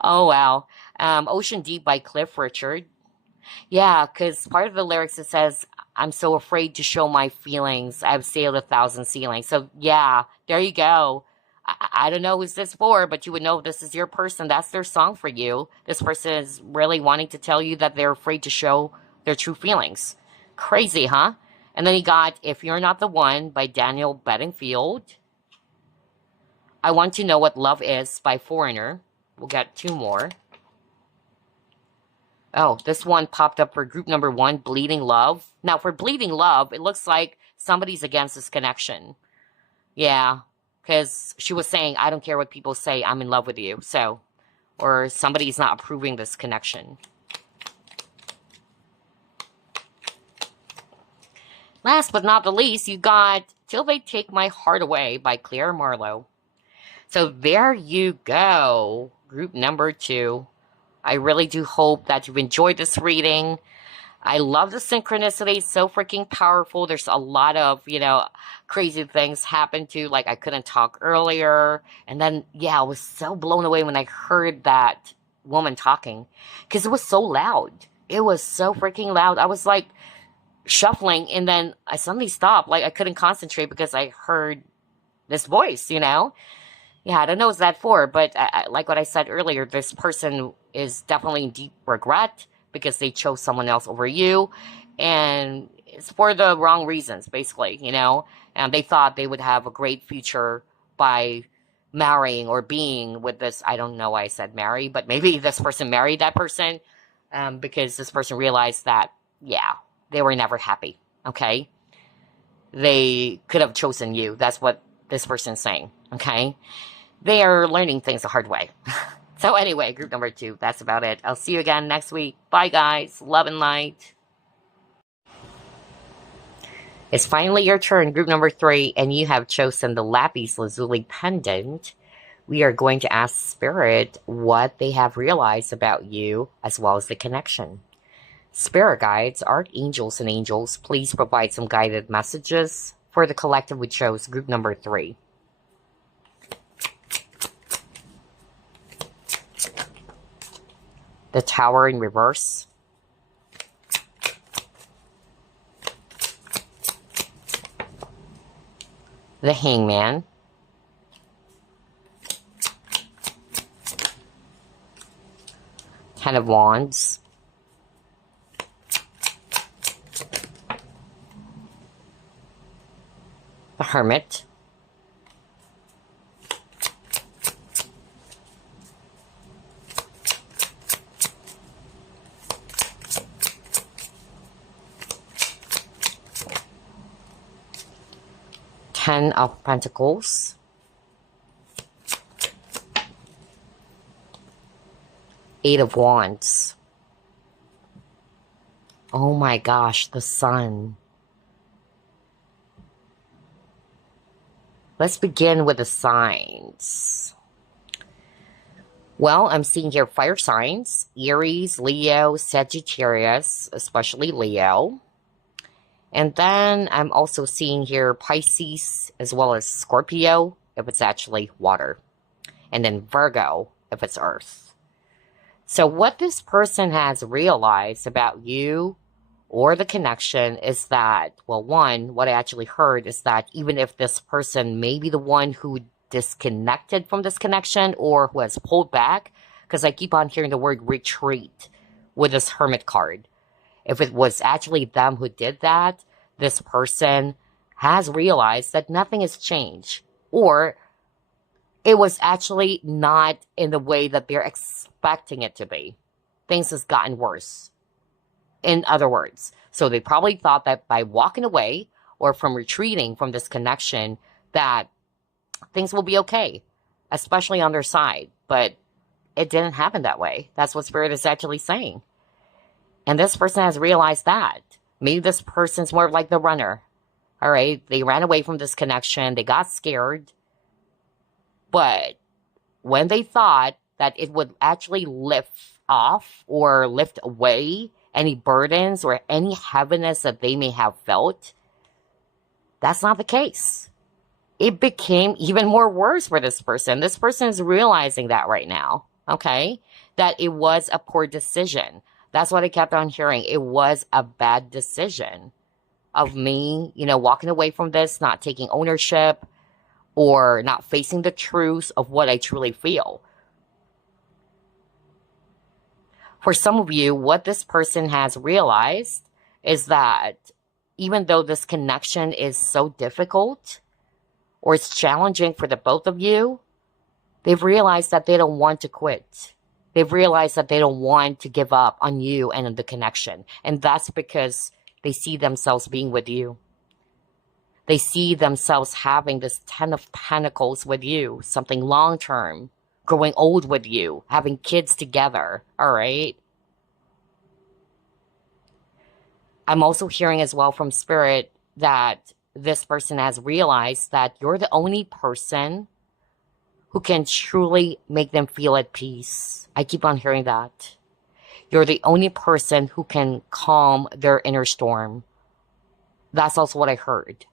Oh, wow. Ocean Deep by Cliff Richard. Yeah, because part of the lyrics, it says, I'm so afraid to show my feelings. I've sailed 1,000 ceilings. So, yeah, there you go. I don't know who's this for, but you would know this is your person. That's their song for you. This person is really wanting to tell you that they're afraid to show their true feelings. Crazy, huh? And then you got If You're Not the One by Daniel Bedingfield. I Want to Know What Love Is by Foreigner. We'll get 2 more. Oh, this one popped up for group number 1, Bleeding Love. Now, for Bleeding Love, it looks like somebody's against this connection. Yeah, because she was saying, I don't care what people say, I'm in love with you. So, or somebody's not approving this connection. Last but not the least, you got Till They Take My Heart Away by Claire Marlowe. So there you go, group number 2. I really do hope that you've enjoyed this reading. I love the synchronicity. It's so freaking powerful. There's a lot of, crazy things happen to, like I couldn't talk earlier. And then, yeah, I was so blown away when I heard that woman talking because it was so loud. It was so freaking loud. I was like shuffling and then I suddenly stopped. Like I couldn't concentrate because I heard this voice, Yeah, I don't know what that for, but like what I said earlier, this person is definitely in deep regret because they chose someone else over you, and it's for the wrong reasons, basically, and they thought they would have a great future by marrying or being with this, I don't know why I said marry, but maybe this person married that person, because this person realized that, yeah, they were never happy, okay? They could have chosen you. That's what this person's saying, okay? They are learning things the hard way. So anyway, group number 2, that's about it. I'll see you again next week. Bye, guys. Love and light. It's finally your turn, group number 3, and you have chosen the Lapis Lazuli Pendant. We are going to ask Spirit what they have realized about you, as well as the connection. Spirit guides, archangels, and angels, please provide some guided messages for the collective we chose, group number 3. The Tower in reverse. The Hangman. Ten of Wands. The Hermit. Ten of Pentacles. Eight of Wands. Oh my gosh, the Sun. Let's begin with the signs. Well, I'm seeing here fire signs. Aries, Leo, Sagittarius, especially Leo. And then I'm also seeing here Pisces as well as Scorpio, if it's actually water. And then Virgo, if it's earth. So what this person has realized about you or the connection is that, well, one, what I actually heard is that even if this person may be the one who disconnected from this connection or who has pulled back, because I keep on hearing the word retreat with this Hermit card. If it was actually them who did that, this person has realized that nothing has changed. Or it was actually not in the way that they're expecting it to be. Things has gotten worse. In other words, so they probably thought that by walking away or from retreating from this connection that things will be okay, especially on their side. But it didn't happen that way. That's what Spirit is actually saying. And this person has realized that. Maybe this person's more like the runner. All right, they ran away from this connection. They got scared. But when they thought that it would actually lift off or lift away any burdens or any heaviness that they may have felt, that's not the case. It became even more worse for this person. This person is realizing that right now, okay? That it was a poor decision. That's what I kept on hearing. It was a bad decision of me, walking away from this, not taking ownership or not facing the truth of what I truly feel. For some of you, what this person has realized is that even though this connection is so difficult or it's challenging for the both of you, they've realized that they don't want to quit. They've realized that they don't want to give up on you and on the connection. And that's because they see themselves being with you. They see themselves having this 10 of Pentacles with you, something long-term, growing old with you, having kids together, all right? I'm also hearing as well from Spirit that this person has realized that you're the only person who can truly make them feel at peace. I keep on hearing that. You're the only person who can calm their inner storm. That's also what I heard.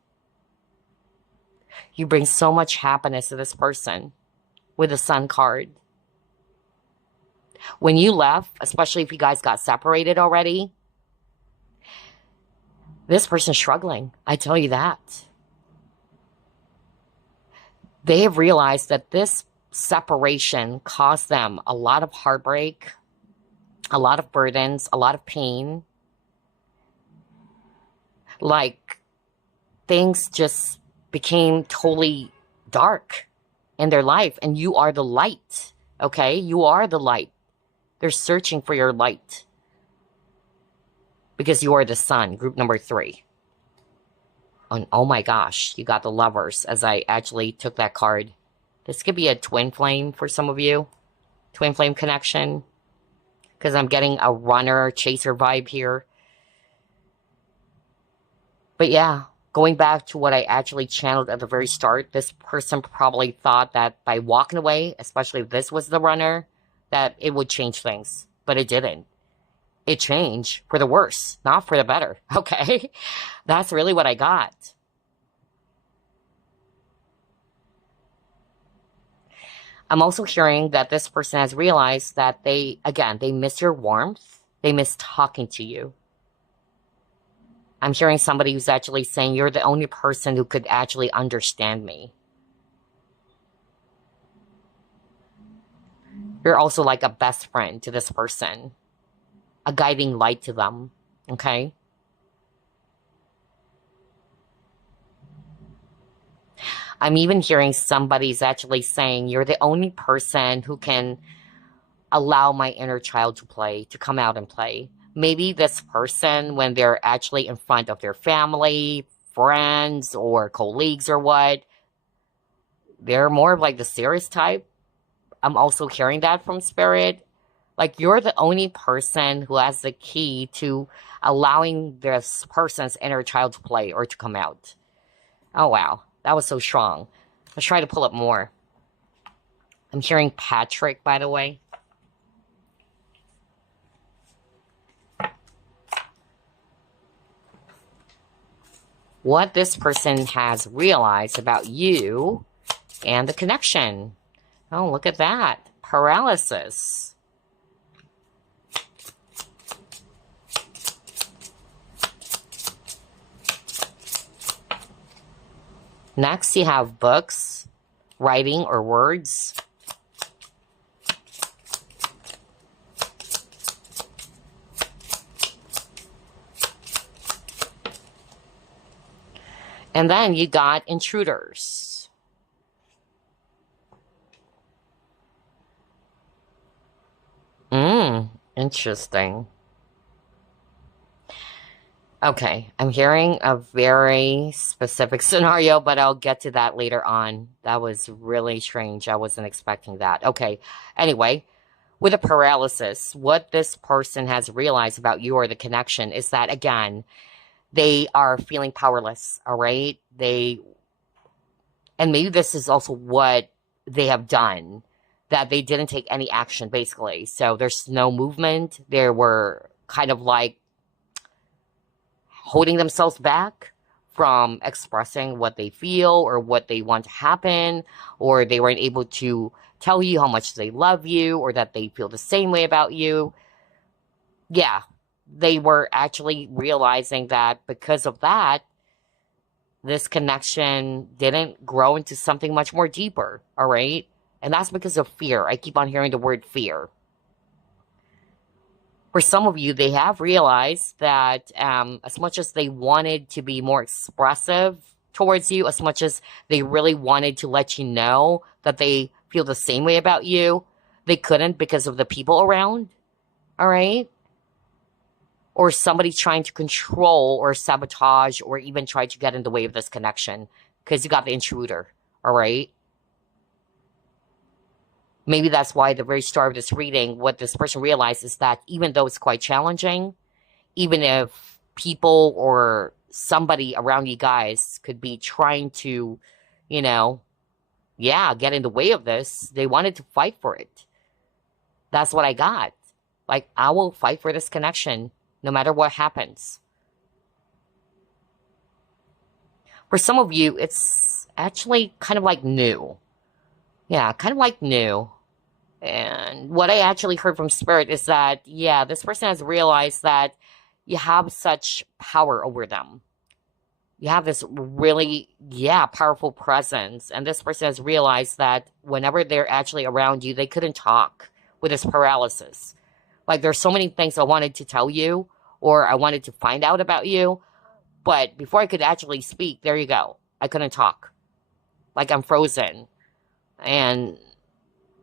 You bring so much happiness to this person with the Sun card. When you left, especially if you guys got separated already, this person's struggling. I tell you that. They have realized that this separation caused them a lot of heartbreak, a lot of burdens, a lot of pain. Like, things just became totally dark in their life. And you are the light, okay? You are the light. They're searching for your light. Because you are the Sun, group number 3. And oh my gosh, you got the Lovers as I actually took that card. This could be a twin flame for some of you. Twin flame connection. Because I'm getting a runner, chaser vibe here. But yeah, going back to what I actually channeled at the very start, this person probably thought that by walking away, especially if this was the runner, that it would change things. But it didn't. It changed for the worse, not for the better. Okay. That's really what I got. I'm also hearing that this person has realized that they miss your warmth. They miss talking to you. I'm hearing somebody who's actually saying you're the only person who could actually understand me. You're also like a best friend to this person, a guiding light to them. Okay. I'm even hearing somebody's actually saying you're the only person who can allow my inner child to play, to come out and play. Maybe this person, when they're actually in front of their family, friends, or colleagues or what, they're more of like the serious type. I'm also hearing that from Spirit. Like, you're the only person who has the key to allowing this person's inner child to play or to come out. Oh, wow. That was so strong. Let's try to pull up more. I'm hearing Patrick, by the way. What this person has realized about you and the connection. Oh, look at that. Paralysis. Next, you have books, writing, or words. And then you got intruders. Interesting. Okay, I'm hearing a very specific scenario, but I'll get to that later on. That was really strange. I wasn't expecting that. Okay, anyway, with a paralysis, what this person has realized about you or the connection is that, again, they are feeling powerless, all right? And maybe this is also what they have done, that they didn't take any action, basically. So there's no movement. They were kind of like holding themselves back from expressing what they feel or what they want to happen, or they weren't able to tell you how much they love you or that they feel the same way about you. Yeah, they were actually realizing that because of that, this connection didn't grow into something much more deeper, all right? And that's because of fear. I keep on hearing the word fear. For some of you, they have realized that as much as they wanted to be more expressive towards you, as much as they really wanted to let you know that they feel the same way about you, they couldn't because of the people around, all right? Or somebody trying to control or sabotage or even try to get in the way of this connection because you got the intruder, all right? Maybe that's why at the very start of this reading, what this person realized is that even though it's quite challenging, even if people or somebody around you guys could be trying to, get in the way of this, they wanted to fight for it. That's what I got. Like, I will fight for this connection no matter what happens. For some of you, it's actually kind of like new. Yeah, kind of like new. And what I actually heard from Spirit is that, yeah, this person has realized that you have such power over them. You have this really, powerful presence. And this person has realized that whenever they're actually around you, they couldn't talk with this paralysis. Like, there's so many things I wanted to tell you or I wanted to find out about you. But before I could actually speak, there you go. I couldn't talk. Like, I'm frozen. And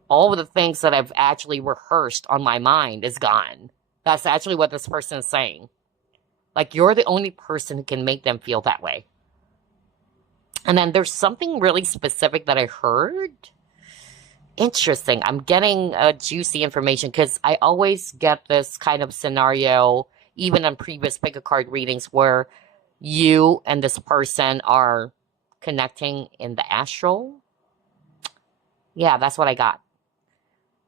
all of the things that I've actually rehearsed on my mind is gone. That's actually what this person is saying. Like, you're the only person who can make them feel that way. And then there's something really specific that I heard. Interesting. I'm getting juicy information because I always get this kind of scenario, even on previous pick a card readings, where you and this person are connecting in the astral. Yeah, that's what I got.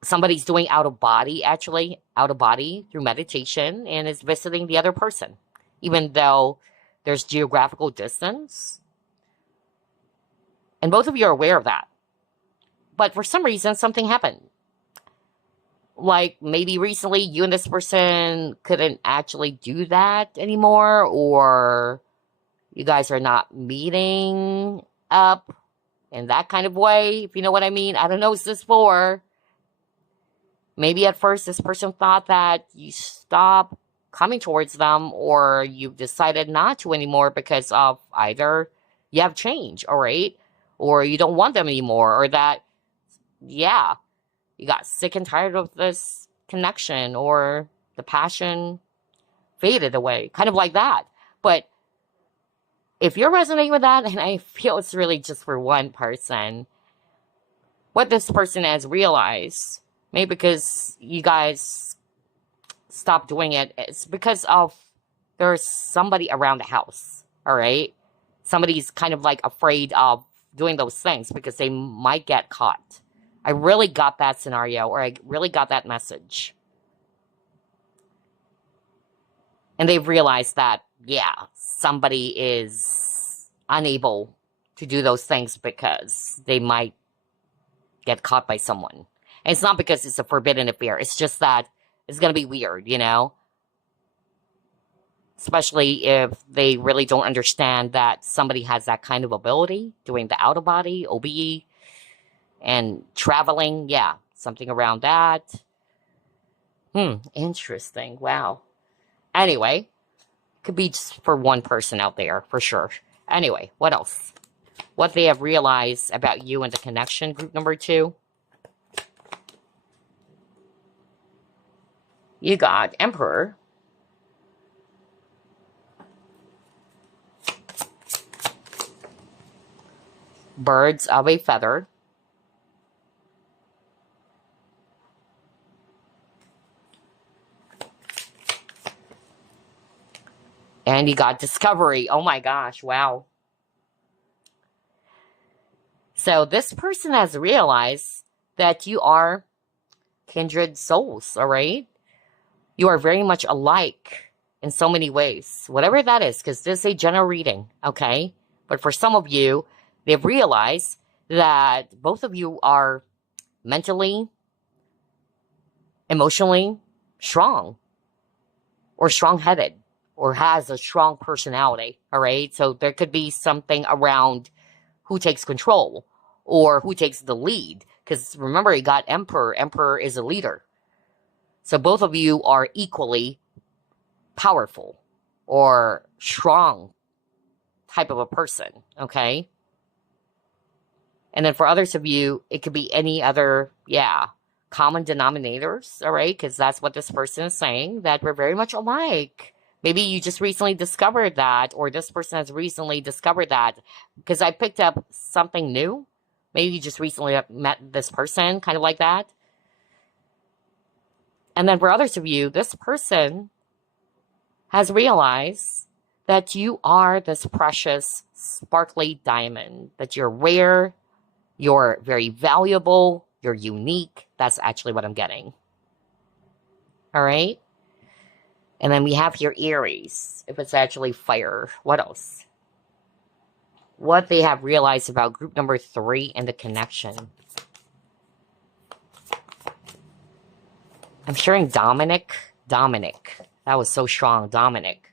somebody's doing out of body, actually, out of body through meditation and is visiting the other person, even though there's geographical distance. And both of you are aware of that. But for some reason, something happened. Like maybe recently you and this person couldn't actually do that anymore, or you guys are not meeting up in that kind of way, if you know what I mean. I don't know what's this for. Maybe at first this person thought that you stopped coming towards them, or you've decided not to anymore because of either you have changed, all right, or you don't want them anymore, or that, yeah, you got sick and tired of this connection, or the passion faded away, kind of like that. But if you're resonating with that, and I feel it's really just for one person, what this person has realized, maybe because you guys stopped doing it, it's because of there's somebody around the house, all right? Somebody's kind of like afraid of doing those things because they might get caught. I really got that scenario, or I really got that message. And they've realized that, yeah, somebody is unable to do those things because they might get caught by someone. And it's not because it's a forbidden affair. It's just that it's going to be weird, you know? Especially if they really don't understand that somebody has that kind of ability, doing the out-of-body, OBE, and traveling, yeah, something around that. Interesting. Wow. Anyway, could be just for one person out there, for sure. Anyway, what else? What they have realized about you and the connection, group number 2. You got Emperor. Birds of a feather. And you got Discovery. Oh my gosh, wow. So this person has realized that you are kindred souls, all right? You are very much alike in so many ways, whatever that is, because this is a general reading, okay? But for some of you, they've realized that both of you are mentally, emotionally strong, or strong-headed, or has a strong personality, all right? So there could be something around who takes control or who takes the lead. Because remember, you got Emperor. Emperor is a leader. So both of you are equally powerful or strong type of a person, okay? And then for others of you, it could be any other, common denominators, all right? Because that's what this person is saying, that we're very much alike. Maybe you just recently discovered that, or this person has recently discovered that, because I picked up something new. Maybe you just recently met this person, kind of like that. And then for others of you, this person has realized that you are this precious, sparkly diamond, that you're rare, you're very valuable, you're unique. That's actually what I'm getting. All right? And then we have here Aries, if it's actually fire. What else? What they have realized about group number 3 and the connection. I'm hearing Dominic. Dominic. That was so strong. Dominic.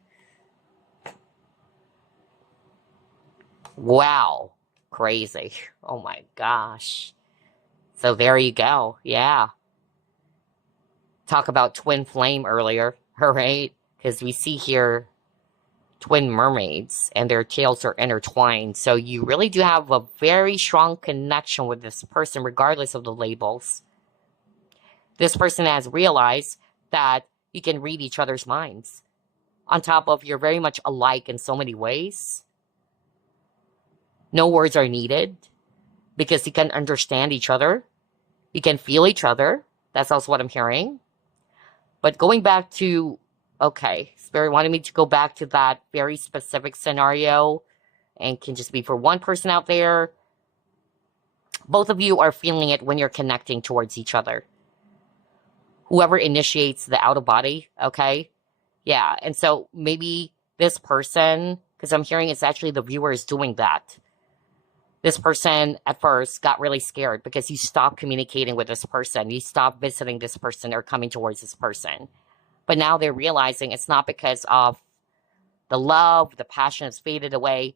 Wow. Crazy. Oh my gosh. So there you go. Yeah. Talk about twin flame earlier. All right? Because we see here twin mermaids and their tails are intertwined. So you really do have a very strong connection with this person, regardless of the labels. This person has realized that you can read each other's minds. On top of you're very much alike in so many ways. No words are needed because you can understand each other. You can feel each other. That's also what I'm hearing. But going back to, okay, Spirit wanted me to go back to that very specific scenario, and can just be for one person out there. Both of you are feeling it when you're connecting towards each other. whoever initiates the out of body, okay? Yeah, and so maybe this person, because I'm hearing it's actually the viewer is doing that. This person at first got really scared because you stopped communicating with this person. You stopped visiting this person or coming towards this person. But now they're realizing it's not because of the love, the passion has faded away,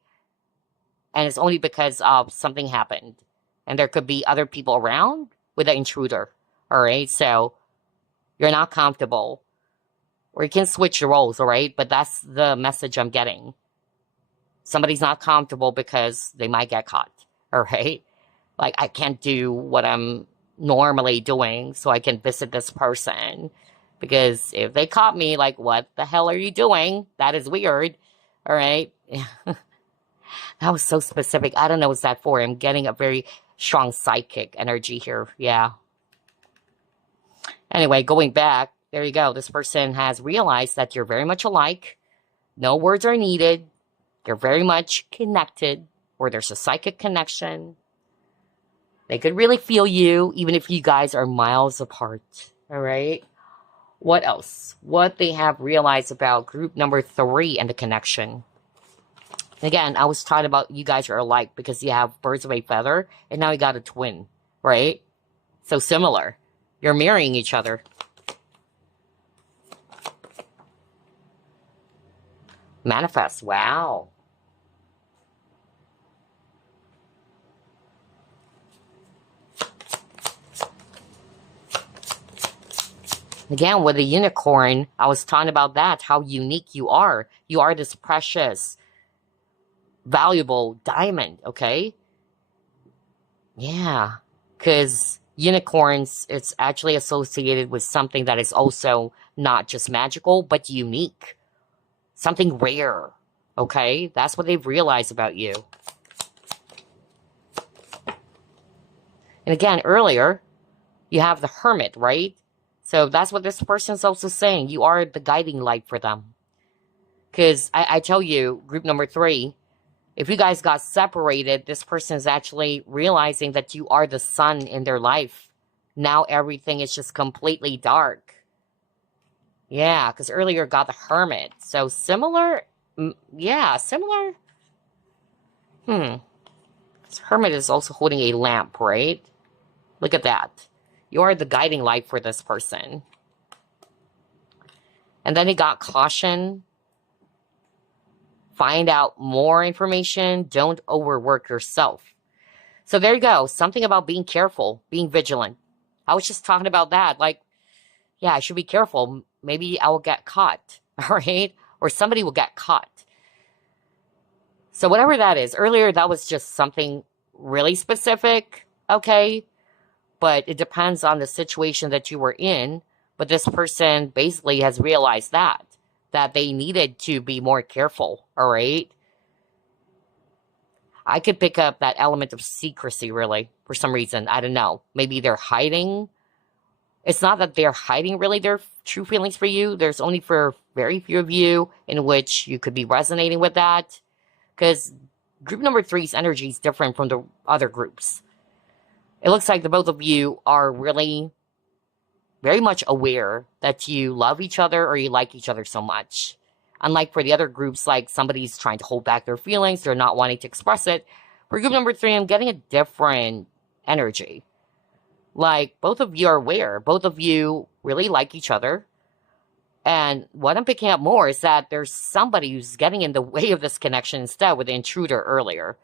and it's only because of something happened. And there could be other people around with the intruder, all right? So you're not comfortable. Or you can switch the roles, all right? But that's the message I'm getting. Somebody's not comfortable because they might get caught, all right? Like, I can't do what I'm normally doing so I can visit this person. Because if they caught me, like, what the hell are you doing? That is weird, all right? That was so specific. I don't know what's that for. I'm getting a very strong psychic energy here. Yeah. Anyway, going back, there you go. This person has realized that you're very much alike. No words are needed. You're very much connected, or there's a psychic connection. They could really feel you, even if you guys are miles apart. All right? What else? What they have realized about group number 3 and the connection. Again, I was talking about you guys are alike because you have birds of a feather, and now you got a twin, right? So similar. You're marrying each other. Manifest. Wow. Again, with the unicorn, I was talking about that, how unique you are. You are this precious, valuable diamond, okay? Yeah, because unicorns, it's actually associated with something that is also not just magical, but unique. Something rare, okay? That's what they've realized about you. And again, earlier, you have the hermit, right? So that's what this person's also saying. You are the guiding light for them. Because I tell you, group number 3, if you guys got separated, this person is actually realizing that you are the sun in their life. Now everything is just completely dark. Yeah, because earlier got the hermit. So similar, yeah, similar. This hermit is also holding a lamp, right? Look at that. You are the guiding light for this person. And then he got caution. Find out more information. Don't overwork yourself. So there you go. Something about being careful, being vigilant. I was just talking about that. Like, yeah, I should be careful. Maybe I will get caught, all right? Or somebody will get caught. So whatever that is, earlier that was just something really specific, okay? But it depends on the situation that you were in. But this person basically has realized that they needed to be more careful, all right? I could pick up that element of secrecy, really, for some reason. I don't know. Maybe they're hiding. It's not that they're hiding, really, their true feelings for you. There's only for very few of you in which you could be resonating with that. Because group number 3's energy is different from the other groups. It looks like the both of you are really very much aware that you love each other or you like each other so much. Unlike for the other groups, like somebody's trying to hold back their feelings, they're not wanting to express it. For group number 3, I'm getting a different energy. Like, both of you are aware. Both of you really like each other. And what I'm picking up more is that there's somebody who's getting in the way of this connection instead with the intruder earlier.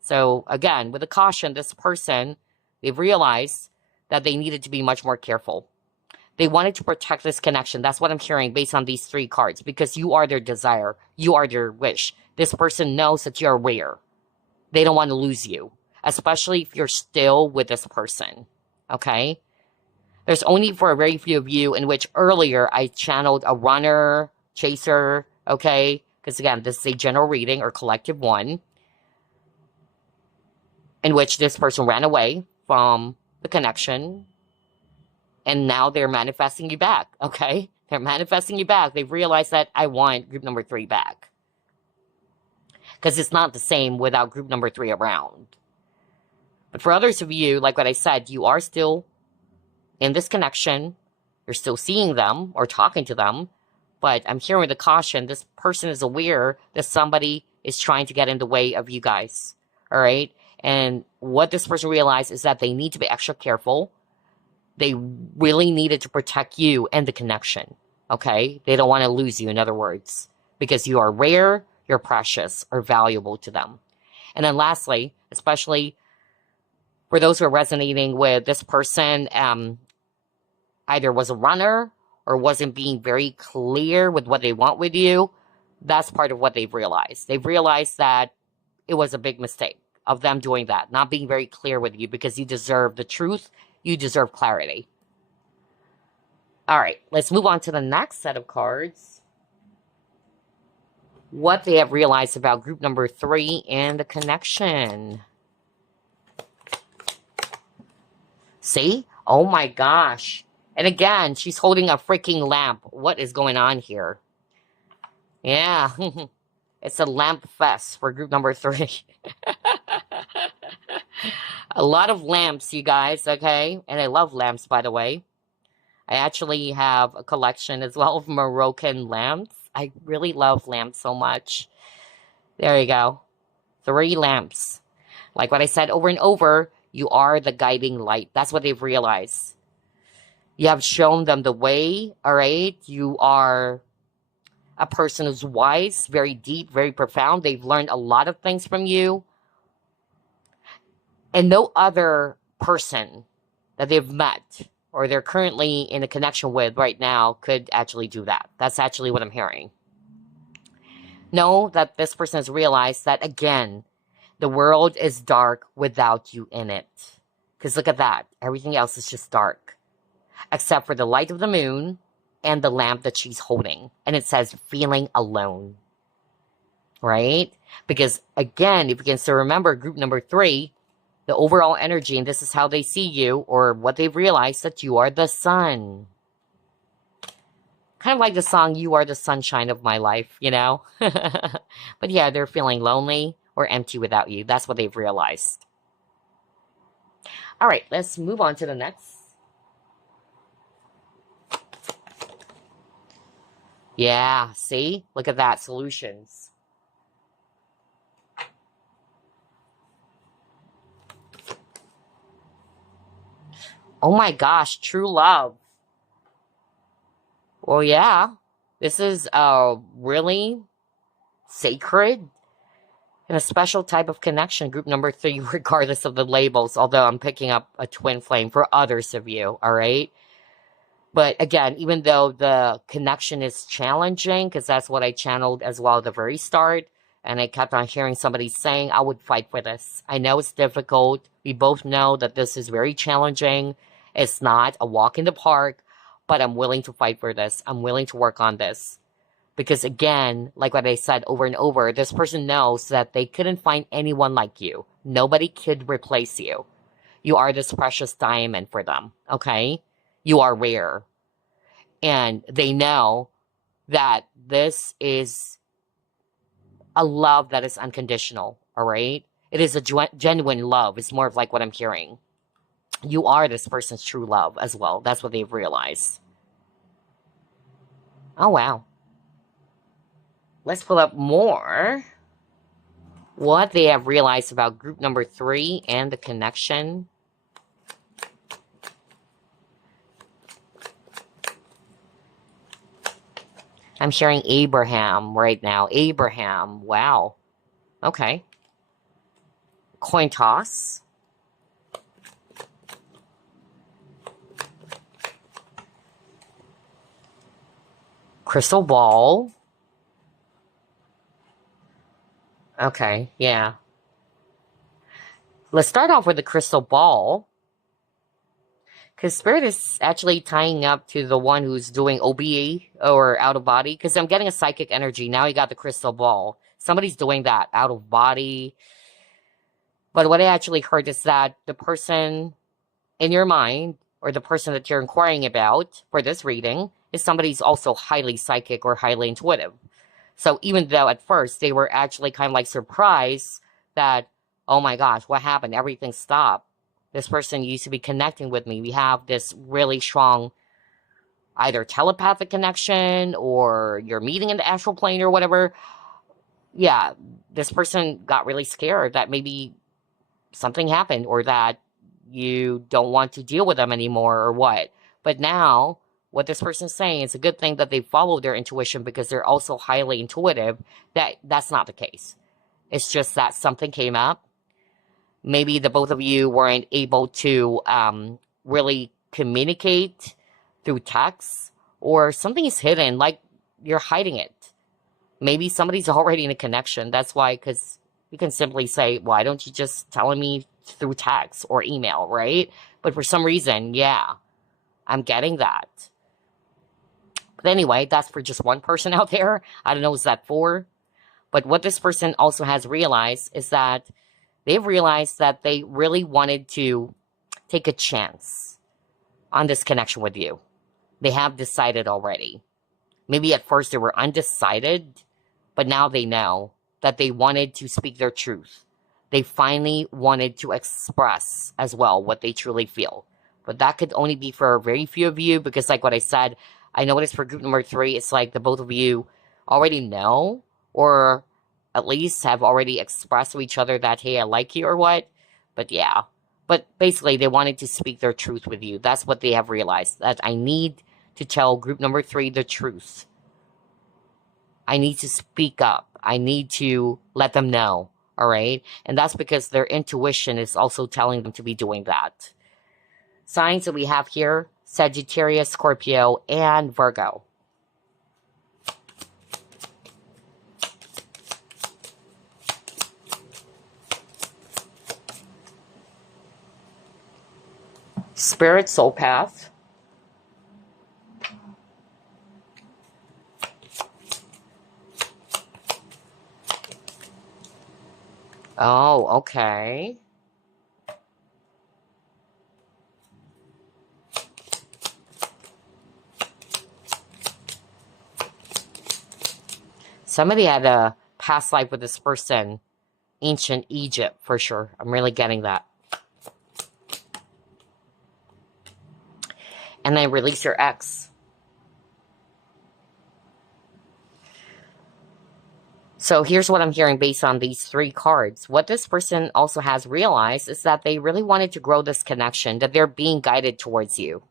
So, again, with the caution, this person, they've realized that they needed to be much more careful. They wanted to protect this connection. That's what I'm hearing based on these 3 cards. Because you are their desire. You are their wish. This person knows that you're rare. They don't want to lose you. Especially if you're still with this person. Okay? There's only for a very few of you in which earlier I channeled a runner, chaser, okay? Because again, this is a general reading or collective one. In which this person ran away from the connection. And now they're manifesting you back, okay? They're manifesting you back. They've realized that I want group number 3 back. Because it's not the same without group number 3 around. But for others of you, like what I said, you are still in this connection. You're still seeing them or talking to them, but I'm hearing the caution. This person is aware that somebody is trying to get in the way of you guys. All right? And what this person realized is that they need to be extra careful. They really needed to protect you and the connection. Okay? They don't want to lose you, in other words, because you are rare, you're precious, or valuable to them. And then lastly, especially for those who are resonating with this person, either was a runner or wasn't being very clear with what they want with you, that's part of what they've realized. They've realized that it was a big mistake of them doing that, not being very clear with you, because you deserve the truth, you deserve clarity. All right, let's move on to the next set of cards. What they have realized about group number 3 and the connection. See? Oh my gosh. And again, she's holding a freaking lamp. What is going on here? Yeah. It's a lamp fest for group number 3. A lot of lamps, you guys, okay? And I love lamps, by the way. I actually have a collection as well of Moroccan lamps. I really love lamps so much. There you go. 3 lamps. Like what I said over and over, you are the guiding light. That's what they've realized. You have shown them the way, all right? You are a person who's wise, very deep, very profound. They've learned a lot of things from you. And no other person that they've met or they're currently in a connection with right now could actually do that. That's actually what I'm hearing. Know that this person has realized that, again, the world is dark without you in it. Because look at that. Everything else is just dark. Except for the light of the moon and the lamp that she's holding. And it says, feeling alone. Right? Because, again, if you can still remember group number 3, the overall energy, and this is how they see you, or what they've realized, that you are the sun. Kind of like the song, You Are the Sunshine of My Life, you know? But yeah, they're feeling lonely or empty without you. That's what they've realized. All right, let's move on to the next. Yeah, see? Look at that, solutions. Oh my gosh, true love. Well, yeah, this is really sacred and a special type of connection, group number 3, regardless of the labels, although I'm picking up a twin flame for others of you, all right? But again, even though the connection is challenging, because that's what I channeled as well at the very start, and I kept on hearing somebody saying, I would fight for this. I know it's difficult. We both know that this is very challenging. It's not a walk in the park, but I'm willing to fight for this. I'm willing to work on this. Because again, like what I said over and over, this person knows that they couldn't find anyone like you. Nobody could replace you. You are this precious diamond for them, okay? You are rare. And they know that this is a love that is unconditional, all right? It is a genuine love. It's more of like what I'm hearing. You are this person's true love as well. That's what they've realized. Oh, wow. Let's pull up more. What they have realized about group number 3 and the connection. I'm sharing Abraham right now. Abraham. Wow. Okay. Coin toss. Crystal ball. Okay, yeah. Let's start off with the crystal ball. Because Spirit is actually tying up to the one who's doing OBE or out of body. Because I'm getting a psychic energy. Now you got the crystal ball. Somebody's doing that, out of body. But what I actually heard is that the person in your mind, or the person that you're inquiring about for this reading, is somebody who's also highly psychic or highly intuitive. So even though at first they were actually kind of like surprised that, oh my gosh, what happened? Everything stopped. This person used to be connecting with me. We have this really strong either telepathic connection or you're meeting in the astral plane or whatever. Yeah, this person got really scared that maybe something happened or that you don't want to deal with them anymore or what. But now, what this person's saying, it's a good thing that they follow their intuition because they're also highly intuitive. That's not the case. It's just that something came up. Maybe the both of you weren't able to really communicate through text, or something is hidden, like you're hiding it. Maybe somebody's already in a connection. That's why, because you can simply say, why don't you just tell me through text or email, right? But for some reason, yeah, I'm getting that. But anyway, that's for just one person out there. I don't know who's that for. But what this person also has realized is that they've realized that they really wanted to take a chance on this connection with you. They have decided already. Maybe at first they were undecided, but now they know that they wanted to speak their truth. They finally wanted to express as well what they truly feel. But that could only be for very few of you because, like what I said, I noticed for group number 3, it's like the both of you already know, or at least have already expressed to each other that, hey, I like you or what. But yeah. But basically, they wanted to speak their truth with you. That's what they have realized, that I need to tell group number 3 the truth. I need to speak up. I need to let them know, all right? And that's because their intuition is also telling them to be doing that. Signs that we have here, Sagittarius, Scorpio, and Virgo. Spirit Soul Path. Oh, okay. Somebody had a past life with this person. Ancient Egypt, for sure. I'm really getting that. And then release your ex. So here's what I'm hearing based on these 3 cards. What this person also has realized is that they really wanted to grow this connection, that they're being guided towards you.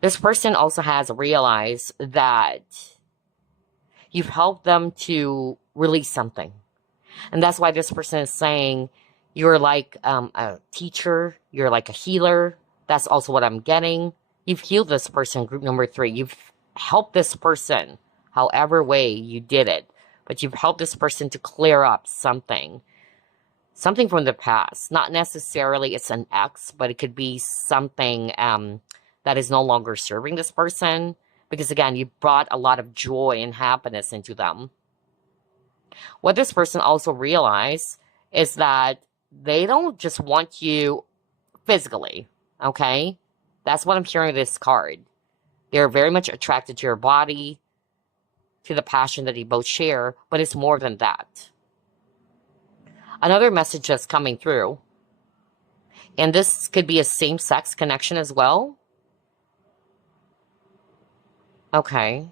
This person also has realized that you've helped them to release something. And that's why this person is saying you're like a teacher, you're like a healer. That's also what I'm getting. You've healed this person, group number 3. You've helped this person, however way you did it. But you've helped this person to clear up something. Something from the past. Not necessarily it's an ex, but it could be something that is no longer serving this person. Because again, you brought a lot of joy and happiness into them. What this person also realized is that they don't just want you physically, okay? That's what I'm hearing with this card. They're very much attracted to your body, to the passion that you both share, but it's more than that. Another message that's coming through, and this could be a same-sex connection as well. Okay.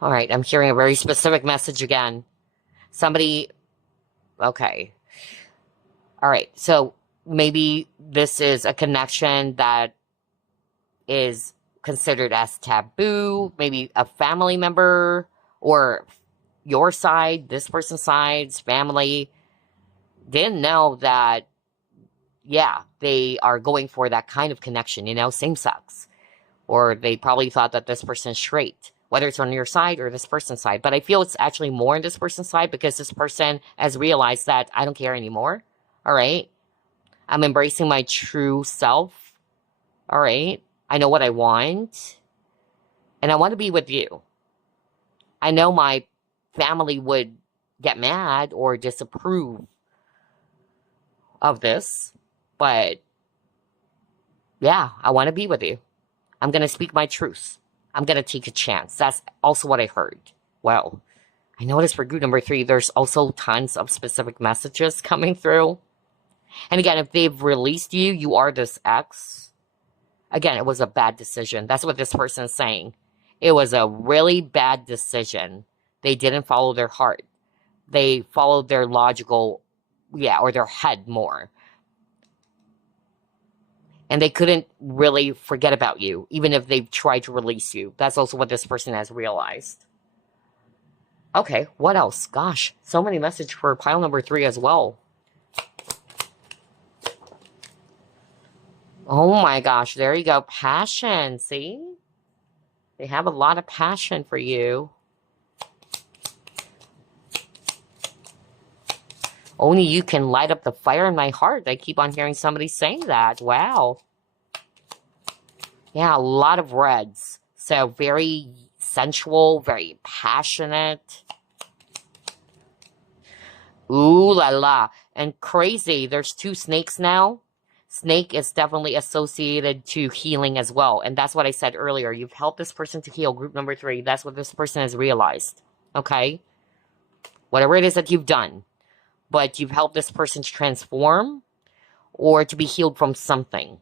All right, I'm hearing a very specific message again. Somebody, okay. All right, so maybe this is a connection that is considered as taboo, maybe a family member or your side, this person's side's family didn't know that, yeah, they are going for that kind of connection, you know, same sex. Or they probably thought that this person's straight, whether it's on your side or this person's side. But I feel it's actually more on this person's side because this person has realized that I don't care anymore. All right. I'm embracing my true self. All right. I know what I want. And I want to be with you. I know my family would get mad or disapprove of this. But yeah, I want to be with you. I'm going to speak my truth. I'm going to take a chance. That's also what I heard. Well, I noticed for group number 3, there's also tons of specific messages coming through. And again, if they've released you, you are this ex. Again, it was a bad decision. That's what this person is saying. It was a really bad decision. They didn't follow their heart. They followed their logical, or their head more. And they couldn't really forget about you, even if they've tried to release you. That's also what this person has realized. Okay, what else? Gosh, so many messages for pile number 3 as well. Oh my gosh, there you go. Passion, see? They have a lot of passion for you. Only you can light up the fire in my heart. I keep on hearing somebody saying that. Wow. Yeah, a lot of reds. So very sensual, very passionate. Ooh la la. And crazy, there's 2 snakes now. Snake is definitely associated to healing as well. And that's what I said earlier. You've helped this person to heal. Group number 3. That's what this person has realized. Okay? Whatever it is that you've done. But you've helped this person to transform or to be healed from something.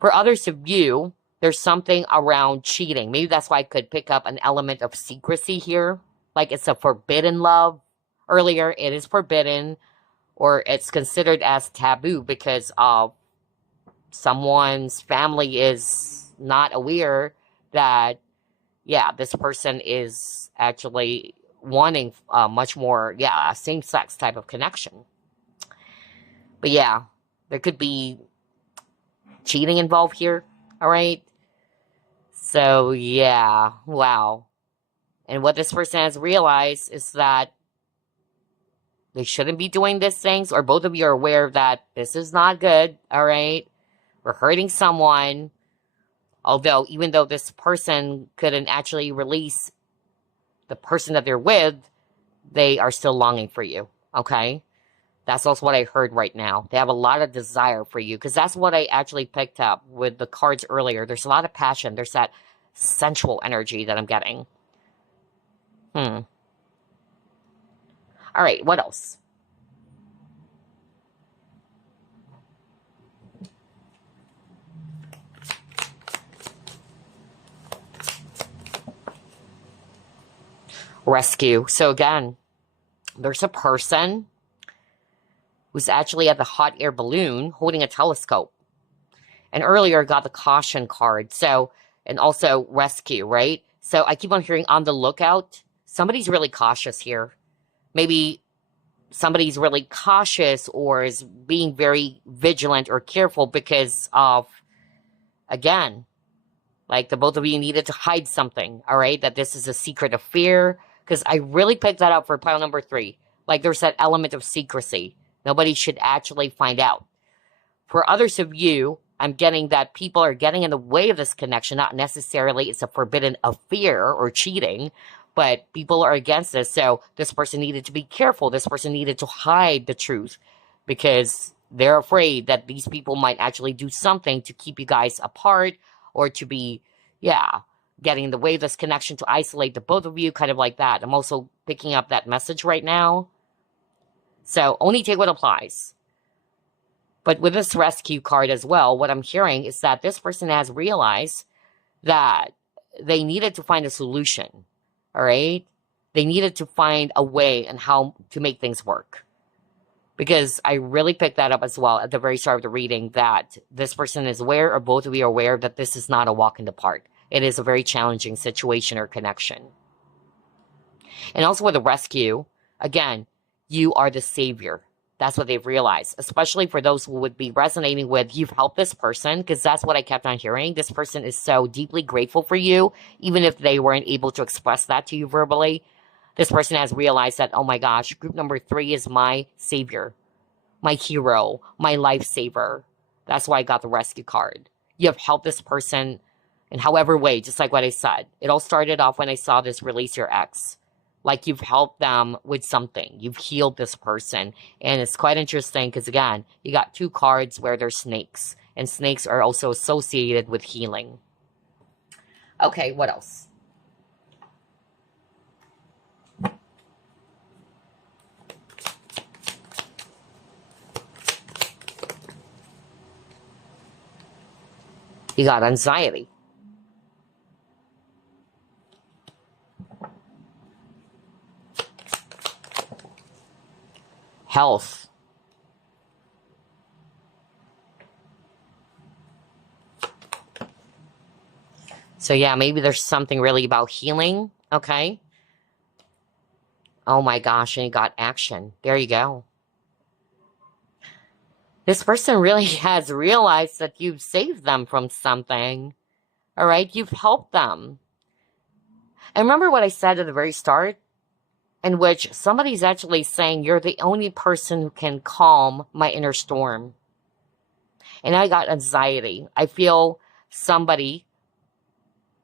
For others of you, there's something around cheating. Maybe that's why I could pick up an element of secrecy here. Like it's a forbidden love. Earlier, it is forbidden or it's considered as taboo because of someone's family is not aware that, this person is actually wanting much more, a same-sex type of connection. But yeah, there could be cheating involved here, all right? So yeah, wow. And what this person has realized is that they shouldn't be doing these things, or both of you are aware that this is not good, all right? We're hurting someone. Although, even though this person couldn't actually release the person that they're with, they are still longing for you, okay? That's also what I heard right now. They have a lot of desire for you, because that's what I actually picked up with the cards earlier. There's a lot of passion. There's that sensual energy that I'm getting. All right, what else? Rescue. So again, there's a person who's actually at the hot air balloon holding a telescope. And earlier got the caution card. So, and also rescue, right? So I keep on hearing on the lookout. Somebody's really cautious here. Maybe somebody's really cautious or is being very vigilant or careful because of, again, like the both of you needed to hide something, all right? That this is a secret affair. Because I really picked that up for pile number 3. Like there's that element of secrecy. Nobody should actually find out. For others of you, I'm getting that people are getting in the way of this connection. Not necessarily it's a forbidden affair or cheating, but people are against this. So this person needed to be careful. This person needed to hide the truth because they're afraid that these people might actually do something to keep you guys apart or to be, getting in the way of this connection to isolate the both of you, kind of like that. I'm also picking up that message right now. So only take what applies. But with this rescue card as well, what I'm hearing is that this person has realized that they needed to find a solution, all right? They needed to find a way and how to make things work. Because I really picked that up as well at the very start of the reading, that this person is aware, or both of you are aware, that this is not a walk in the park. It is a very challenging situation or connection. And also with the rescue, again, you are the savior. That's what they've realized, especially for those who would be resonating with, you've helped this person, because that's what I kept on hearing. This person is so deeply grateful for you, even if they weren't able to express that to you verbally. This person has realized that, oh my gosh, group number 3 is my savior, my hero, my lifesaver. That's why I got the rescue card. You have helped this person in however way, just like what I said. It all started off when I saw this release your ex. Like you've helped them with something. You've healed this person. And it's quite interesting because, again, you got 2 cards where there's snakes. And snakes are also associated with healing. Okay, what else? You got anxiety. Health. So yeah, maybe there's something really about healing, okay? Oh my gosh, and you got action. There you go. This person really has realized that you've saved them from something, all right? You've helped them. And remember what I said at the very start? In which somebody's actually saying, you're the only person who can calm my inner storm. And I got anxiety. I feel somebody,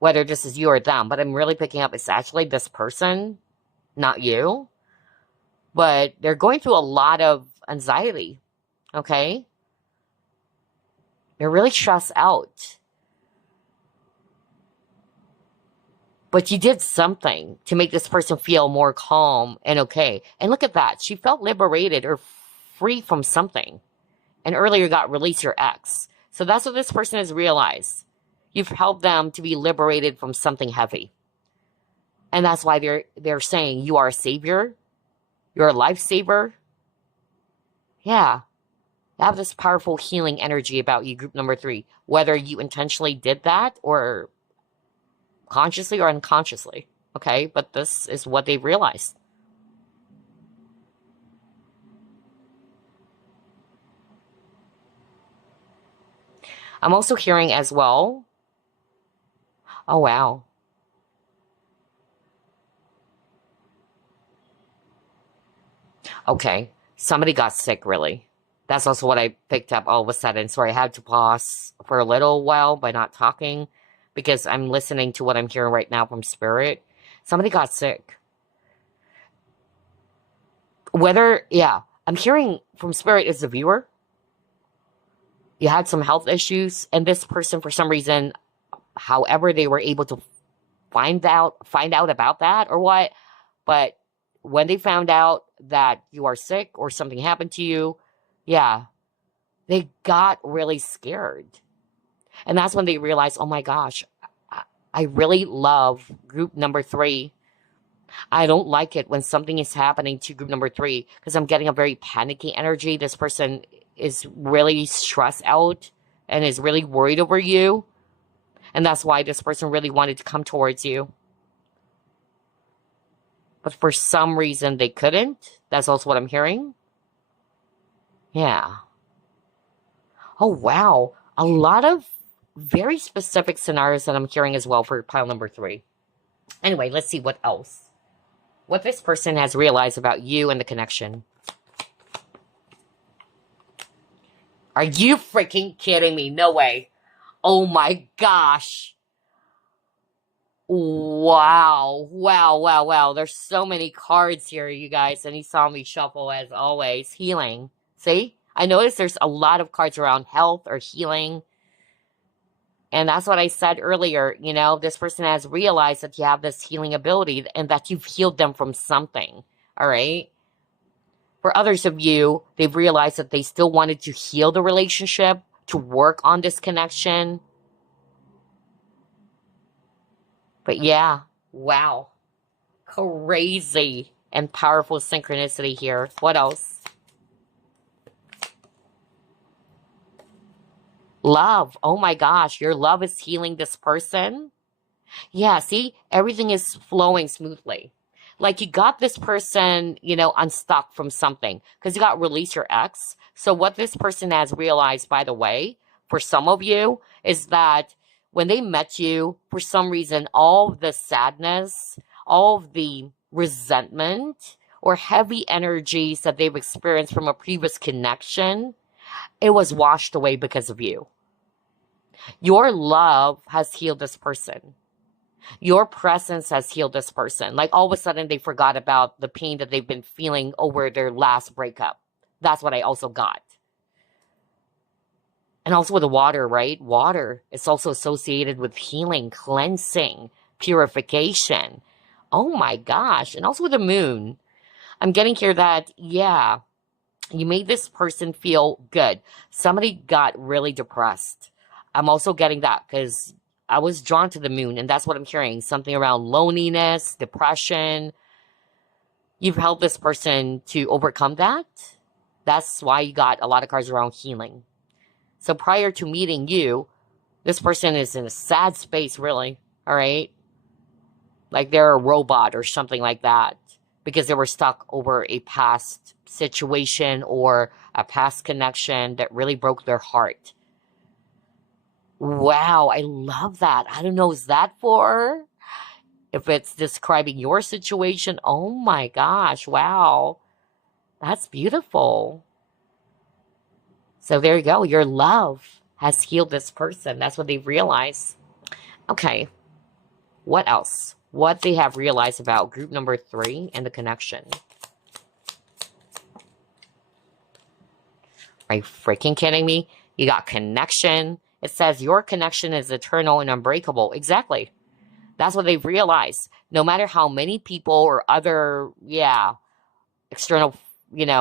whether this is you or them, but I'm really picking up it's actually this person, not you. But they're going through a lot of anxiety, okay? They're really stressed out. But you did something to make this person feel more calm and okay. And look at that. She felt liberated or free from something. And earlier got released your ex. So that's what this person has realized. You've helped them to be liberated from something heavy. And that's why they're saying you are a savior. You're a lifesaver. Yeah. You have this powerful healing energy about you, group number 3. Whether you intentionally did that or consciously or unconsciously. Okay? But this is what they've realized. I'm also hearing as well. Oh, wow. Okay. Somebody got sick, really. That's also what I picked up all of a sudden. So I had to pause for a little while by not talking because I'm listening to what I'm hearing right now from Spirit. Somebody got sick. I'm hearing from Spirit as the viewer. You had some health issues, and this person, for some reason, however they were able to find out about that or what, but when they found out that you are sick or something happened to you, yeah, they got really scared. And that's when they realized, oh my gosh, I really love group number 3. I don't like it when something is happening to group number 3 because I'm getting a very panicky energy. This person is really stressed out and is really worried over you. And that's why this person really wanted to come towards you. But for some reason, they couldn't. That's also what I'm hearing. Yeah. Oh, wow. A lot of very specific scenarios that I'm hearing as well for pile number 3. Anyway, let's see what else. What this person has realized about you and the connection. Are you freaking kidding me? No way. Oh my gosh. Wow. There's so many cards here, you guys. And you saw me shuffle as always. Healing. See? I noticed there's a lot of cards around health or healing. And that's what I said earlier. You know, this person has realized that you have this healing ability and that you've healed them from something. All right? For others of you, they've realized that they still wanted to heal the relationship, to work on this connection. But yeah, wow. Crazy and powerful synchronicity here. What else? Love. Oh my gosh, your love is healing this person. Yeah, see, everything is flowing smoothly. Like you got this person, you know, unstuck from something because you got released your ex. So what this person has realized, by the way, for some of you, is that when they met you, for some reason, all of the sadness, all of the resentment or heavy energies that they've experienced from a previous connection, it was washed away because of you. Your love has healed this person. Your presence has healed this person. Like all of a sudden they forgot about the pain that they've been feeling over their last breakup. That's what I also got. And also with the water, right? Water is also associated with healing, cleansing, purification. Oh my gosh. And also with the moon. I'm getting here that, yeah, you made this person feel good. Somebody got really depressed. I'm also getting that because I was drawn to the moon, and that's what I'm hearing. Something around loneliness, depression. You've helped this person to overcome that. That's why you got a lot of cards around healing. So prior to meeting you, this person is in a sad space, really. All right? Like they're a robot or something like that because they were stuck over a past situation or a past connection that really broke their heart. Wow, I love that. I don't know, is that for? If it's describing your situation, oh my gosh, wow. That's beautiful. So there you go. Your love has healed this person. That's what they realize. Okay. What else? What they have realized about group number 3 and the connection. Are you freaking kidding me? You got connection. It says your connection is eternal and unbreakable. Exactly. That's what they've realized. No matter how many people or other, external,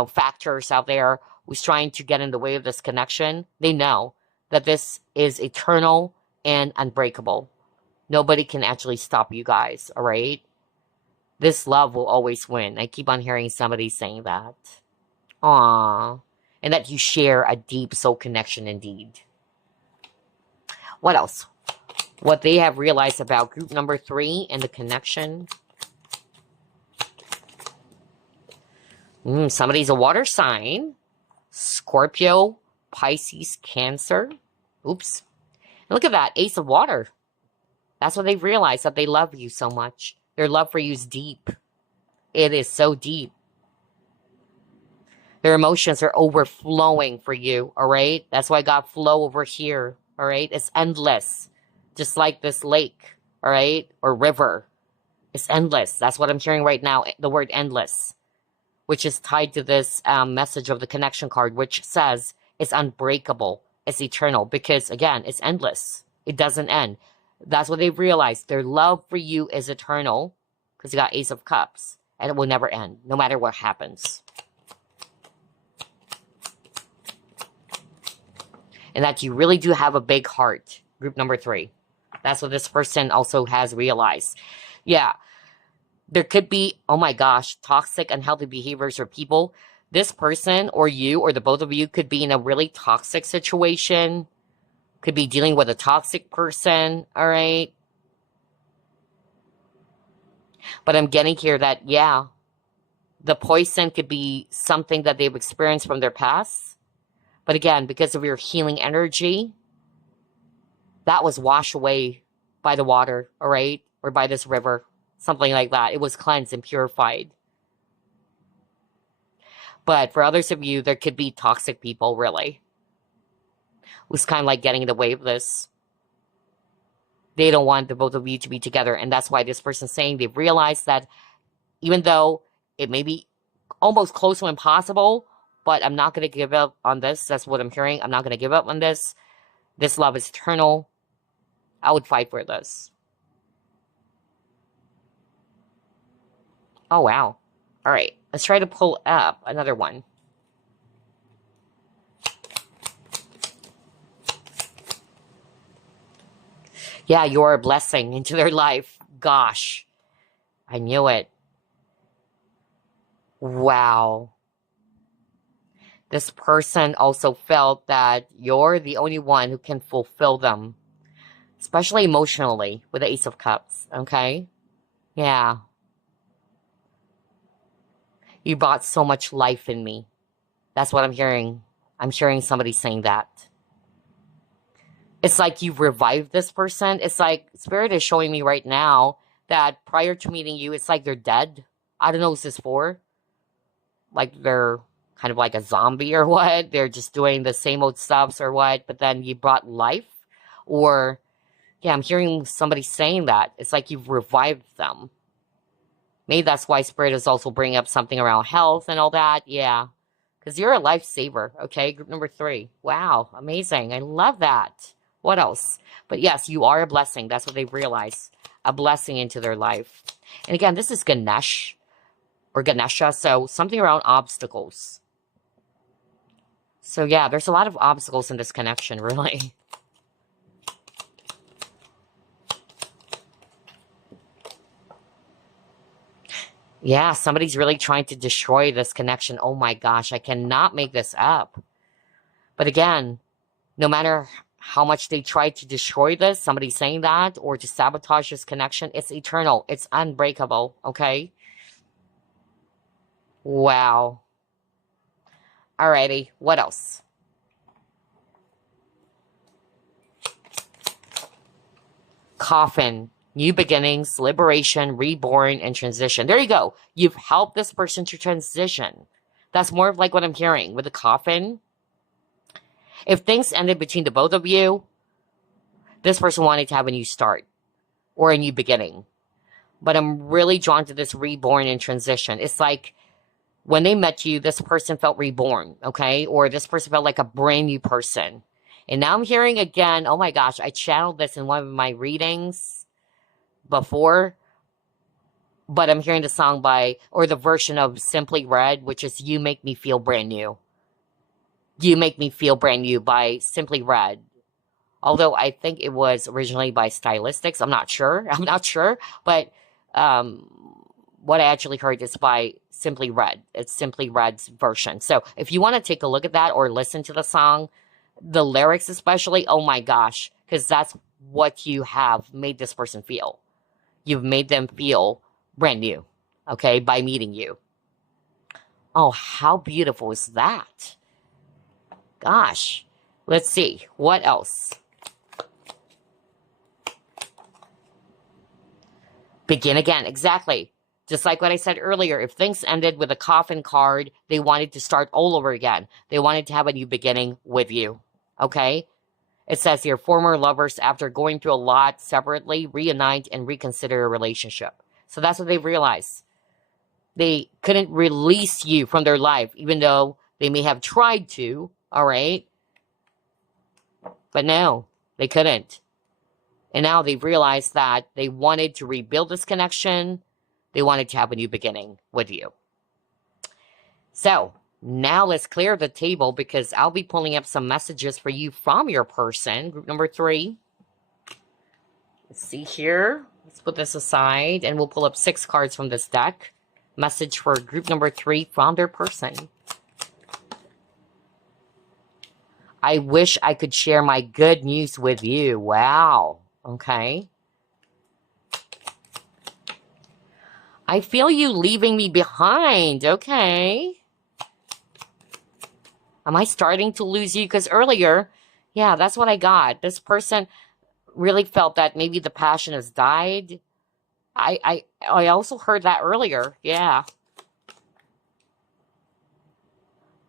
factors out there who's trying to get in the way of this connection, they know that this is eternal and unbreakable. Nobody can actually stop you guys, all right? This love will always win. I keep on hearing somebody saying that. Aww. And that you share a deep soul connection indeed. What else? What they have realized about group number 3 and the connection. Somebody's a water sign. Scorpio, Pisces, Cancer. Oops. And look at that, Ace of Water. That's what they've realized, that they love you so much. Their love for you is deep. It is so deep. Their emotions are overflowing for you, all right? That's why I got flow over here, all right? It's endless. Just like this lake, all right? Or river. It's endless. That's what I'm hearing right now, the word endless, which is tied to this message of the connection card, which says it's unbreakable, it's eternal, because, again, it's endless. It doesn't end. That's what they've realized. Their love for you is eternal, because you got Ace of Cups, and it will never end, no matter what happens. And that you really do have a big heart, group number 3. That's what this person also has realized. Yeah. There could be, oh my gosh, toxic, unhealthy behaviors or people. This person or you or the both of you could be in a really toxic situation. Could be dealing with a toxic person, all right? But I'm getting here that, the poison could be something that they've experienced from their past. But again, because of your healing energy, that was washed away by the water, all right? Or by this river, something like that. It was cleansed and purified. But for others of you, there could be toxic people, really, who's kind of like getting in the way of this. They don't want the both of you to be together. And that's why this person's saying they've realized that even though it may be almost close to impossible, but I'm not going to give up on this. That's what I'm hearing. I'm not going to give up on this. This love is eternal. I would fight for this. Oh, wow. All right. Let's try to pull up another one. Yeah, you're a blessing into their life. Gosh. I knew it. Wow. This person also felt that you're the only one who can fulfill them, especially emotionally, with the Ace of Cups, okay? Yeah. You brought so much life in me. That's what I'm hearing. I'm hearing somebody saying that. It's like you've revived this person. It's like Spirit is showing me right now that prior to meeting you, it's like they're dead. I don't know what this is for. Like they're kind of like a zombie or what. They're just doing the same old stuffs or what. But then you brought life. Or, I'm hearing somebody saying that. It's like you've revived them. Maybe that's why Spirit is also bringing up something around health and all that. Yeah. Because you're a lifesaver. Okay. Group number 3. Wow. Amazing. I love that. What else? But yes, you are a blessing. That's what they've realized. A blessing into their life. And again, this is Ganesh or Ganesha. So something around obstacles. So yeah, there's a lot of obstacles in this connection, really. Yeah, somebody's really trying to destroy this connection. Oh my gosh, I cannot make this up. But again, no matter how much they try to destroy this, somebody saying that, or to sabotage this connection, it's eternal. It's unbreakable, okay? Wow. Alrighty, what else? Coffin. New beginnings, liberation, reborn, and transition. There you go. You've helped this person to transition. That's more of like what I'm hearing with the coffin. If things ended between the both of you, this person wanted to have a new start or a new beginning. But I'm really drawn to this reborn and transition. It's like when they met you, this person felt reborn, okay? Or this person felt like a brand new person. And now I'm hearing again, oh my gosh, I channeled this in one of my readings before, but I'm hearing the song or the version of Simply Red, which is You Make Me Feel Brand New. You Make Me Feel Brand New by Simply Red. Although I think it was originally by Stylistics. I'm not sure. But what I actually heard is by Simply Red. It's Simply Red's version. So if you want to take a look at that or listen to the song, the lyrics especially, oh my gosh, because that's what you have made this person feel. You've made them feel brand new, okay, by meeting you. Oh, how beautiful is that? Gosh. Let's see. What else? Begin again. Exactly. Just like what I said earlier, if things ended with a coffin card, they wanted to start all over again. They wanted to have a new beginning with you, okay? It says here, former lovers, after going through a lot separately, reunite and reconsider a relationship. So that's what they realized. They couldn't release you from their life, even though they may have tried to, all right? But no, they couldn't. And now they've realized that they wanted to rebuild this connection. They wanted to have a new beginning with you. So now let's clear the table because I'll be pulling up some messages for you from your person. Group number 3. Let's see here. Let's put this aside and we'll pull up 6 cards from this deck. Message for group number 3 from their person. I wish I could share my good news with you. Wow. Okay. I feel you leaving me behind. Okay. Am I starting to lose you? Because earlier, yeah, that's what I got. This person really felt that maybe the passion has died. I also heard that earlier. Yeah.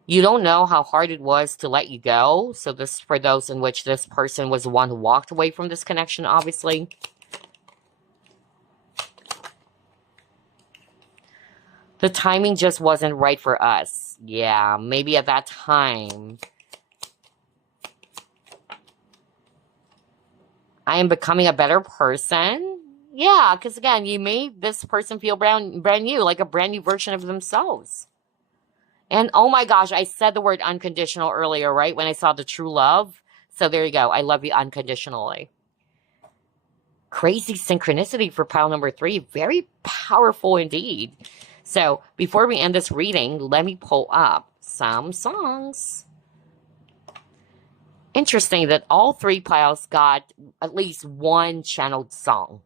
You don't know how hard it was to let you go. So this is for those in which this person was the one who walked away from this connection, obviously. The timing just wasn't right for us. Yeah, maybe at that time. I am becoming a better person. Yeah, because again, you made this person feel brand new, like a brand new version of themselves. And oh my gosh, I said the word unconditional earlier, right? When I saw the true love. So there you go. I love you unconditionally. Crazy synchronicity for pile number 3. Very powerful indeed. So before we end this reading, let me pull up some songs. Interesting that all 3 piles got at least one channeled song.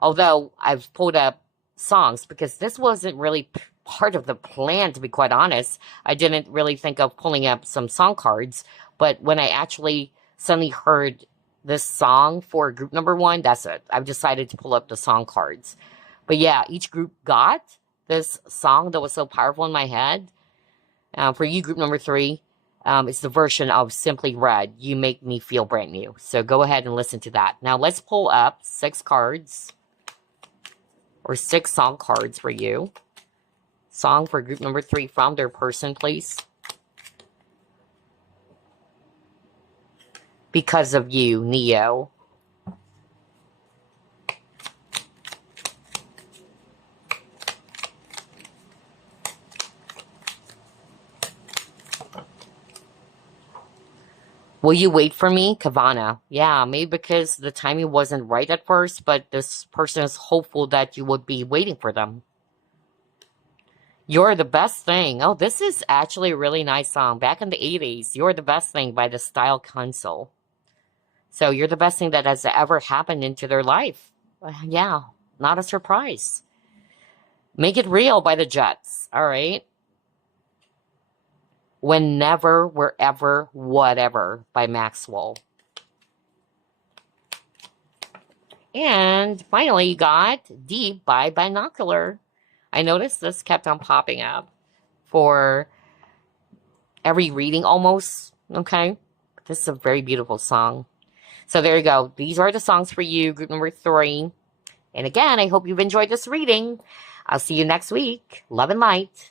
Although I've pulled up songs because this wasn't really part of the plan, to be quite honest. I didn't really think of pulling up some song cards, but when I actually suddenly heard this song for group number 1, that's it. I've decided to pull up the song cards. But yeah, each group got this song that was so powerful in my head. For you, group number 3, it's the version of Simply Red, You Make Me Feel Brand New. So go ahead and listen to that. Now let's pull up 6 cards, or 6 song cards for you. Song for group number 3 from their person, please. Because of You, Neo. Will you wait for me? Kavana. Yeah, maybe because the timing wasn't right at first, but this person is hopeful that you would be waiting for them. You're the Best Thing. Oh, this is actually a really nice song. Back in the 80s, You're the Best Thing by the Style Council. So you're the best thing that has ever happened into their life. Yeah, not a surprise. Make It Real by the Jets. All right. Whenever, Wherever, Whatever by Maxwell. And finally, you got Deep by Binocular. I noticed this kept on popping up for every reading almost. Okay. This is a very beautiful song. So there you go. These are the songs for you, group number 3. And again, I hope you've enjoyed this reading. I'll see you next week. Love and light.